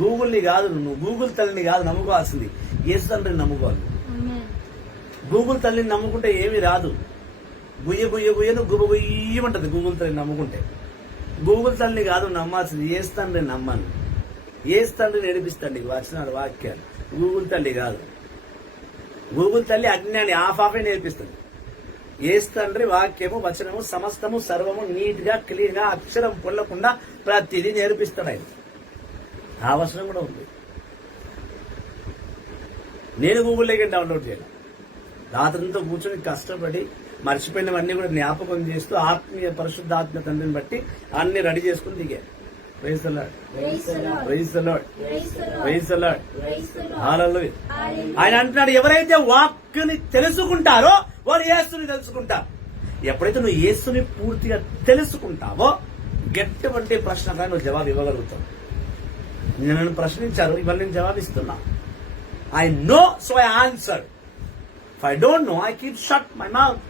గూగుల్ని కాదు, నువ్వు గూగుల్ తల్లిని కాదు నమ్ముకోవాల్సింది, యేసు తండ్రిని నమ్ముకోవాలి. గూగుల్ తల్లిని నమ్ముకుంటే ఏమీ రాదు. గుయ్య గుయ్య గుయ్యను గుబ గుయ్యమంటది గూగుల్ తల్లిని నమ్ముకుంటే. గూగుల్ తల్లిని కాదు నమ్మాల్సింది, యేసు తండ్రిని నమ్మాను. యేసు తండ్రిని నేర్పిస్తాడు నీకు వచనాలు, వాక్యాలు. గూగుల్ తల్లి కాదు. గూగుల్ తల్లి అజ్ఞాని, ఆఫే నేర్పిస్తుంది. యేసు తండ్రి వాక్యము, వచనము, సమస్తము, సర్వము నీట్ గా, క్లీన్ గా, అక్షరం పొల్లకుండా ప్రతిదీ నేర్పిస్తాడు ఆయన. ఆ అవసరం కూడా ఉంది. నేను గూగుల్లోకి డౌన్లోడ్ చేయను. రాత్రంతా కూర్చొని కష్టపడి మర్చిపోయినవన్నీ కూడా జ్ఞాపకం చేస్తూ ఆత్మీయ పరిశుద్ధాత్మ తండ్రిని బట్టి అన్ని రెడీ చేసుకుని దిగా. Praise the Lord, praise the Lord, praise the Lord, hallelujah. ఆయన అంటున్నాడు, ఎవరైతే వాక్యుని తెలుసుకుంటారో వారు యేసుని తెలుసుకుంటారు. ఎప్పుడైతే నువ్వు యేసుని పూర్తిగా తెలుసుకుంటావో గట్టివంటి ప్రశ్నగా నువ్వు జవాబు ఇవ్వగలుగుతావు. నన్ను ప్రశ్నించారు, ఇవాళ నేను జవాబిస్తున్నా. I know, so I answer. If I don't know, I keep shut my mouth.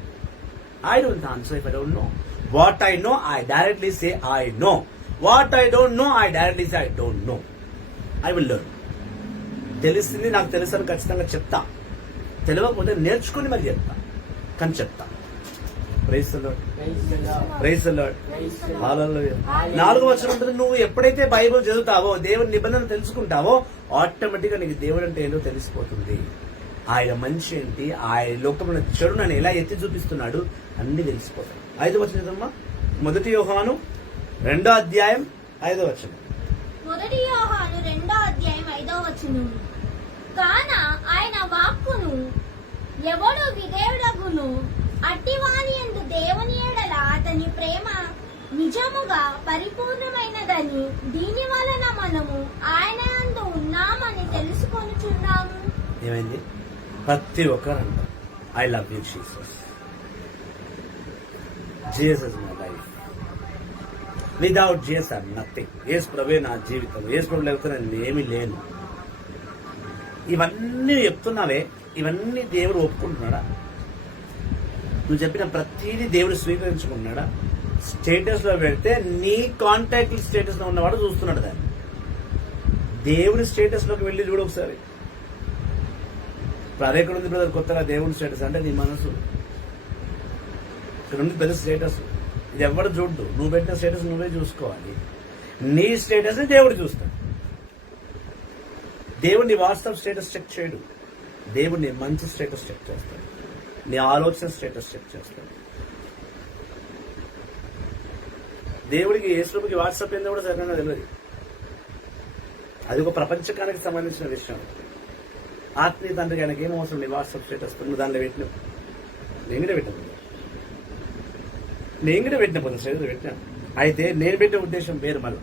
I don't answer if I don't know. What I know, I directly say I know. What I don't know, I directly say I don't know. I will learn. తెలిసింది నాకు తెలుసు అని ఖచ్చితంగా చెప్తా. తెలియకపోతే నేర్చుకుని మరి చెప్తా, కానీ చెప్తా. Praise the Lord, praise the Lord, hallelujah. 4వ వచనం ఉంటుంది, నువ్వు ఎప్పుడైతే బైబిల్ చదువుతావో, దేవుని నిబంధన తెలుసుకుంటావో ఆటోమేటిక్ గా నీకు దేవుడు అంటే ఏంటో తెలిసిపోతుంది. ఆయన మనిషి ఏంటి, ఆయన లోకంలో చెడు నన్ను ఎలా ఎత్తి చూపిస్తున్నాడు అన్ని తెలిసిపోతాయి. 5వ వచనం, 1 యోహాను 2:5. 1 యోహాను 2:5 కాన ఆయన వాక్కును ఎవడు విధేయుడగును అట్టివాని యందు దేవుని యెడల అతని ప్రేమ నిజముగా పరిపూర్ణమైనదని దీని వలన మనము ఆయన యందు ఉన్నామని తెలుసుకొనుచున్నాము. ఏమైంది? ప్రతి ఒక్కరు అంటారు, I love you Jesus, Jesus my life, without Jesus I am nothing. యేసు ప్రభువే నా జీవితం, యేసు ప్రభు లేకపోతే నేను ఏమీ లేను. ఇవన్నీ చెప్తున్నావే, ఇవన్నీ దేవుడు ఒప్పుకుంటున్నాడా? నువ్వు చెప్పిన ప్రతిదీ దేవుడు స్వీకరించుకుంటున్నాడా? స్టేటస్ లో పెడితే నీ కాంటాక్ట్ స్టేటస్ లో ఉన్నవాడు చూస్తున్నాడు దాన్ని. దేవుడి స్టేటస్ లోకి వెళ్ళి చూడు ఒకసారి. ఇప్పుడు అదే ఇక్కడ ఉంది బ్రదర్, కొత్తగా దేవుడి స్టేటస్ అంటే నీ మనసు. ఇక్కడ ఉంది పెద్ద స్టేటస్, ఇది ఎవరు చూడ్డు. నువ్వు పెట్టిన స్టేటస్ నువ్వే చూసుకోవాలి. నీ స్టేటస్ ని దేవుడు చూస్తాడు. దేవుడు నీ వాట్సాప్ స్టేటస్ చెక్ చేయడు. దేవుడు నీ మంచి స్టేటస్ చెక్ చేస్తాడు, నీ ఆలోచన స్టేటస్ చెక్ చేస్తాడు. దేవుడికి యేసుకి వాట్సాప్ ఏందో కూడా సరైన తెలియదు. అది ఒక ప్రపంచకానికి సంబంధించిన విషయం. ఆత్మీయ తండ్రికి ఆయనకి ఏం అవసరం నీ వాట్సాప్ స్టేటస్? నువ్వు దాంట్లో పెట్టిన నేను కూడా పెట్టిన పొందిన స్టేటస్ పెట్టినాను. అయితే నేను పెట్టిన ఉద్దేశం వేరు. మళ్ళీ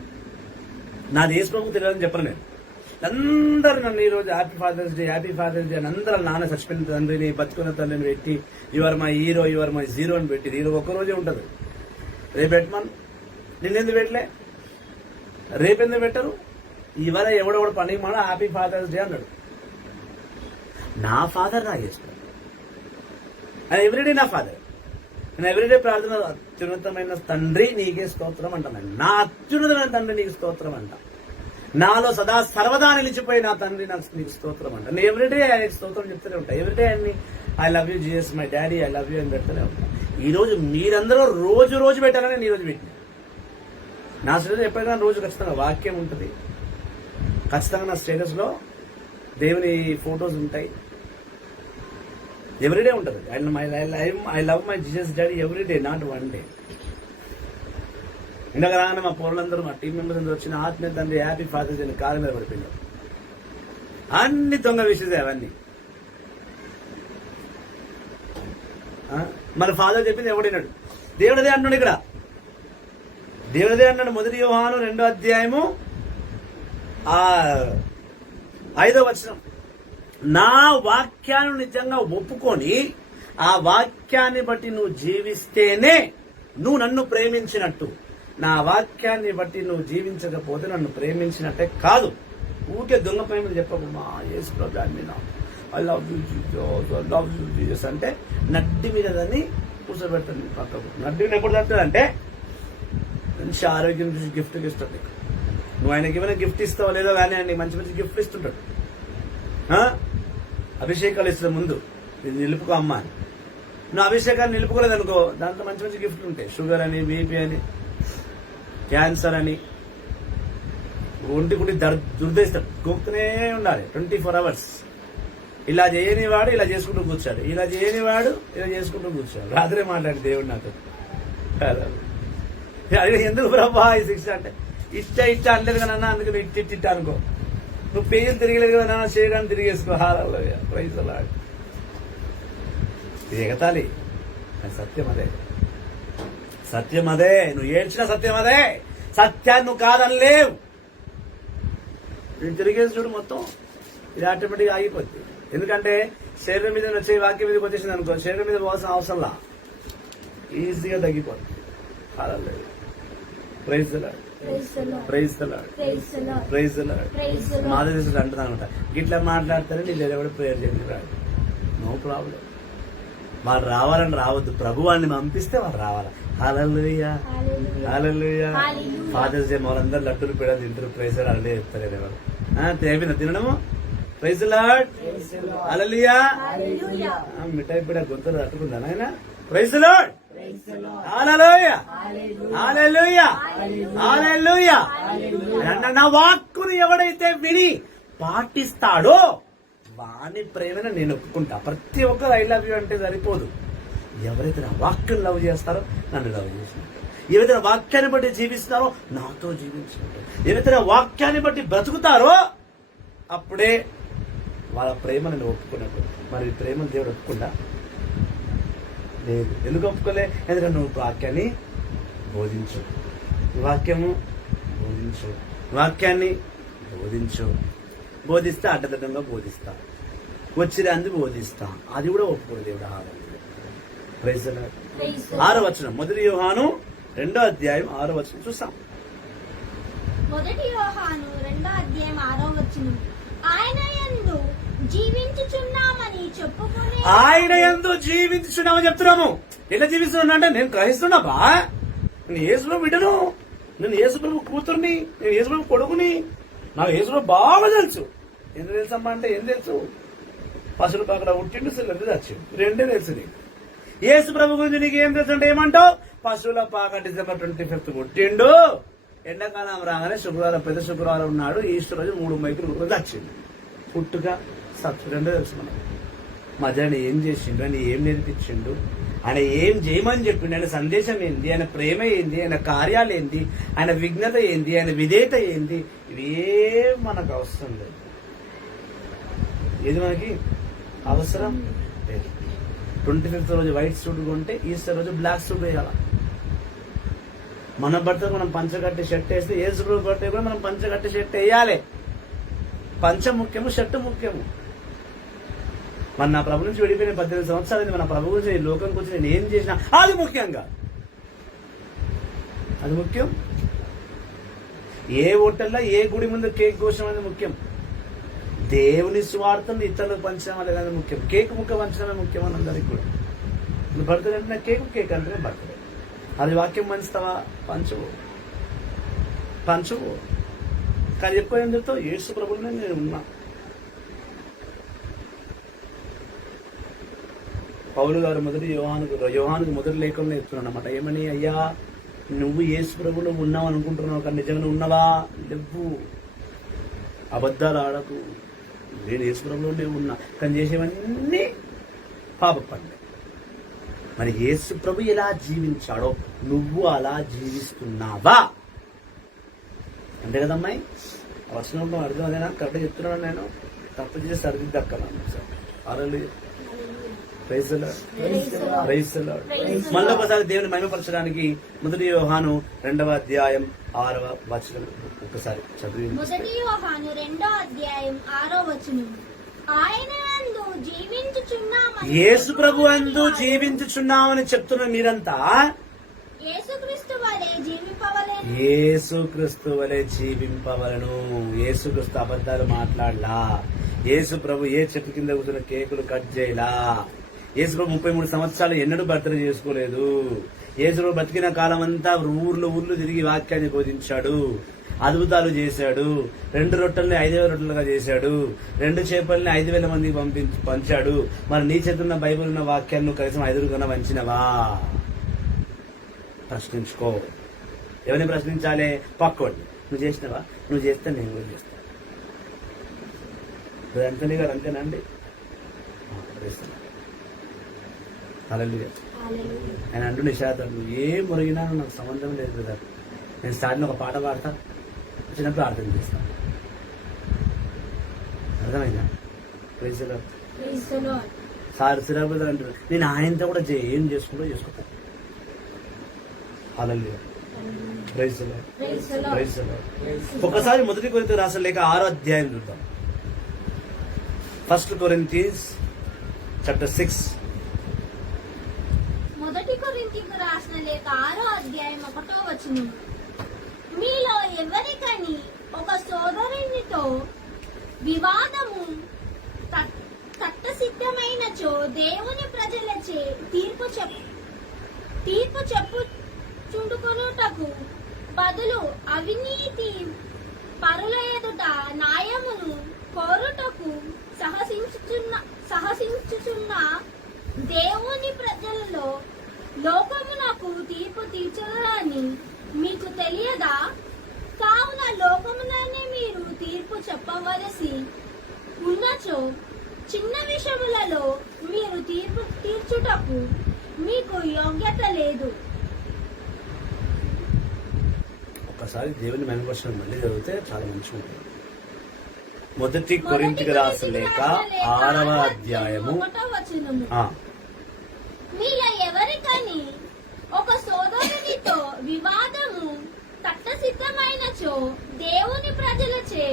నాది యేసు ప్రభువుకు తెలియాలని చెప్పను నేను. అందరూ నన్ను ఈ రోజు హ్యాపీ ఫాదర్స్ డే అని అందరూ నాన్న చచ్చిపోయిన తండ్రిని బతుకున్న తండ్రిని పెట్టి your my hero your my zero అని పెట్టి ఈ రోజు ఒక్కరోజే ఉంటది. రేపు పెట్టమని నిన్నెందుకు పెట్టలే, రేపెందుకు పెట్టరు? ఇవాళ ఎవడెవడు పండుగ మన హ్యాపీ ఫాదర్స్ డే అన్నాడు. నా ఫాదర్ నాకు చేస్తాడు, ఆయన ఎవ్రీడే నా ఫాదర్. నేను ఎవ్రీడే ప్రార్థన, అత్యున్నతమైన తండ్రి నీకే స్తోత్రం అంటాను. నా అత్యున్నతమైన తండ్రి నీకు స్తోత్రం అంట. నాలో సదా సర్వదా నిలిచిపోయి నా తండ్రి నాకు నీకు స్తోత్రం అంట. నేను ఎవ్రీడే ఆయన స్తోత్రం చెప్తూనే ఉంటా. ఎవ్రీడే ఆయన్ని I love you Jesus my daddy I love you అని పెడుతూనే ఉంటా. ఈ రోజు మీరందరూ రోజు పెట్టాలని నేను ఈ రోజు పెట్టిన. నా స్టేటస్ ఎప్పటికైనా రోజు ఖచ్చితంగా వాక్యం ఉంటుంది, ఖచ్చితంగా నా స్టేటస్ లో దేవుని ఫొటోస్ ఉంటాయి. ఎవ్రీడే ఉంటుంది. I love my Jesus daddy everyday, not one day. ఇందాక రాగానే మా పౌరులందరూ మా టీం మెంబర్స్ అందరూ వచ్చిన ఆత్మీయ తండ్రి హ్యాపీ ఫాదర్స్ డే కాలం మీద పడిపోయినారు. అన్ని దొంగ విషయాలు అవన్నీ. మన ఫాదర్ చెప్పింది ఎవడినాడు? దేవుడిదే అంటున్నాడు ఇక్కడ. దేవుడిదే అన్నాడు. 1 యోహాను 2వ అధ్యాయము 5వ వచనం. నా వాక్యాన్ని నిజంగా ఒప్పుకొని ఆ వాక్యాన్ని బట్టి నువ్వు జీవిస్తేనే నువ్వు నన్ను ప్రేమించినట్టు. నా వాక్యాన్ని బట్టి నువ్వు జీవించకపోతే నన్ను ప్రేమించినట్టే కాదు. ఊరికే దొంగ ప్రేమలు చెప్పకు. మా యేసు ప్రభువు మీద I love you Jesus, I love you Jesus అంటే నడ్డి మీద దాన్ని కూర్చోబెడతాను పక్కకు. నడ్డి మీద ఎప్పుడు తగ్గుతుందంటే మంచి ఆరోగ్యం చూసి గిఫ్ట్ ఇస్తాడు. నువ్వు ఆయనకి ఏమైనా గిఫ్ట్ ఇస్తావో లేదో కానీ ఆయన మంచి మంచి గిఫ్ట్ ఇస్తుంటాడు. అభిషేకాలు ఇస్తున్న ముందు ఇది నిలుపుకో అమ్మ అని. నువ్వు అభిషేకాన్ని నిలుపుకోలేదు అనుకో, దాంట్లో మంచి మంచి గిఫ్ట్లు ఉంటాయి. షుగర్ అని, బీపీ అని, క్యాన్సర్ అని, ఒంటి గుడి దుర్దేస్తాడు. గోక్కునే ఉండాలి 24 hours. ఇలా చేయని వాడు ఇలా చేసుకుంటూ కూర్చాడు, ఇలా చేయని వాడు ఇలా చేసుకుంటూ కూర్చాడు. రాత్రే మాట్లాడి దేవుడు నాతో ఎందుకు ప్రభా ఈ శిక్ష అంటే ఇట్ట అనలేదు కదా అన్న, అందుకని ఇట్ట అనుకో. నువ్వు పేజీలు తిరిగలేదు కదా నాన్న, చేయడానికి తిరిగేసుకో. హాలూయా, ప్రైజ్ ది లార్డ్. ఎగతాళి సత్యం అదే, సత్యం అదే. నువ్వు ఏడ్చిన సత్యం అదే. సత్యాన్ని నువ్వు కాదనలేవు. నేను తిరిగేసి చూడు మొత్తం ఇది ఆటోమేటిక్గా ఆగిపోద్ది. ఎందుకంటే శరీరం మీద వచ్చే వాక్యం మీదకి వచ్చేసింది అనుకో, శరీరం మీద పోవాల్సిన అవసరంలా ఈజీగా తగ్గిపోతుంది. కాదలేదు. Praise the Lord, praise the Lord, praise the Lord. మాధవ అంటున్నాను అనమాట. ఇట్లా మాట్లాడతారే నీ దగ్గర కూడా ప్రేయర్ చేయండి రాడు, నో ప్రాబ్లం. వాళ్ళు రావాలని రావద్దు, ప్రభు వాడిని పంపిస్తే వాళ్ళు రావాలి. హల్లెలూయా, హల్లెలూయా. ఫాదర్స్ డే వాళ్ళందరూ లడ్డూలు పెడ తింటారు. ప్రైజ్ ది లార్డ్ చెప్తారు. ఎవరు తేపిన తినడము? ప్రైజ్ ది లార్డ్, హల్లెలూయా. మిఠాయి పెడ గొంతులు తట్టుకుందా నాయన? ప్రైజ్ ది లార్డ్, హల్లెలూయా, హల్లెలూయా, హల్లెలూయా. నా వాక్కును ఎవడైతే విని పాటిస్తాడో వాని ప్రేమను నేను ఒప్పుకుంటా. ప్రతి ఒక్కరు ఐ లవ్ యూ అంటే సరిపోదు. ఎవరైతే నా వాక్యం లవ్ చేస్తారో నన్ను లవ్ చేసినట్టు, ఎవరైతే నా వాక్యాన్ని బట్టి జీవిస్తారో నాతో జీవించినట్టు, ఎవరైతే నా వాక్యాన్ని బట్టి బ్రతుకుతారో అప్పుడే వాళ్ళ ప్రేమను నేను ఒప్పుకున్నట్టు. మరి ప్రేమను దేవుడు ఒప్పుకుంటా లేదు. ఎందుకు ఒప్పుకోలే? ఎందుకంటే నువ్వు వాక్యాన్ని బోధించు, వాక్యము బోధించు, వాక్యాన్ని బోధించు. బోధిస్తే అడ్డదడ్డంగా బోధిస్తా, వచ్చిన అందుకు బోధిస్తా. అది కూడా ఒప్పుకోడు దేవుడు. Praise the Lord. 6వ వచనం 1 యోహాను 2వ అధ్యాయం 6వ వచనం చూస్తాం. 1 యోహాను 2వ అధ్యాయం 6వ వచనం. ఆయన యందు జీవించుచున్నామని చెప్పుకునే, ఆయన యందు జీవించుచున్నామని చెప్తున్నాము. ఎట్లా జీవిస్తున్నా అంటే నేను గ్రహిస్తున్నావా? నేను యేసుప్రభు బిడ్డను, నేను యేసుప్రభు కూతుర్ని, నేను యేసుప్రభు కొడుకుని. నాకు యేసుప్రభు బాగా తెలుసు. ఎందుకు తెలుసమ్మా అంటే ఏం తెలుసు? పశువులు అక్కడ ఉట్టిండు, సిల్లర్లు చచ్చిండు. రెండే తెలుసు నీకు. యేసుప్రభు గురించి నీకు ఏం తెలుసు అంటే ఏమంటావు? పశువుల పాక December 25th పుట్టిండు. ఎండాకాలం రాగానే శుక్రవారం, పెద్ద శుక్రవారం ఉన్నాడు, ఈస్టర్ రోజు 3 మైకులు చచ్చిండు. పుట్టుక సత్తు రెండో తెలుసు మనకు. మధ్యాహ్నం ఏం చేసిండు, ఆయన ఏం నేర్పించిండు, ఆయన ఏం చేయమని చెప్పిండు, ఆయన సందేశం ఏంది, ఆయన ప్రేమ ఏంది, ఆయన కార్యాలు ఏంది, ఆయన విఘ్నత ఏంది, ఆయన విధేయత ఏంది, ఇవేం మనకు అవసరం లేదు. ఏది మనకి అవసరం లేదు. 25th రోజు వైట్ సూట్ కొంటే ఈస్టర్ రోజు బ్లాక్ సూట్ వేయాల. మన బట్టలు మనం పంచగట్టి షర్ట్ వేస్తే యేసుప్రభు బర్త్డే కూడా మనం పంచగట్టి షర్ట్ వేయాలి. పంచ ముఖ్యము, షర్టు ముఖ్యము. మన నా ప్రభు నుంచి విడిపోయిన 18 సంవత్సరాలు మన ప్రభు గురించి ఈ లోకంకి వచ్చి నేను ఏం చేసినా అది ముఖ్యంగా, అది ముఖ్యం. ఏ హోటల్లో ఏ గుడి ముందు కేక్ కోసడం అనేది ముఖ్యం. దేవుని స్వార్థం ఇతరులకు పంచడం అనేది ముఖ్యం. కేక్ ముక్క పంచడమే ముఖ్యం అని అందరికి కూడా. నువ్వు బర్త్డే అంటే కేక్ అంటే బర్త్డే. అది వాక్యం పంచుతావా? పంచువు. కానీ ఎక్కువ ఏం చెప్తావు? యేసు ప్రభువునే నేను ఉన్నా. పౌలు గారు యోహానుకు మొదటి లేఖంలో చెప్తున్నాను అన్నమాట. ఏమని? అయ్యా, నువ్వు యేసు ప్రభువులో ఉన్నావు అనుకుంటున్నావు, కానీ నిజంగా ఉన్నావా? లేవు. అబద్ధాలు ఆడకు. నేను యేసు ప్రభువులోనే ఉన్నా, కానీ చేసేవన్నీ పాప పనులే. మరి యేసు ప్రభు ఎలా జీవించాడో నువ్వు అలా జీవిస్తున్నావా? అంతే కదమ్మాయి. వచనంలో అర్థం అదేనా? కరెక్ట్గా చెప్తున్నాను నేను. తప్పు చేసి సరిదిద్దక్కను సార్. మళ్ళీ ఒకసారి దేవుని మహిమపరచడానికి 1 యోహాను 2వ అధ్యాయం 6వ వచనం ఒకసారి చదివి. 1 యోహాను 2వ అధ్యాయం 6వ వచనం. ఆయననందు జీవించుచున్నామని, యేసు ప్రభు అందు జీవించుచున్నామని చెప్తున్న మీరంతా యేసుక్రీస్తు వలె జీవింపవలెను. యేసుక్రీస్తు వలె జీవింపవలను. యేసుక్రీస్తు అబద్ధాలు మాట్లాడలా. యేసు ప్రభు ఏ చెట్టు కింద కూర్చున్న కేకులు కట్ చేయలా. యేసు ప్రభు 33 సంవత్సరాలు ఎన్నడూ బర్త్డే చేసుకోలేదు. యేసు ప్రభు బతికిన కాలం అంతా ఊర్లు తిరిగి వాక్యాన్ని బోధించాడు, అద్భుతాలు చేశాడు. 2 రొట్టెల్ని 5,000 రొట్టెలుగా చేశాడు. 2 చేపల్ని 5,000 మందికి పంచాడు. మరి నీ చేతున్న బైబిల్ ఉన్న వాక్యాన్ని కనీసం 5 కన్నా వంచినవా? ప్రశ్నించుకో. ఎవరిని ప్రశ్నించాలి? పక్కోడిని. నువ్వు చేసినవా? నువ్వు చేస్తే నేను కూడా చేస్తాను. అంతని గారు అంతేనండి. హల్లెలూయా. ఆయన అంటూ నిషాదం, నువ్వు ఏం మురిగినా నాకు సంబంధం లేదు కదా. నేను స్టార్టింగ్ ఒక పాట పాడతా, చిన్నప్పుడు ప్రార్థన చేస్తాను. అర్థమైందా? Praise the Lord. సార్ సిరాబుల్ అంటారు, నేను ఆయనతో కూడా ఏం చేసుకుంటూ చేసుకో. హల్లెలూయా. Praise the Lord. ఒకసారి 1 కొరింథీయులకు రాసిన లేఖ 6వ అధ్యాయం చూద్దాం. 1 Corinthians chapter 6. 1 కొరింథీయులకు రాసిన లేఖ 6వ అధ్యాయం 1వ వచనం. మీలో ఎవరికని ఒక సోదరునితో వివాదము తట్టసిద్ధమైనచో దేవుని ప్రజలచే తీర్పు చెప్పుచుండుకొనుటకు బదులు అవినీతి పరుల ఎదుట న్యాయమును కోరుటకు సహసించుచున్న దేవుని ప్రజలలో లోకమునకు తీర్పు తీర్చదని మీకు తెలియదా? కావున లోకముననే మీరు తీర్పు చెప్పవలసి ఉన్నచో చిన్న విషయములలో మీరు తీర్పు తీర్చుటకు మీకు యోగ్యత లేదు. ఒకసారి దేవుని మహిమపరచడం మళ్ళీ చదివితే చాలా మంచిగా ఉంటుంది. 1 కొరింథీయులకు రాసిన లేఖ 6వ అధ్యాయము 1వ వచనము. మీలో ఎవరికని ఒక సోదరునితో వివాదము తట్టసిద్ధమైనచో దేవుని ప్రజలచే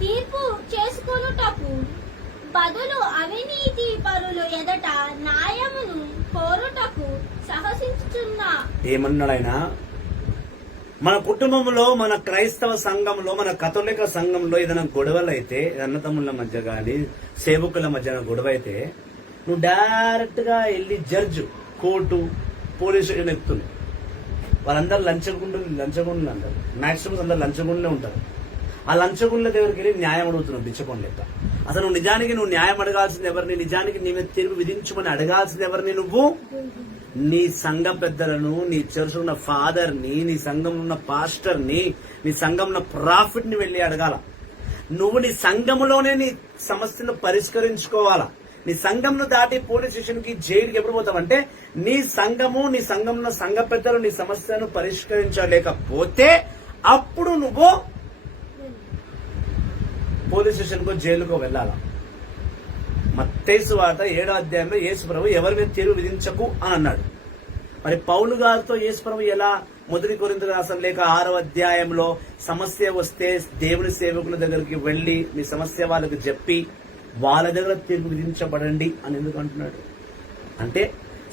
తీర్పు చేసుకొనుటకు బదులు అవినీతి పరులు ఎదట న్యాయమును కోరుటకు సహసించుచున్న. ఏమన్నాడైనా? మన కుటుంబంలో, మన క్రైస్తవ సంఘంలో, మన కథోలిక సంఘంలో ఏదైనా గొడవలు అయితే, అన్నతమ్ముల మధ్య గాని సేవకుల మధ్య గొడవ అయితే, నువ్వు డైరెక్ట్ గా వెళ్ళి జడ్జి, కోర్టు, పోలీస్ స్టేషన్ ఎక్కుతున్నావు. వాళ్ళందరూ లంచగుండులు అంటారు. మాక్సిమం అందరు లంచగుండులే ఉంటారు. ఆ లంచగుండ్ల దగ్గరికి వెళ్ళి న్యాయం అడుగుతున్నావు బిచ్చకొండ లెక్క. అసలు నువ్వు నిజానికి న్యాయం అడగాల్సింది ఎవరిని? నిజానికి నీ మీద తీర్పు విధించమని అడగాల్సింది ఎవరిని? నువ్వు నీ సంఘ పెద్దలను, నీ చర్చ్ ఉన్న ఫాదర్ ని, నీ సంఘంలో ఉన్న పాస్టర్ ని, నీ సంఘంలో ప్రాఫిట్ ని వెళ్లి అడగాల. నువ్వు నీ సంఘంలోనే నీ సమస్యను పరిష్కరించుకోవాలా. నీ సంఘంను దాటి పోలీస్ స్టేషన్ కి, జైలుకి ఎప్పుడు పోతావంటే నీ సంఘంలో సంఘ పెద్దలు నీ సమస్యను పరిష్కరించలేకపోతే అప్పుడు నువ్వు పోలీస్ స్టేషన్ కు, జైలుకు వెళ్ళాలా. మత్తయి సువార్త 7వ అధ్యాయంలో యేసు ప్రభు ఎవరి మీద తీర్పు విధించకు అని అన్నాడు. మరి పౌలు గారితో యేసు ప్రభు ఎలా మొదటి కొరింథీయులకు రాసిన లేఖ 6వ అధ్యాయంలో సమస్య వస్తే దేవుని సేవకుల దగ్గరికి వెళ్లి మీ సమస్య వాళ్ళకి చెప్పి వాళ్ళ దగ్గర తీర్పు విధించబడండి అని ఎందుకు అంటున్నాడు అంటే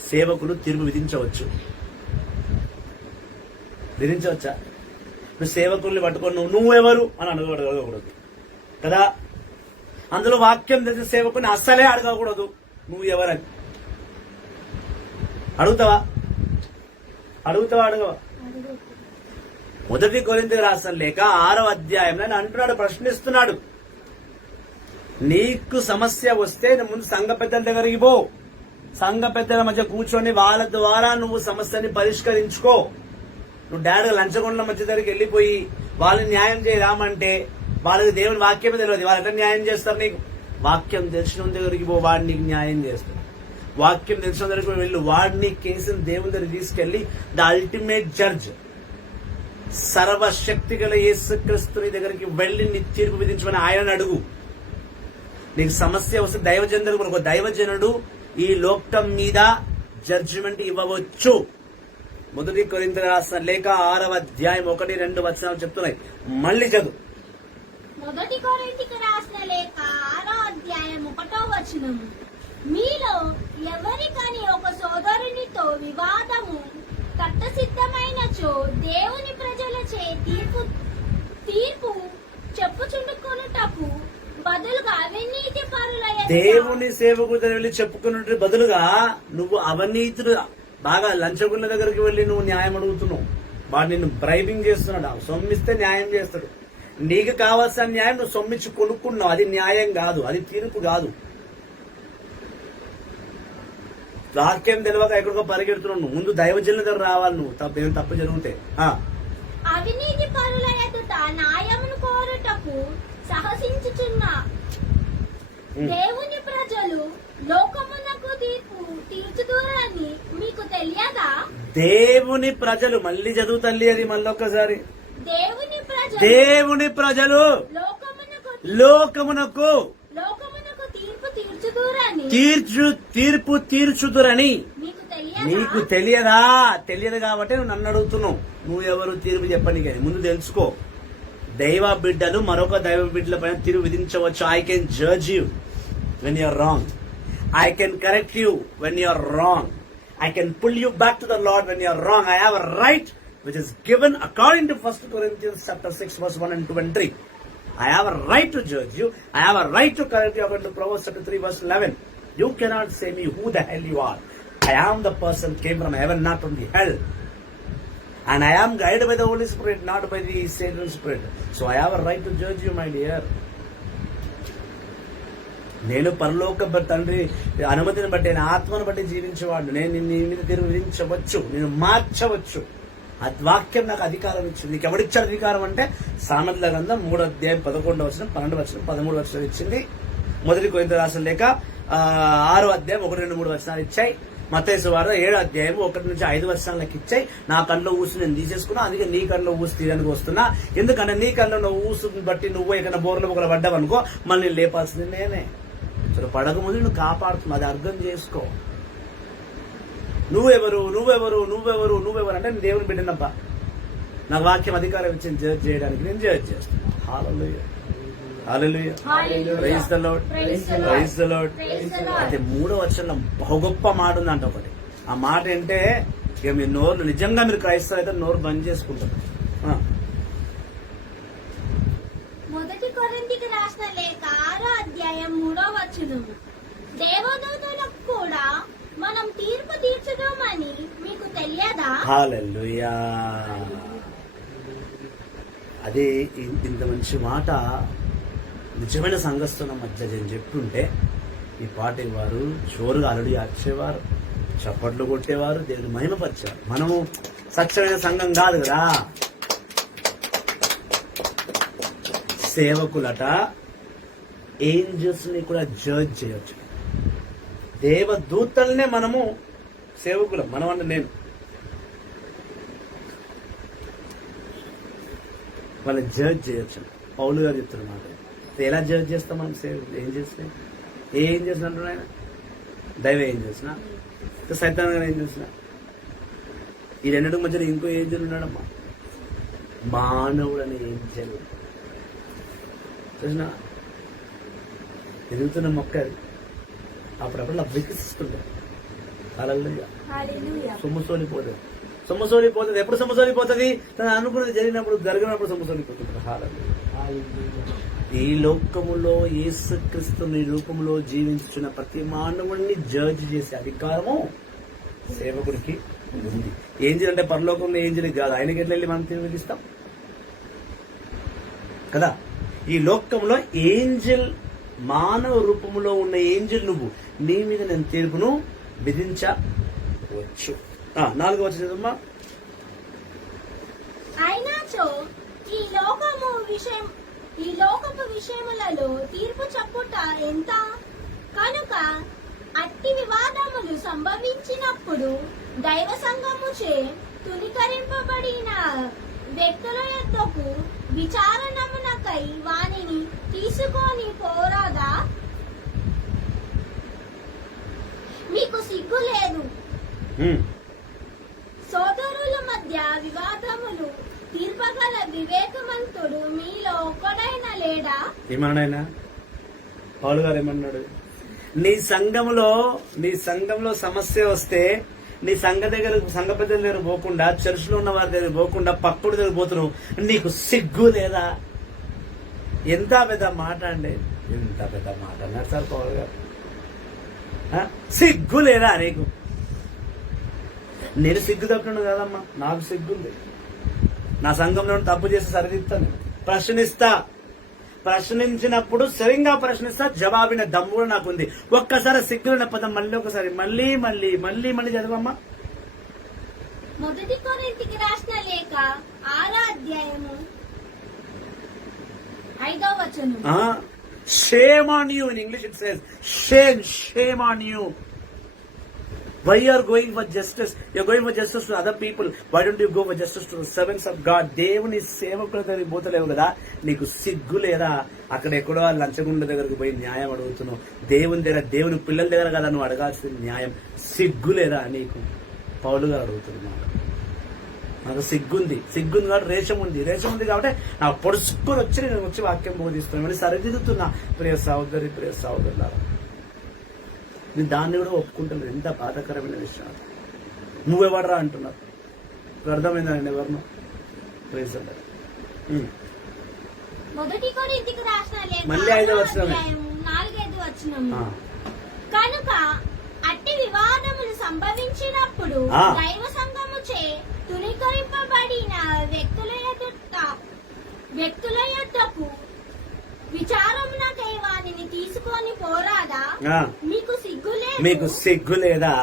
సేవకులు తీర్పు విధించవచ్చు. విధించవచ్చా? నువ్వు సేవకుల్ని పట్టుకొని నువ్వెవరు అని అడగకూడదు కదా. అందులో వాక్యం తెలిసిన సేవకుని అస్సలే అడగకూడదు నువ్వు ఎవరని. అడుగుతావా? అడగవా? మొదటి కొరింథీయులకు రాసిన లేఖ 6వ అధ్యాయంలో అంటున్నాడు, ప్రశ్నిస్తున్నాడు, నీకు సమస్య వస్తే ముందు సంఘ పెద్దల దగ్గరికి పో, సంఘ పెద్దల మధ్య కూర్చొని వాళ్ళ ద్వారా నువ్వు సమస్యని పరిష్కరించుకో. నువ్వు డైరెక్ట్ లంచగొండల మధ్య దగ్గరికి వెళ్ళిపోయి వాళ్ళని న్యాయం చేయరామంటే వాళ్ళకి దేవుని వాక్యమే తెలియదు, వాళ్ళు ఎట్లా న్యాయం చేస్తారు నీకు? వాక్యం తెలిసిన దగ్గరికి పో, వాడు నీకు న్యాయం చేస్తాడు. వాక్యం తెలిసిన దగ్గరికి వెళ్ళు, వాడిని కేసుని దేవుని దగ్గర తీసుకెళ్లి ద అల్టిమేట్ జడ్జ్ సర్వశక్తి గల యేసుక్రీస్తుని దగ్గరికి వెళ్లి నీ తీర్పు విధించమని ఆయన అడుగు. నీకు సమస్య వస్తే దైవజనుడు, ఒక దైవజనుడు ఈ లోకం మీద జడ్జిమెంట్ ఇవ్వవచ్చు. మొదటి కొరింథీయులకు రాసిన లేఖ 6వ అధ్యాయం 1-2 వచనాలు చెప్తున్నాయి. మళ్ళీ చదువు. మొదటి కొరింథీయులకు రాసిన లేఖ 6వ అధ్యాయం 1వ వచనం, మీలో ఎవరికని ఒక సోదరునితో వివాదము తట్టసిద్ధమైనచో దేవుని ప్రజలచే తీర్పు చెప్పుచుండుకొనుటకు బదులుగా అవినీతి పరులైన దేవుని సేవకుడు వెళ్ళి చెప్పుకున్నట్టు బదులుగా నువ్వు అవినీతులు బాగా లంచగుళ్ళ దగ్గరికి వెళ్లి నువ్వు న్యాయం అడుగుతున్నావు. వాడు నిన్ను బ్రైబింగ్ చేస్తున్నాడు. సొమ్మిస్తే న్యాయం చేస్తాడు. నీకు కావాల్సిన న్యాయం నువ్వు సొమ్మిచ్చి కొనుక్కున్నావు. అది న్యాయం కాదు, అది తీర్పు కాదు. వాక్యం తెలియక ఎక్కడికో పరిగెడుతున్నావు. ముందు దైవజనుల దగ్గర రావాలి. నువ్వు తప్పు జరిగితే అవినీతి పరుల ఎదుట న్యాయమును కోరుటకు సాహసించుచున్న దేవుని ప్రజలు లోకమునకు తీర్పు తీర్చుదురని మీకు తెలియదా? దేవుని ప్రజలు, మళ్ళీ చదువు తల్లి అది మళ్ళొక్కసారి. దేవుని ప్రజలు లోకమునకు తీర్పు తీర్చుదురని నీకు తెలియదా? తెలియదు కాబట్టి నువ్వు నన్ను అడుగుతున్నావు. నువ్వు ఎవరు తీర్పు చెప్పని కానీ ముందు తెలుసుకో. దైవ బిడ్డలు మరొక దైవ బిడ్డల పైన తీర్పు విధించవచ్చు. I can judge you when you're wrong. I can correct you when you are wrong. I can pull you back to the Lord when you are wrong. I have a right which is given according to 1 Corinthians chapter 6 verse 1 and 2 and 3. I have a right to judge you. I have a right to correct you according to Proverbs chapter 3 verse 11. You cannot say me who the hell you are. I am the person came from heaven, not from the hell. And I am guided by the Holy Spirit, not by the Satan Spirit. So I have a right to judge you, my dear. నేను పరలోక తండ్రి అనుమతిని బట్టి, నేను ఆత్మను బట్టి జీవించేవాడు. నేను నీ మీద తీర్పు విధించవచ్చు, నేను మార్చవచ్చు. వాక్యం నాకు అధికారం ఇచ్చింది. నీకు ఎవడిచ్చాడు అధికారం అంటే సామెతల గ్రంథం 3వ అధ్యాయం 11వ వచనం, 12వ వచనం, 13వ వచనం ఇచ్చింది. మొదటి కొరింథీయులకు రాసిన లేఖ 6వ అధ్యాయం 1, 2, 3 వచనాలు ఇచ్చాయి. మత్తయి సువార్త 7వ అధ్యాయం 1 నుంచి 5 వచనాలకు ఇచ్చాయి. నా కళ్ళలో ఊసి నేను తీసేసుకున్నా, అందుకే నీ కళ్ళలో ఊసి తీయడానికి వస్తున్నా. ఎందుకంటే నీ కళ్ళలో ఊసుని బట్టి నువ్వు ఎక్కడ బోర్లో ఒకరు పడ్డావనుకో మళ్ళీ లేపాల్సింది నేనే. అసలు పడక ముందు నువ్వు కాపాడుతున్నావు, అది అర్థం చేసుకో. నువ్వెవరు అంటే నేను దేవుని బిడ్డనబ్బా, నాకు వాక్యం అధికారం ఇచ్చింది జడ్జ్ చేయడానికి, నేను జడ్జ్ చేస్తాను. Hallelujah, hallelujah, praise the Lord, praise the Lord. అయితే 3వ వచనంలో బహు గొప్ప మాట ఉందంట ఒకటి. ఆ మాట అంటే ఇక మీ నోరు, నిజంగా మీరు క్రైస్తవులు అయితే నోరు బంద్ చేసుకుంటారు. మొదటి కొరింథీయులకు రాసిన లేఖ 6వ అధ్యాయం 3వ వచనం, దేవదూతలకు కూడా మనం తీర్పు తీర్చుదామని మీకు తెలియదా? హల్లెలూయా. అదే ఇంత మంచి మాట నిజమైన సంఘస్థుల మధ్య నేను చెప్తుంటే ఈ పాట వారు జోరుగా అలడి ఆర్చేవారు, చప్పట్లు కొట్టేవారు, దేవుని మహిమపరిచేవారు. మనము సత్యమైన సంఘం కాదు కదా. సేవకులట ఏంజల్స్ ని కూడా జడ్జ్ చేయొచ్చు. దేవదూతల్నే మనము సేవకులం. మనం అంటే నేను వాళ్ళని జడ్జ్ చేయొచ్చు. పౌలు గారు చెప్తున్నమాట. ఎలా జడ్జ్ చేస్తాం మనం? సేవకులు ఏం చేసినట్టు ఆయన దైవ ఏం చేసిన, సైతాన్ గారు ఏం చేసిన, ఈ రెండింటి మధ్యలో ఇంకో ఏంజల్ ఉన్నాడమ్మా, మానవుడు అనే ఏంజల్. చూసినా ఎదుగుతున్న మొక్క అది అప్పుడప్పుడు అలా వికసిస్తుంటారు. హల్లెలూయా. సొమ్మసోలిపోతుంది, సొమ్మసోలిపోతుంది. ఎప్పుడు సొమ్మసోలిపోతుంది? తను అనుకున్నది జరిగినప్పుడు సొమ్మసోలిపోతుంది. ఈ లోకములో యేసుక్రీస్తు ఈ రూపంలో జీవించున్న ప్రతి మానవుడిని జడ్జ్ చేసే అధికారము సేవకుడికి ఉంది. ఏంజిల్ అంటే పరలోకంలో ఏంజిల్ కాదు, ఆయనకి ఎట్లా వెళ్ళి మనం విధిస్తాం కదా. ఈ లోకంలో ఏంజిల్, మానవ రూపంలో ఉన్న ఏంజిల్ నువ్వు, నీ మీద నేను తీర్పును విధించవచ్చు. 4వ వచనమా, అయినాచో ఈ లోకపు విషయములలో తీర్పు చెప్పుట ఎంత? కనుక అట్టి వివాదములు సంభవించినప్పుడు దైవ సంఘముచే తునీకరింపబడిన వ్యక్తుల యొద్దకు విచారణమునకై వానిని తీసుకొని పోరాదా? మీకు సిగ్గు లేదు? సోదరుల మధ్య వివాదములు తీర్పగల వివేకవంతుడు మీలో ఒక్కడైనా లేడా? ఏమన్నాడైనా? పౌలు గారు ఏమన్నాడు? నీ సంఘంలో సమస్య వస్తే నీ సంఘ పెద్దల దగ్గర పోకుండా, చర్చిలో ఉన్న వారి దగ్గర పోకుండా పక్కుడు దగ్గర పోతున్నావు, నీకు సిగ్గు లేదా? ఎంత పెద్ద మాట అండి, ఎంత పెద్ద మాట అన్నారు సార్ పౌలు గారు. సిగ్గు లేదా నీకు? నేను సిగ్గు తప్పుతున్నాను కదమ్మా, నాకు సిగ్గుంది. నా సంఘంలో తప్పు చేసి సరిదిస్తాను, ప్రశ్నించినప్పుడు సరిగ్గా ప్రశ్నిస్తా, జవాబిన దమ్ము కూడా నాకుంది. ఒక్కసారి సిగ్గులున్న పదం మళ్ళీ ఒకసారి మళ్ళీ మళ్ళీ మళ్ళీ మళ్ళీ చదవమ్మా. మొదటి కొరింథీయులకు రాసిన లేఖ 6వ అధ్యాయము 5వ వచనం. Shame on you. In English it says, shame on you. Why you are going for justice? You are going for justice to other people. Why don't you go for justice to the servants of God? దేవుని సేవకుల దగ్గరికి పోతలేవు కదా, నీకు సిగ్గు లేదా? అక్కడ ఎక్కడో లంచగుండ దగ్గరకు పోయి న్యాయం అడుగుతున్నావు. దేవుని పిల్లల దగ్గర కదా నువ్వు అడగాల్సిన న్యాయం. సిగ్గు లేదా నీకు? పౌలు గారు అడుగుతున్నాడు. నాకు సిగ్గుంది కాబట్టి రేషం ఉంది కాబట్టి నా పొడుచుకొని వచ్చి నేను వచ్చి వాక్యం బోధిస్తున్నాను, సరిదిద్దుతున్నా. ప్రియ సహోదరులారా, నేను దాన్ని కూడా ఒప్పుకుంటున్నాను. ఎంత బాధాకరమైన విషయం. నువ్వెవడరా అంటున్నారు. అర్థమైందండి ఎవరిను? మొదటి కొరింథీయులకు రాసిన లేఖ మళ్ళీ 5వ వచనమే. 4-5 వచనం. కనుక అట్టి వివాదములు సంభవించినప్పుడు దైవ సంఘముచే తునీకరింపబడిన వ్యక్తుల యొద్దకు విచారమునకై వానిని తీసుకొని పోరాదా? మీకు సిగ్గు లేదా?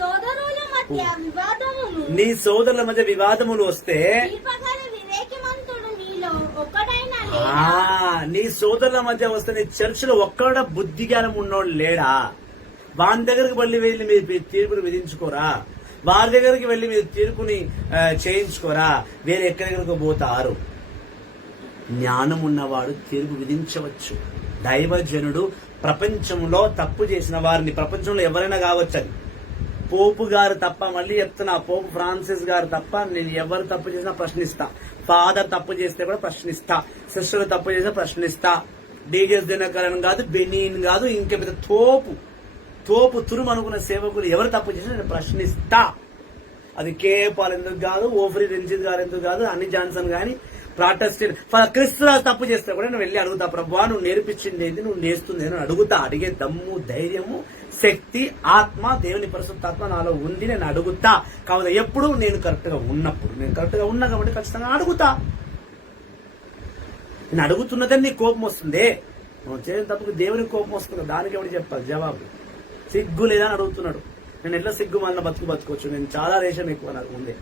సోదరుల మధ్య వివాదములు, నీ సోదరుల మధ్య వివాదములు వస్తే వివేకవంతుడు మీలో ఒక్కడైనా లేడా? నీ సోదరుల మధ్య వస్తే నీ చర్చిలో ఒక్కడ బుద్ధి జ్ఞానం ఉన్నోడు లేడా? వాని దగ్గరికి వెళ్ళి మీరు తీర్పును విధించుకోరా? వారి దగ్గరికి వెళ్ళి మీరు తీర్పుని చేయించుకోరా? వేరే ఎక్కడెక్కడికి పోతారు? జ్ఞానం ఉన్నవాడు తీర్పు విధించవచ్చు. దైవజనుడు ప్రపంచంలో తప్పు చేసిన వారిని, ప్రపంచంలో ఎవరైనా కావచ్చని, పోపు గారు తప్ప, మళ్ళీ చెప్తున్నా, పోపు ఫ్రాన్సిస్ గారు తప్ప నేను ఎవరు తప్పు చేసినా ప్రశ్నిస్తా. ఫాదర్ తప్పు చేస్తే కూడా ప్రశ్నిస్తా. సిస్టర్ తప్పు చేసినా ప్రశ్నిస్తా. డిఎస్ దినకరన్ కాదు, బెనీన్ కాదు, ఇంకే పెద్ద తోపు తురుము అనుకున్న సేవకులు ఎవరు తప్పు చేసినా నేను ప్రశ్నిస్తా. అది కే పాల్ ఎందుకు కాదు, ఓఫ్రీ రంజిత్ గారు ఎందుకు కాదు, అన్ని జాన్సన్ గాని, ప్రాటెస్టెంట్ క్రిస్తురాజు తప్పు చేస్తే కూడా నేను వెళ్ళి అడుగుతా, ప్రభువా నువ్వు నేర్పించింది ఏంటి, నువ్వు నేర్చుతుంది అని అడుగుతా. అడిగే దమ్ము, ధైర్యము, శక్తి, ఆత్మ, దేవుని పరిశుద్ధాత్మ నాలో ఉంది. నేను అడుగుతా. కావున ఎప్పుడు నేను కరెక్ట్ గా ఉన్నా కాబట్టి ఖచ్చితంగా అడుగుతా. నేను అడుగుతున్నదని నీకు కోపం వస్తుంది. నువ్వు చేయని తప్పుకు దేవునికి కోపం వస్తుంది. దానికి ఎవరు చెప్పాలి జవాబు? సిగ్గు లేదా అని అడుగుతున్నాడు. నేను ఎట్లా సిగ్గు మన బతుకోవచ్చు? నేను చాలా రేషం ఎక్కువ నాకు ముందే.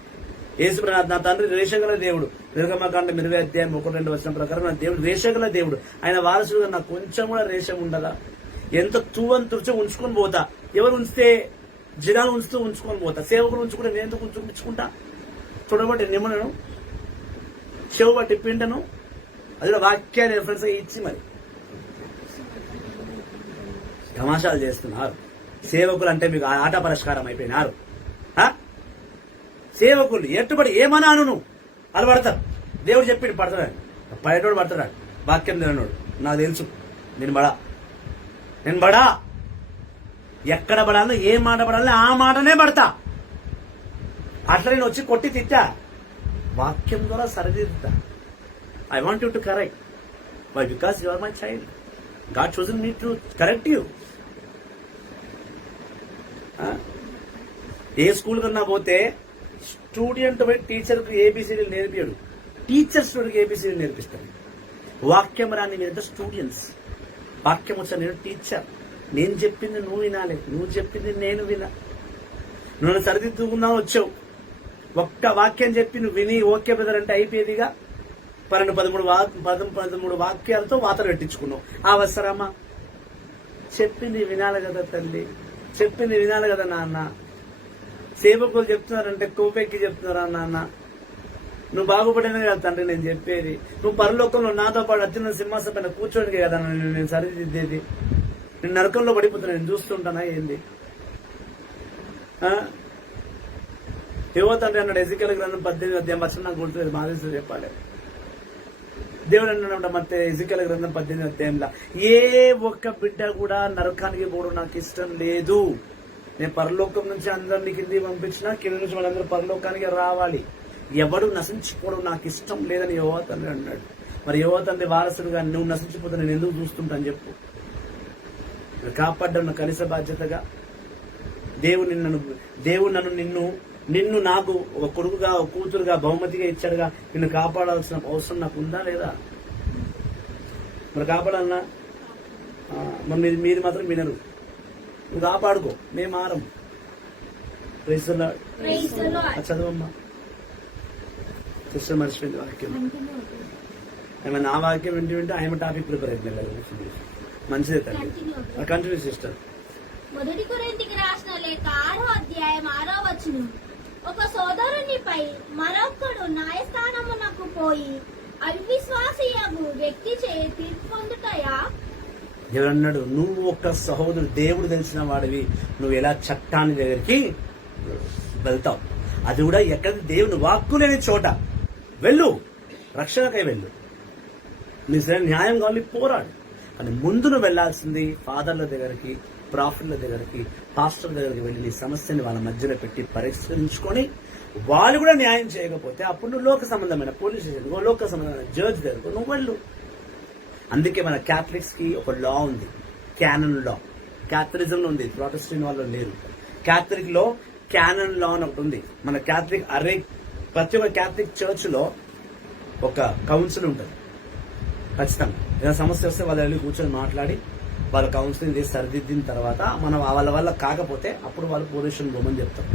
యేసు నా తండ్రి రేషగల దేవుడు. నిర్గమకాండ 20వ అధ్యాయం 1-2 వచనం ప్రకారం నా దేవుడు రేషగల దేవుడు. ఆయన వారసుడుగా నాకు కొంచెం కూడా రేషం ఉండదా? ఎంత తుర్చో ఉంచుకొని పోతా. ఎవరు ఉంచితే జనాలు ఉంచుకొని పోతా. సేవకులు ఉంచుకుంటే నేను ఎందుకు ఉంచుకుంటా? చూడబట్టి నిమ్మను, చెవు బట్టి పిండను, అది కూడా వాక్యాన్ని రెఫరెన్స్ ఇచ్చి మరి తమాషాలు చేస్తున్నారు. సేవకులు అంటే మీకు ఆట పరిష్కారం అయిపోయినారు. సేవకులు ఎట్టుబడి ఏమన్నాను నువ్వు వాళ్ళు పడతారు. దేవుడు చెప్పిండు పడతాడు, పడేటోడు పడతాడు. వాక్యం తినోడు నాకు తెలుసు. నేను బడా ఎక్కడ పడాలో ఏ మాట పడాలో ఆ మాటనే పడతా. అట్లా నేను వచ్చి కొట్టి తిట్టా, వాక్యం ద్వారా సరిదిద్దుతా. I want you to correct. Why? Because you are my child. God chosen me to correct you. ఏ స్కూల్ కన్నా పోతే స్టూడెంట్ పోయి టీచర్కి ఏబిసిడీలు నేర్పియడు, టీచర్ స్టూడెంట్కి ఏబిసిడీలు నేర్పిస్తాడు. వాక్యం రాని మీరంతా స్టూడెంట్స్, వాక్యం వచ్చా నేను టీచర్. నేను చెప్పింది నువ్వు వినాలి, నువ్వు చెప్పింది నేను వినా. నువ్వు సరిదిద్దుకుందాం వచ్చావు, ఒక్క వాక్యం చెప్పి నువ్వు విని ఓకే బ్రదర్ అంటే అయిపోయేదిగా. 13 వాక్యాలతో వాతలు పెట్టించుకున్నావు. అవసరమా? చెప్పింది వినాలి కదా తల్లి, చెప్పింది వినాలి కదా నాన్న. సేవకులు చెప్తున్నారంటే కోపెక్కి చెప్తున్నారా నాన్న? నువ్వు బాగుపడినది కదా తండ్రి నేను చెప్పేది. నువ్వు పరలోకంలో నాతో పాటు అత్యున్న సింహాసనం పైన కూర్చోడానికి కదా నేను సరిదిద్దేది. నేను నరకంలో పడిపోతున్నా, నేను చూస్తుంటానా ఏంది? ఏవో తండ్రి అన్నాడు ఎజికేల్ గ్రంథం 18 నాకు గుర్తులేదు, మాదేశం చెప్పాలి. దేవుడు అన్నాడు ಮತ್ತೆ ఎజికేల్ గ్రంథం 18 ఏ ఒక్క బిడ్డ కూడా నరకానికి పోవడం నాకు ఇష్టం లేదు. నేను పరలోకం నుంచి అందరినీ కిందికి పంపించినా కింద నుంచి వాళ్ళందరూ పరలోకానికి రావాలి. ఎవడు నశించిపోవడం నాకు ఇష్టం లేదని యెహోవా తండ్రి అన్నాడు. మరి యెహోవా తండ్రి వారసుడుగా నువ్వు నశించిపోతే నేను ఎందుకు చూస్తుంటాను చెప్పు? కాపాడ్డం కనీస బాధ్యతగా. దేవుడు నిన్ను నాకు ఒక కొడుకుగా ఒక కూతురుగా బహుమతిగా ఇచ్చాడుగా. నిన్ను కాపాడాల్సిన అవసరం నాకు ఉందా లేదా? మరి కాపాడాలన్నా మరి మీరు మాత్రం వినరు. నువ్వు కాపాడుకో, మేము మారం. చదవమ్మా. సిస్టర్ మర్చిపోయింది వాక్యం. ఆమె నా వాక్యం వింటూ ఆమె టాపిక్ ప్రిపేర్ అయిపోయింది. మంచిదే తల్లి, కంటిన్యూ సిస్టర్. మొదటి కొరింథీయులకు రాసిన లేఖ 6వ అధ్యాయం 6వ వచనం. ఒక సోదరునిపై మరొకడు న్యాయస్థానమునకు పోయి అవిశ్వాసియగు వ్యక్తి చే తీర్పు పొందుతాయా? ఎవరన్నాడు? నువ్వు ఒక సహోదరుడు, దేవుడు తెలిసిన వాడివి, నువ్వు ఎలా చట్టాన్ని దగ్గరికి వెళ్తావు? అది కూడా ఎక్కడ దేవుని వాక్కు లేని చోట వెళ్ళు, రక్షణకై వెళ్ళు. నీ సరైన న్యాయం కావాలి, పోరాడు. కానీ ముందు నువ్వు వెళ్లాల్సింది ఫాదర్ల దగ్గరికి, ప్రాఫిట్ల దగ్గరికి, పాస్టర్ దగ్గరికి వెళ్ళి నీ సమస్యని వాళ్ళ మధ్యలో పెట్టి పరిష్కరించుకొని వాళ్ళు కూడా న్యాయం చేయకపోతే అప్పుడు నువ్వు లోక సంబంధమైన పోలీస్ స్టేషన్, లోక సంబంధమైన జడ్జ్ దగ్గరకు నువ్వు వెళ్ళు. అందుకే మన క్యాథలిక్స్ కి ఒక లా ఉంది, క్యానన్ లా. క్యాథలిజం లో ఉంది, ప్రొటెస్టెంట్ వాళ్ళు లేరు. క్యాథలిక్ లో క్యానన్ లా అని ఒకటి ఉంది. మన క్యాథలిక్ ప్రతి ఒక్క క్యాథలిక్ చర్చ్ లో ఒక కౌన్సిల్ ఉంటుంది ఖచ్చితంగా. ఏదైనా సమస్య వస్తే వాళ్ళు వెళ్ళి కూర్చొని మాట్లాడి వాళ్ళ కౌన్సిలింగ్ చేసి సరిదిద్దిన తర్వాత మనం వాళ్ళ వల్ల కాకపోతే అప్పుడు వాళ్ళు పొజిషన్ పోమని చెప్తారు.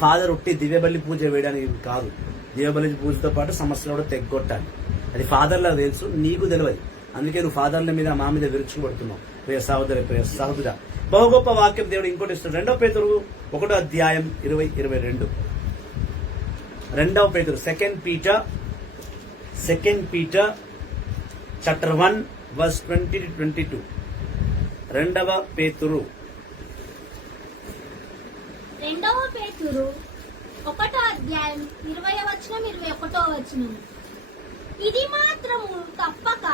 ఫాదర్ ఉట్టి దివ్యబలి పూజ వేయడానికి కాదు, దివ్యబలి పూజతో పాటు సమస్యలు కూడా తెగ్గొట్టాలి. అది ఫాదర్లకు తెలుసు, నీకు తెలియదు. అందుకే నువ్వు ఫాదర్ల మీద మా మీద విరుచుకుపడుతున్నావు. ప్రియ సహోదర బహు గొప్ప వాక్యం దేవుడు ఇంకోటి ఇస్తున్నాడు. 2 పేతురు 1వ అధ్యాయం 20-22. 2 పేతురు సెకండ్ పీటర్ చాప్టర్ 1 verse 20-22. 2 పేతురు 1వ అధ్యాయం 20-21. ఇది మాత్రము తప్పక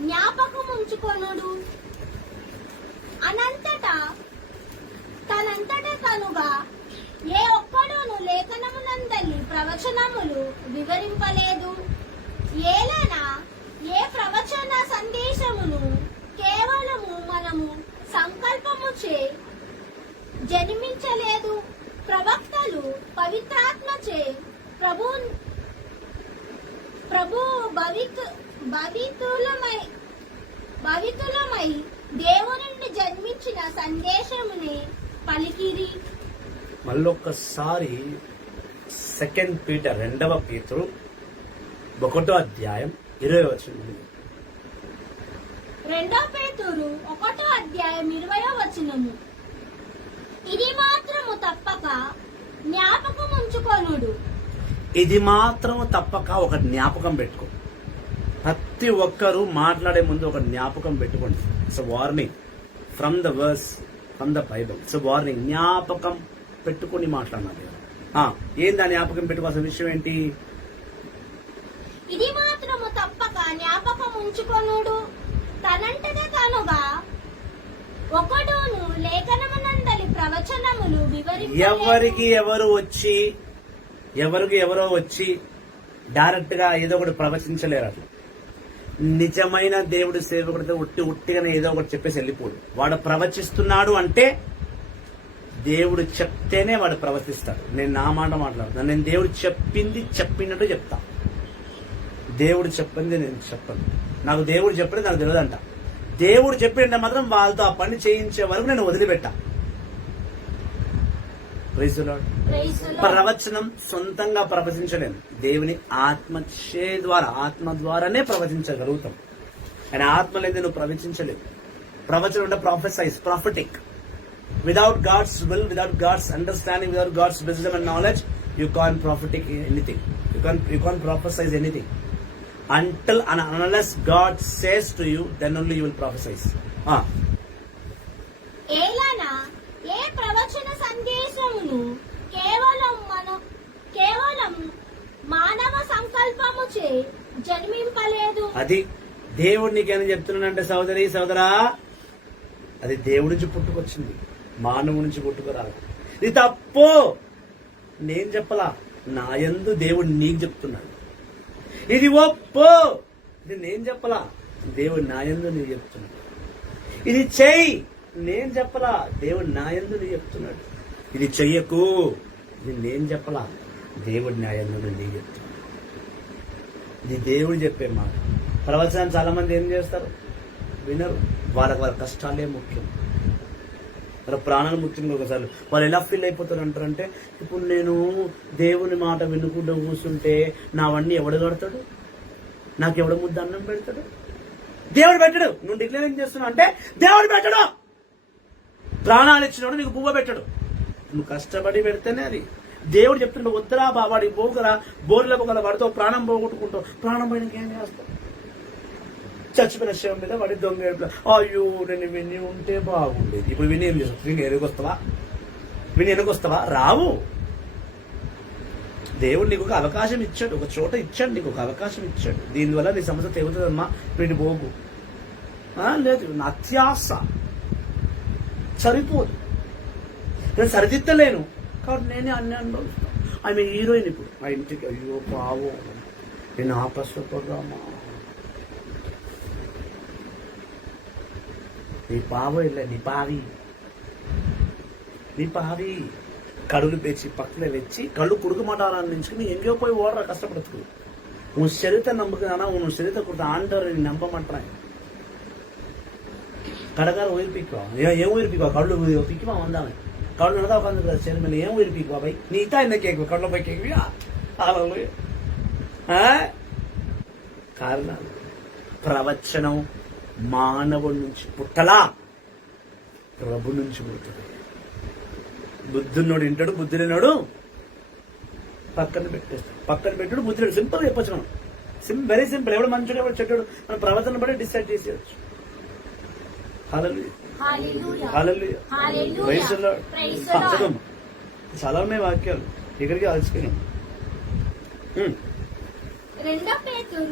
జ్ఞాపకముంచుకొనుడు, తనంతట తనుగా ఏ ఒక్కడూను లేఖనమునందలి ప్రవచనములు వివరింపలేదు. ఏలైనా ఏ ప్రవచన సందేశమును కేవలము మనము సంకల్పముచే జన్మించలేదు. ప్రవక్తలు పవిత్రాత్మచే ప్రభు భవితులమై దేవుని నుండి జన్మించిన సందేశముని పలికిరి. మళ్ళొక్కసారి 2 పీటర్ 2వ పేతురు 1వ అధ్యాయం 20 వచనం. 2 పేతురు 1వ అధ్యాయం 20వ వచనము. ఇది మాత్రము తప్పక జ్ఞాపకముంచుకొనుడు. ఇది మాత్రం తప్పక ఒక జ్ఞాపకం పెట్టుకో. ప్రతి ఒక్కరూ మాట్లాడే ముందు ఒక జ్ఞాపకం పెట్టుకోండి. It's warning from the verse, from the Bible. It's warning. జ్ఞాపకం పెట్టుకుని మాట్లాడాలి. ఏం దాని జ్ఞాపకం పెట్టుకోవాల్సిన విషయం ఏంటి? ఇది మాత్రము తప్పక జ్ఞాపకం ఉంచుకొనుడు తనంటగా తానుగా ఒకడును లేఖనమునందలి ప్రవచనములు ఎవరికి ఎవరో వచ్చి డైరెక్ట్ గా ఏదో ఒకటి ప్రవచించలేరు. అట్లా నిజమైన దేవుడి సేవకుడితో ఉట్టిగానే ఏదో ఒకటి చెప్పేసి వెళ్ళిపోడు. వాడు ప్రవచిస్తున్నాడు అంటే దేవుడు చెప్తేనే వాడు ప్రవచిస్తాడు. నేను నా మాట మాట్లాడుతాను. నేను దేవుడు చెప్పినట్టు చెప్తా. దేవుడు చెప్పింది నేను చెప్పను. నాకు దేవుడు చెప్పింది నాకు తెలియదంట. దేవుడు చెప్పినంటే మాత్రం వాళ్ళతో ఆ పని చేయించే వరకు నేను వదిలిపెట్టా. Praise the lord. ప్రవచనం సొంతంగా ప్రవచించలేము. దేవుని ఆత్మ ద్వారానే ప్రవచించగలుగుతాం. ఆయన ఆత్మ లేదు నువ్వు ప్రవచించలేవు. ప్రవచనం అంటే ప్రాఫెసైజ్, prophetic. Without God's will, without God's understanding, without God's wisdom and knowledge, you can't prophetic anything. You can't prophesize anything. Until and unless God says to you, then only you will prophesize. ఏలనా ఏ ప్రవచన సందేశమును కేవలం మానవ సంకల్పముచే జన్మింపలేదు. అది దేవుడు నీకేమని చెప్తున్నానంటే సోదరా, అది దేవుడి నుంచి పుట్టుకొచ్చింది, మానవు నుంచి పుట్టుకురాలి. ఇది తప్పు నేను చెప్పలా, నా యందు దేవుడు నీకు చెప్తున్నాడు. ఇది ఒప్పు, ఇది నేను చెప్పలా, దేవుడు నా యందు నీకు చెప్తున్నాడు. ఇది చెయ్యి, నేను చెప్పలా, దేవుడు నా యందు నీకు చెప్తున్నాడు. ఇది చెయ్యకు, ఇది నేను చెప్పలా, దేవుడు నా యందు నీకు చెప్తున్నాడు. ఇది దేవుడు చెప్పే మాట. ప్రవచనం చాలా మంది ఏం చేస్తారు, వినరు. వాళ్ళ కష్టాలే ముఖ్యం, వాళ్ళ ప్రాణాలు ముఖ్యం. ఒకసారి వాళ్ళు ఎలా ఫీల్ అయిపోతారు అంటారంటే, ఇప్పుడు నేను దేవుని మాట వినుకుంటూ కూర్చుంటే నావన్నీ ఎవడు కడతాడు, నాకు ఎవడు ముద్ద అన్నం పెడతాడు? దేవుడు పెట్టడు. నువ్వు డిక్లేరింగ్ చేస్తున్నావు అంటే దేవుడు పెట్టడు. ప్రాణాలు ఇచ్చినప్పుడు నీకు పువ్వ పెట్టడు. నువ్వు కష్టపడి పెడితేనే అది. దేవుడు చెప్తున్నాడు, వద్దురా బాబాడి పోకరా, బోర్లకు గల వాడితో ప్రాణం పోగొట్టుకుంటావు. ప్రాణం పోయినకి ఏం చేస్తావు? చచ్చిపోయిన శవం మీద వాడి దొంగ, అయ్యో నేను విని ఉంటే బాగుండేది. ఇప్పుడు విని ఏం చేస్తావు? విని ఎనుకొస్తావా? రావు. దేవుడు నీకు ఒక అవకాశం ఇచ్చాడు, ఒక చోట ఇచ్చాడు, నీకు ఒక అవకాశం ఇచ్చాడు. దీనివల్ల నీ సమస్య తెగుతుందమ్మా, వీడి పోగు. లేదు, నా అత్యాశ సరిపోదు, నేను సరిదిద్దలేను కాబట్టి నేనే అన్నీ అనుభవిస్తాను. ఆమె హీరోయిన్. ఇప్పుడు మా ఇంటికి అయ్యో పావో నేను ఆపస్వపడ్డామా, నీ పావో ఇలా నీ పావి కడులు పేచి పక్కన వెచ్చి కళ్ళు కుడుకుమటాలని నించుకుని ఎంగో పోయి ఓడరా కష్టపడుతు. உன் செலுத்த நம்புக்குதானா உன் செலுத்த கொடுத்த ஆண்டவர் நீ நம்ப மாட்டான். கடைக்கார உயிர்ப்பிக்குவா, ஏன் உயிர்ப்பிக்குவா? கళ్ళు பிக்குவா வந்தாங்க, கళ్ళు நடந்தா உட்காந்துக்கிறார் சேர்மன், ஏன் உயிர்ப்பிக்குவா? பை நீ தான் என்ன கேட்குவ? கள்ள போய் கேட்குவியா? కారణం ప్రవచనం మానవుడి నుంచి పుట్టలా, ప్రభు నుంచి పుడుతుంది. బుద్ధున్నోడు వింటాడు, బుద్ధి లేనోడు పక్కన పెట్టేస్తాడు. పక్కన పెట్టాడు, బుద్ధి లేడు. సింపుల్ చెప్పొచ్చు మనం, వెరీ సింపుల్. ఎవడు మంచుడు ఎవడు చెడ్డాడు మన ప్రవచనం బట్టి డిసైడ్ చేసేయచ్చు. చాలా ఉన్నాయి వాక్యాలు, ఇక్కడికి ఆల్చిపోయినాం. 2 పేతురు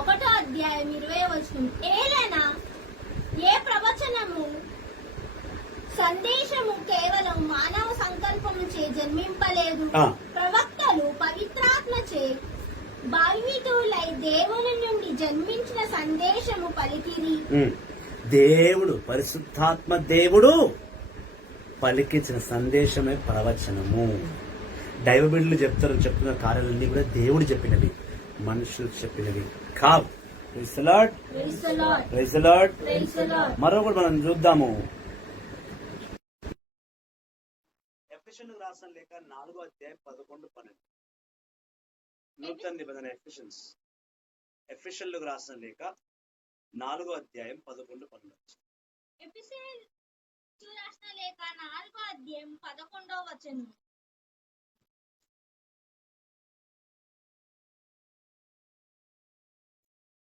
1:20 ఏలైనా ఏ ప్రవచనము సందేశము కేవలం మానవ సంకల్పముచే జన్మింపలేదు. ప్రవక్తలు పవిత్రాత్మచే భావితులై దేవుని నుండి జన్మించిన సందేశము పలికిరి. దేవుడు, పరిశుద్ధాత్మ దేవుడు పలికించిన సందేశమే ప్రవచనము. దైవ బిడ్డలు చెప్తున్న కార్యాలన్నీ కూడా దేవుడు చెప్పినవి, మనుషులు చెప్పినవి కావు. మరొకటి మనం చూద్దాము. ఎఫెసీయులకు రాసిన లేఖ 4:11-12. నూతన నిబంధన ఎఫెసీయులకు రాసిన లేఖ 4:11-12. ఎఫెసీయులకు రాసిన లేఖ 4:11.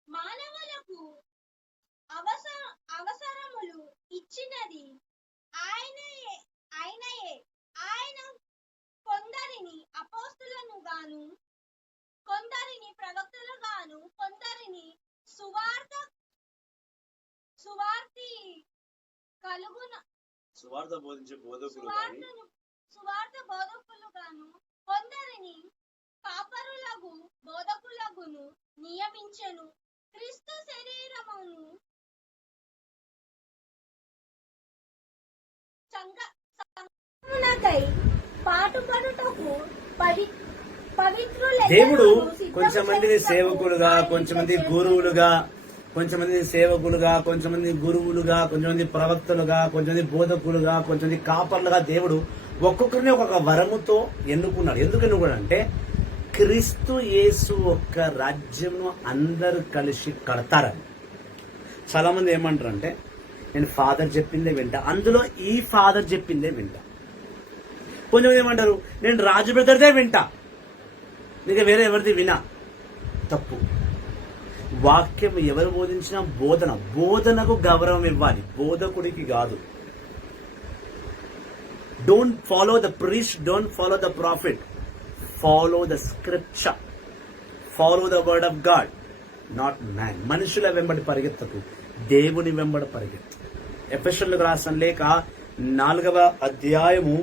మానవులకు అవసరములు ఇచ్చినది ఆయనయే. ఆయన గాను, కొందరిని ప్రవక్తలుగాను, కొందరిని సువార్తి కలుగున సువార్త బోధించే బోధకులు సువార్త బోధకులుగాను, కొందరిని కాపరులకు బోధకులగును నియమించెను. క్రీస్తు శరీరమును సంఘమునకై పాటుపడుటకు దేవుడు కొంచెమందిని సేవకులుగా, కొంచెమంది గురువులుగా, కొంచెమంది సేవకులుగా, కొంచెమంది గురువులుగా, కొంచెమంది ప్రవక్తలుగా, కొంచెమంది బోధకులుగా, కొంచెమంది కాపర్లుగా దేవుడు ఒక్కొక్కరిని ఒక్కొక్క వరముతో ఎన్నుకున్నాడు. ఎందుకు ఎన్నుకున్నాడు అంటే క్రీస్తు యేసు ఒక్క రాజ్యంను అందరూ కలిసి కడతారని. చాలా మంది ఏమంటారంటే నేను ఫాదర్ చెప్పిందే వింటా, అందులో ఈ ఫాదర్ చెప్పిందే వింటా. కొంచెమంది ఏమంటారు నేను రాజు బ్రదర్దే వింటా, ఇంకా వేరే ఎవరిది వినా. తప్పు. వాక్యం ఎవరు బోధించినా బోధనకు గౌరవం ఇవ్వాలి, బోధకుడికి కాదు. Don't follow the priest, don't follow the profit, follow the scripture, follow the word of God, not man. మనుషుల వెంబడి పరిగెత్తకు, దేవుని వెంబడి పరిగెత్తు. ఎఫెసీయులకు రాసిన లేఖ 4వ అధ్యాయము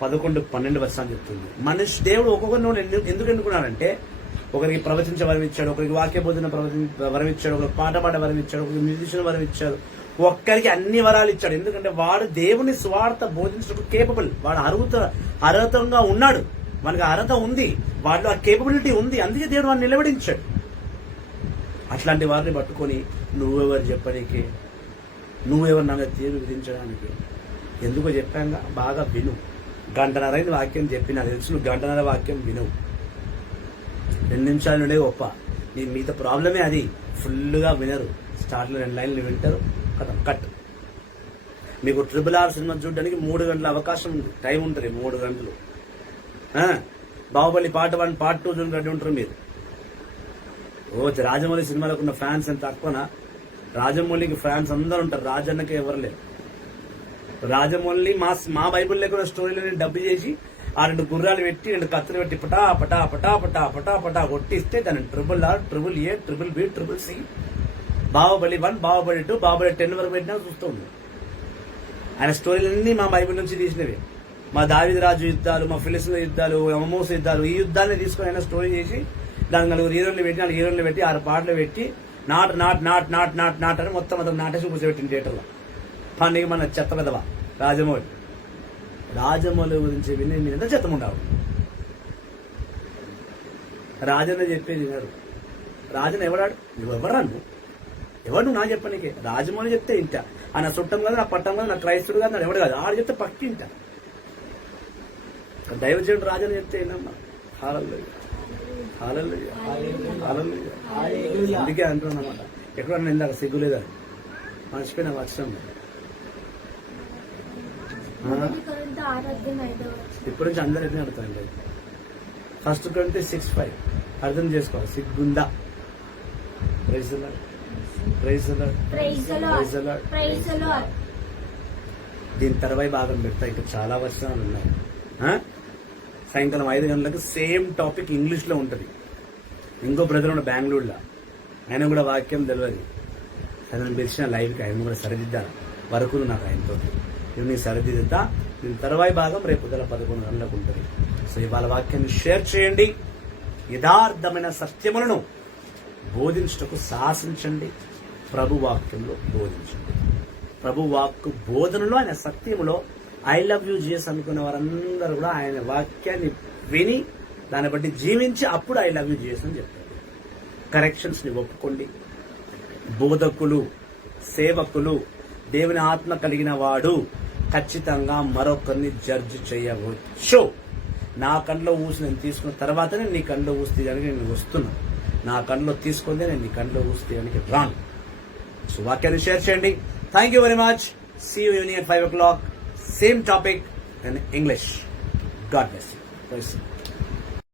11-12 వచనాలు చెప్తుంది. దేవుడు ఒక్కొక్కరిని ఎందుకు ఎన్నుకున్నాడంటే ఒకరికి ప్రవచించ వరం ఇచ్చాడు, ఒకరికి వాక్య బోధన వరం ఇచ్చాడు, ఒకరికి పాట పాడే వరం ఇచ్చాడు, ఒకరికి మ్యూజిషియన్ వరం ఇచ్చాడు. ఒక్కరికి అన్ని వరాలు ఇచ్చాడు. ఎందుకంటే వాడు దేవుని స్వార్థ బోధించడానికి కేపబుల్, వాడు అర్హతంగా ఉన్నాడు, మనకు అర్హత ఉంది, వాడిలో ఆ కేపబిలిటీ ఉంది. అందుకే దేవుడు వాడిని నిలబడించాడు. అట్లాంటి వారిని పట్టుకొని నువ్వెవరు చెప్పడానికి, నువ్వెవరు నా మీద తీర్పు విధించడానికి? ఎందుకో చెప్పాక బాగా విను. గంటన్నర వాక్యం చెప్పిన తెలుసు, నువ్వు గంటన్నర వాక్యం విను. 2 నిమిషాల నుండే గొప్ప. నీ మిగతా ప్రాబ్లమే అది. ఫుల్గా వినరు. స్టార్ట్లో 2 లైన్లు వింటారు, కట్. మీకు RRR సినిమా చూడడానికి 3 గంటల అవకాశం ఉంది, టైం ఉంటుంది. 3 గంటలు. బాహుబలి పార్ట్ 1 పార్ట్ 2 చూడండి ఉంటారు మీరు. రాజమౌళి సినిమాలకు ఉన్న ఫ్యాన్స్ ఎంత తక్కువనా? రాజమౌళికి ఫ్యాన్స్ అందరూ ఉంటారు, రాజన్నకి ఎవరు లేరు. రాజమౌళి మా బైబుల్ లేకుండా స్టోరీలని డబ్బు చేసి ఆ 2 గుర్రాలు పెట్టి 2 కత్తులు పెట్టి పటా పటా పటా పటా పటా పటా కొట్టిస్తే దాన్ని RRR, AAA, BBB, CCC, Baahubali 1, Baahubali 2, Baahubali 10 వరకు పెట్టినా చూస్తూ ఉంది. ఆయన స్టోరీలన్నీ మా బైబిల్ నుంచి తీసినవి. మా దావీదు రాజు యుద్ధాలు, మా ఫిలిస్తీన్ల యుద్ధాలు, అమోస్ యుద్ధాలు, ఈ యుద్ధాన్ని తీసుకొని ఆయన స్టోరీ చేసి దానికి 4 హీరోలు పెట్టి 4 హీరోలు పెట్టి 6 పాటలు పెట్టి not not not not not not అని మొత్తం నాటేసి కూర్చోబెట్టింది థియేటర్లో. పండుగ మన చెత్త కదవా రాజమౌళి గురించి విని మీరు ఎంత చెత్తముండావు. రాజన్న చెప్పేది వినరు. రాజన్న ఎవడాడు? నువ్వెవరా? ఎవరు నా చెప్పనీకే? రాజమౌళి చెప్తే ఇంట. ఆయన చుట్టం కాదు, నా పట్టం కాదు, నా క్రైస్తుడు కాదు, నా ఎవడు కాదు. ఆడు చెప్తే పక్కి ఇంట. దైవజనుడు రాజన్న చెప్తే ఏంటమ్మా? అందుకే అంటున్నానమాట. ఎక్కడన్నా ఇందాక సిగ్గులేదా? మర్చిపోయిన వర్షం. ఇప్పటి నుంచి అందరూ ఎట్లా అడుగుతాండి. 1 Corinthians 6:5 అర్థం చేసుకోవాలి. సిగ్గుందా? దీని తర్వాయి భాగం పెడతా. ఇంకా చాలా వర్షాలు ఉన్నాయి. సాయంకాలం 5 గంటలకు సేమ్ టాపిక్ ఇంగ్లీష్ లో ఉంటది. ఇంకో బ్రదర్ ఉన్న బెంగళూరులో, ఆయన కూడా వాక్యం తెలియదు. ఆయన పిలిచిన లైవ్కి ఆయన కూడా సరిదిద్దాలి వరకు నాకు ఆయనతో ఇవన్నీ సరిదిద్దుతా. దీని తర్వాయి భాగం రేపు 11 గంటలకు ఉంటుంది. సో ఇవాళ వాక్యాన్ని షేర్ చేయండి. యథార్థమైన సత్యములను బోధించుటకు సాహసించండి. ప్రభు వాక్యంలో బోధించండి. ప్రభు వాక్కు బోధనలో, ఆయన సత్యములో ఐ లవ్ యూ జీసస్ అనుకున్న వారందరూ కూడా ఆయన వాక్యాన్ని విని దాన్ని బట్టి జీవించి అప్పుడు ఐ లవ్ యూ జీసస్ అని చెప్తారు. కరెక్షన్స్ ని ఒప్పుకోండి. బోధకులు, సేవకులు, దేవుని ఆత్మ కలిగిన వాడు ఖచ్చితంగా మరొకరిని జడ్జి చేయవచ్చు. నా కంట్లో ఊసి నేను తీసుకున్న తర్వాతనే నీ కంట్లో ఊసి తీయడానికి నేను వస్తున్నాను. నా కంట్లో తీసుకుందే నేను నీ కంట్లో ఊసి తీయడానికి రాను. సో వాక్యాన్ని షేర్ చేయండి. Thank you very much. See you evening at 5 o'clock. Same topic in English. God bless you.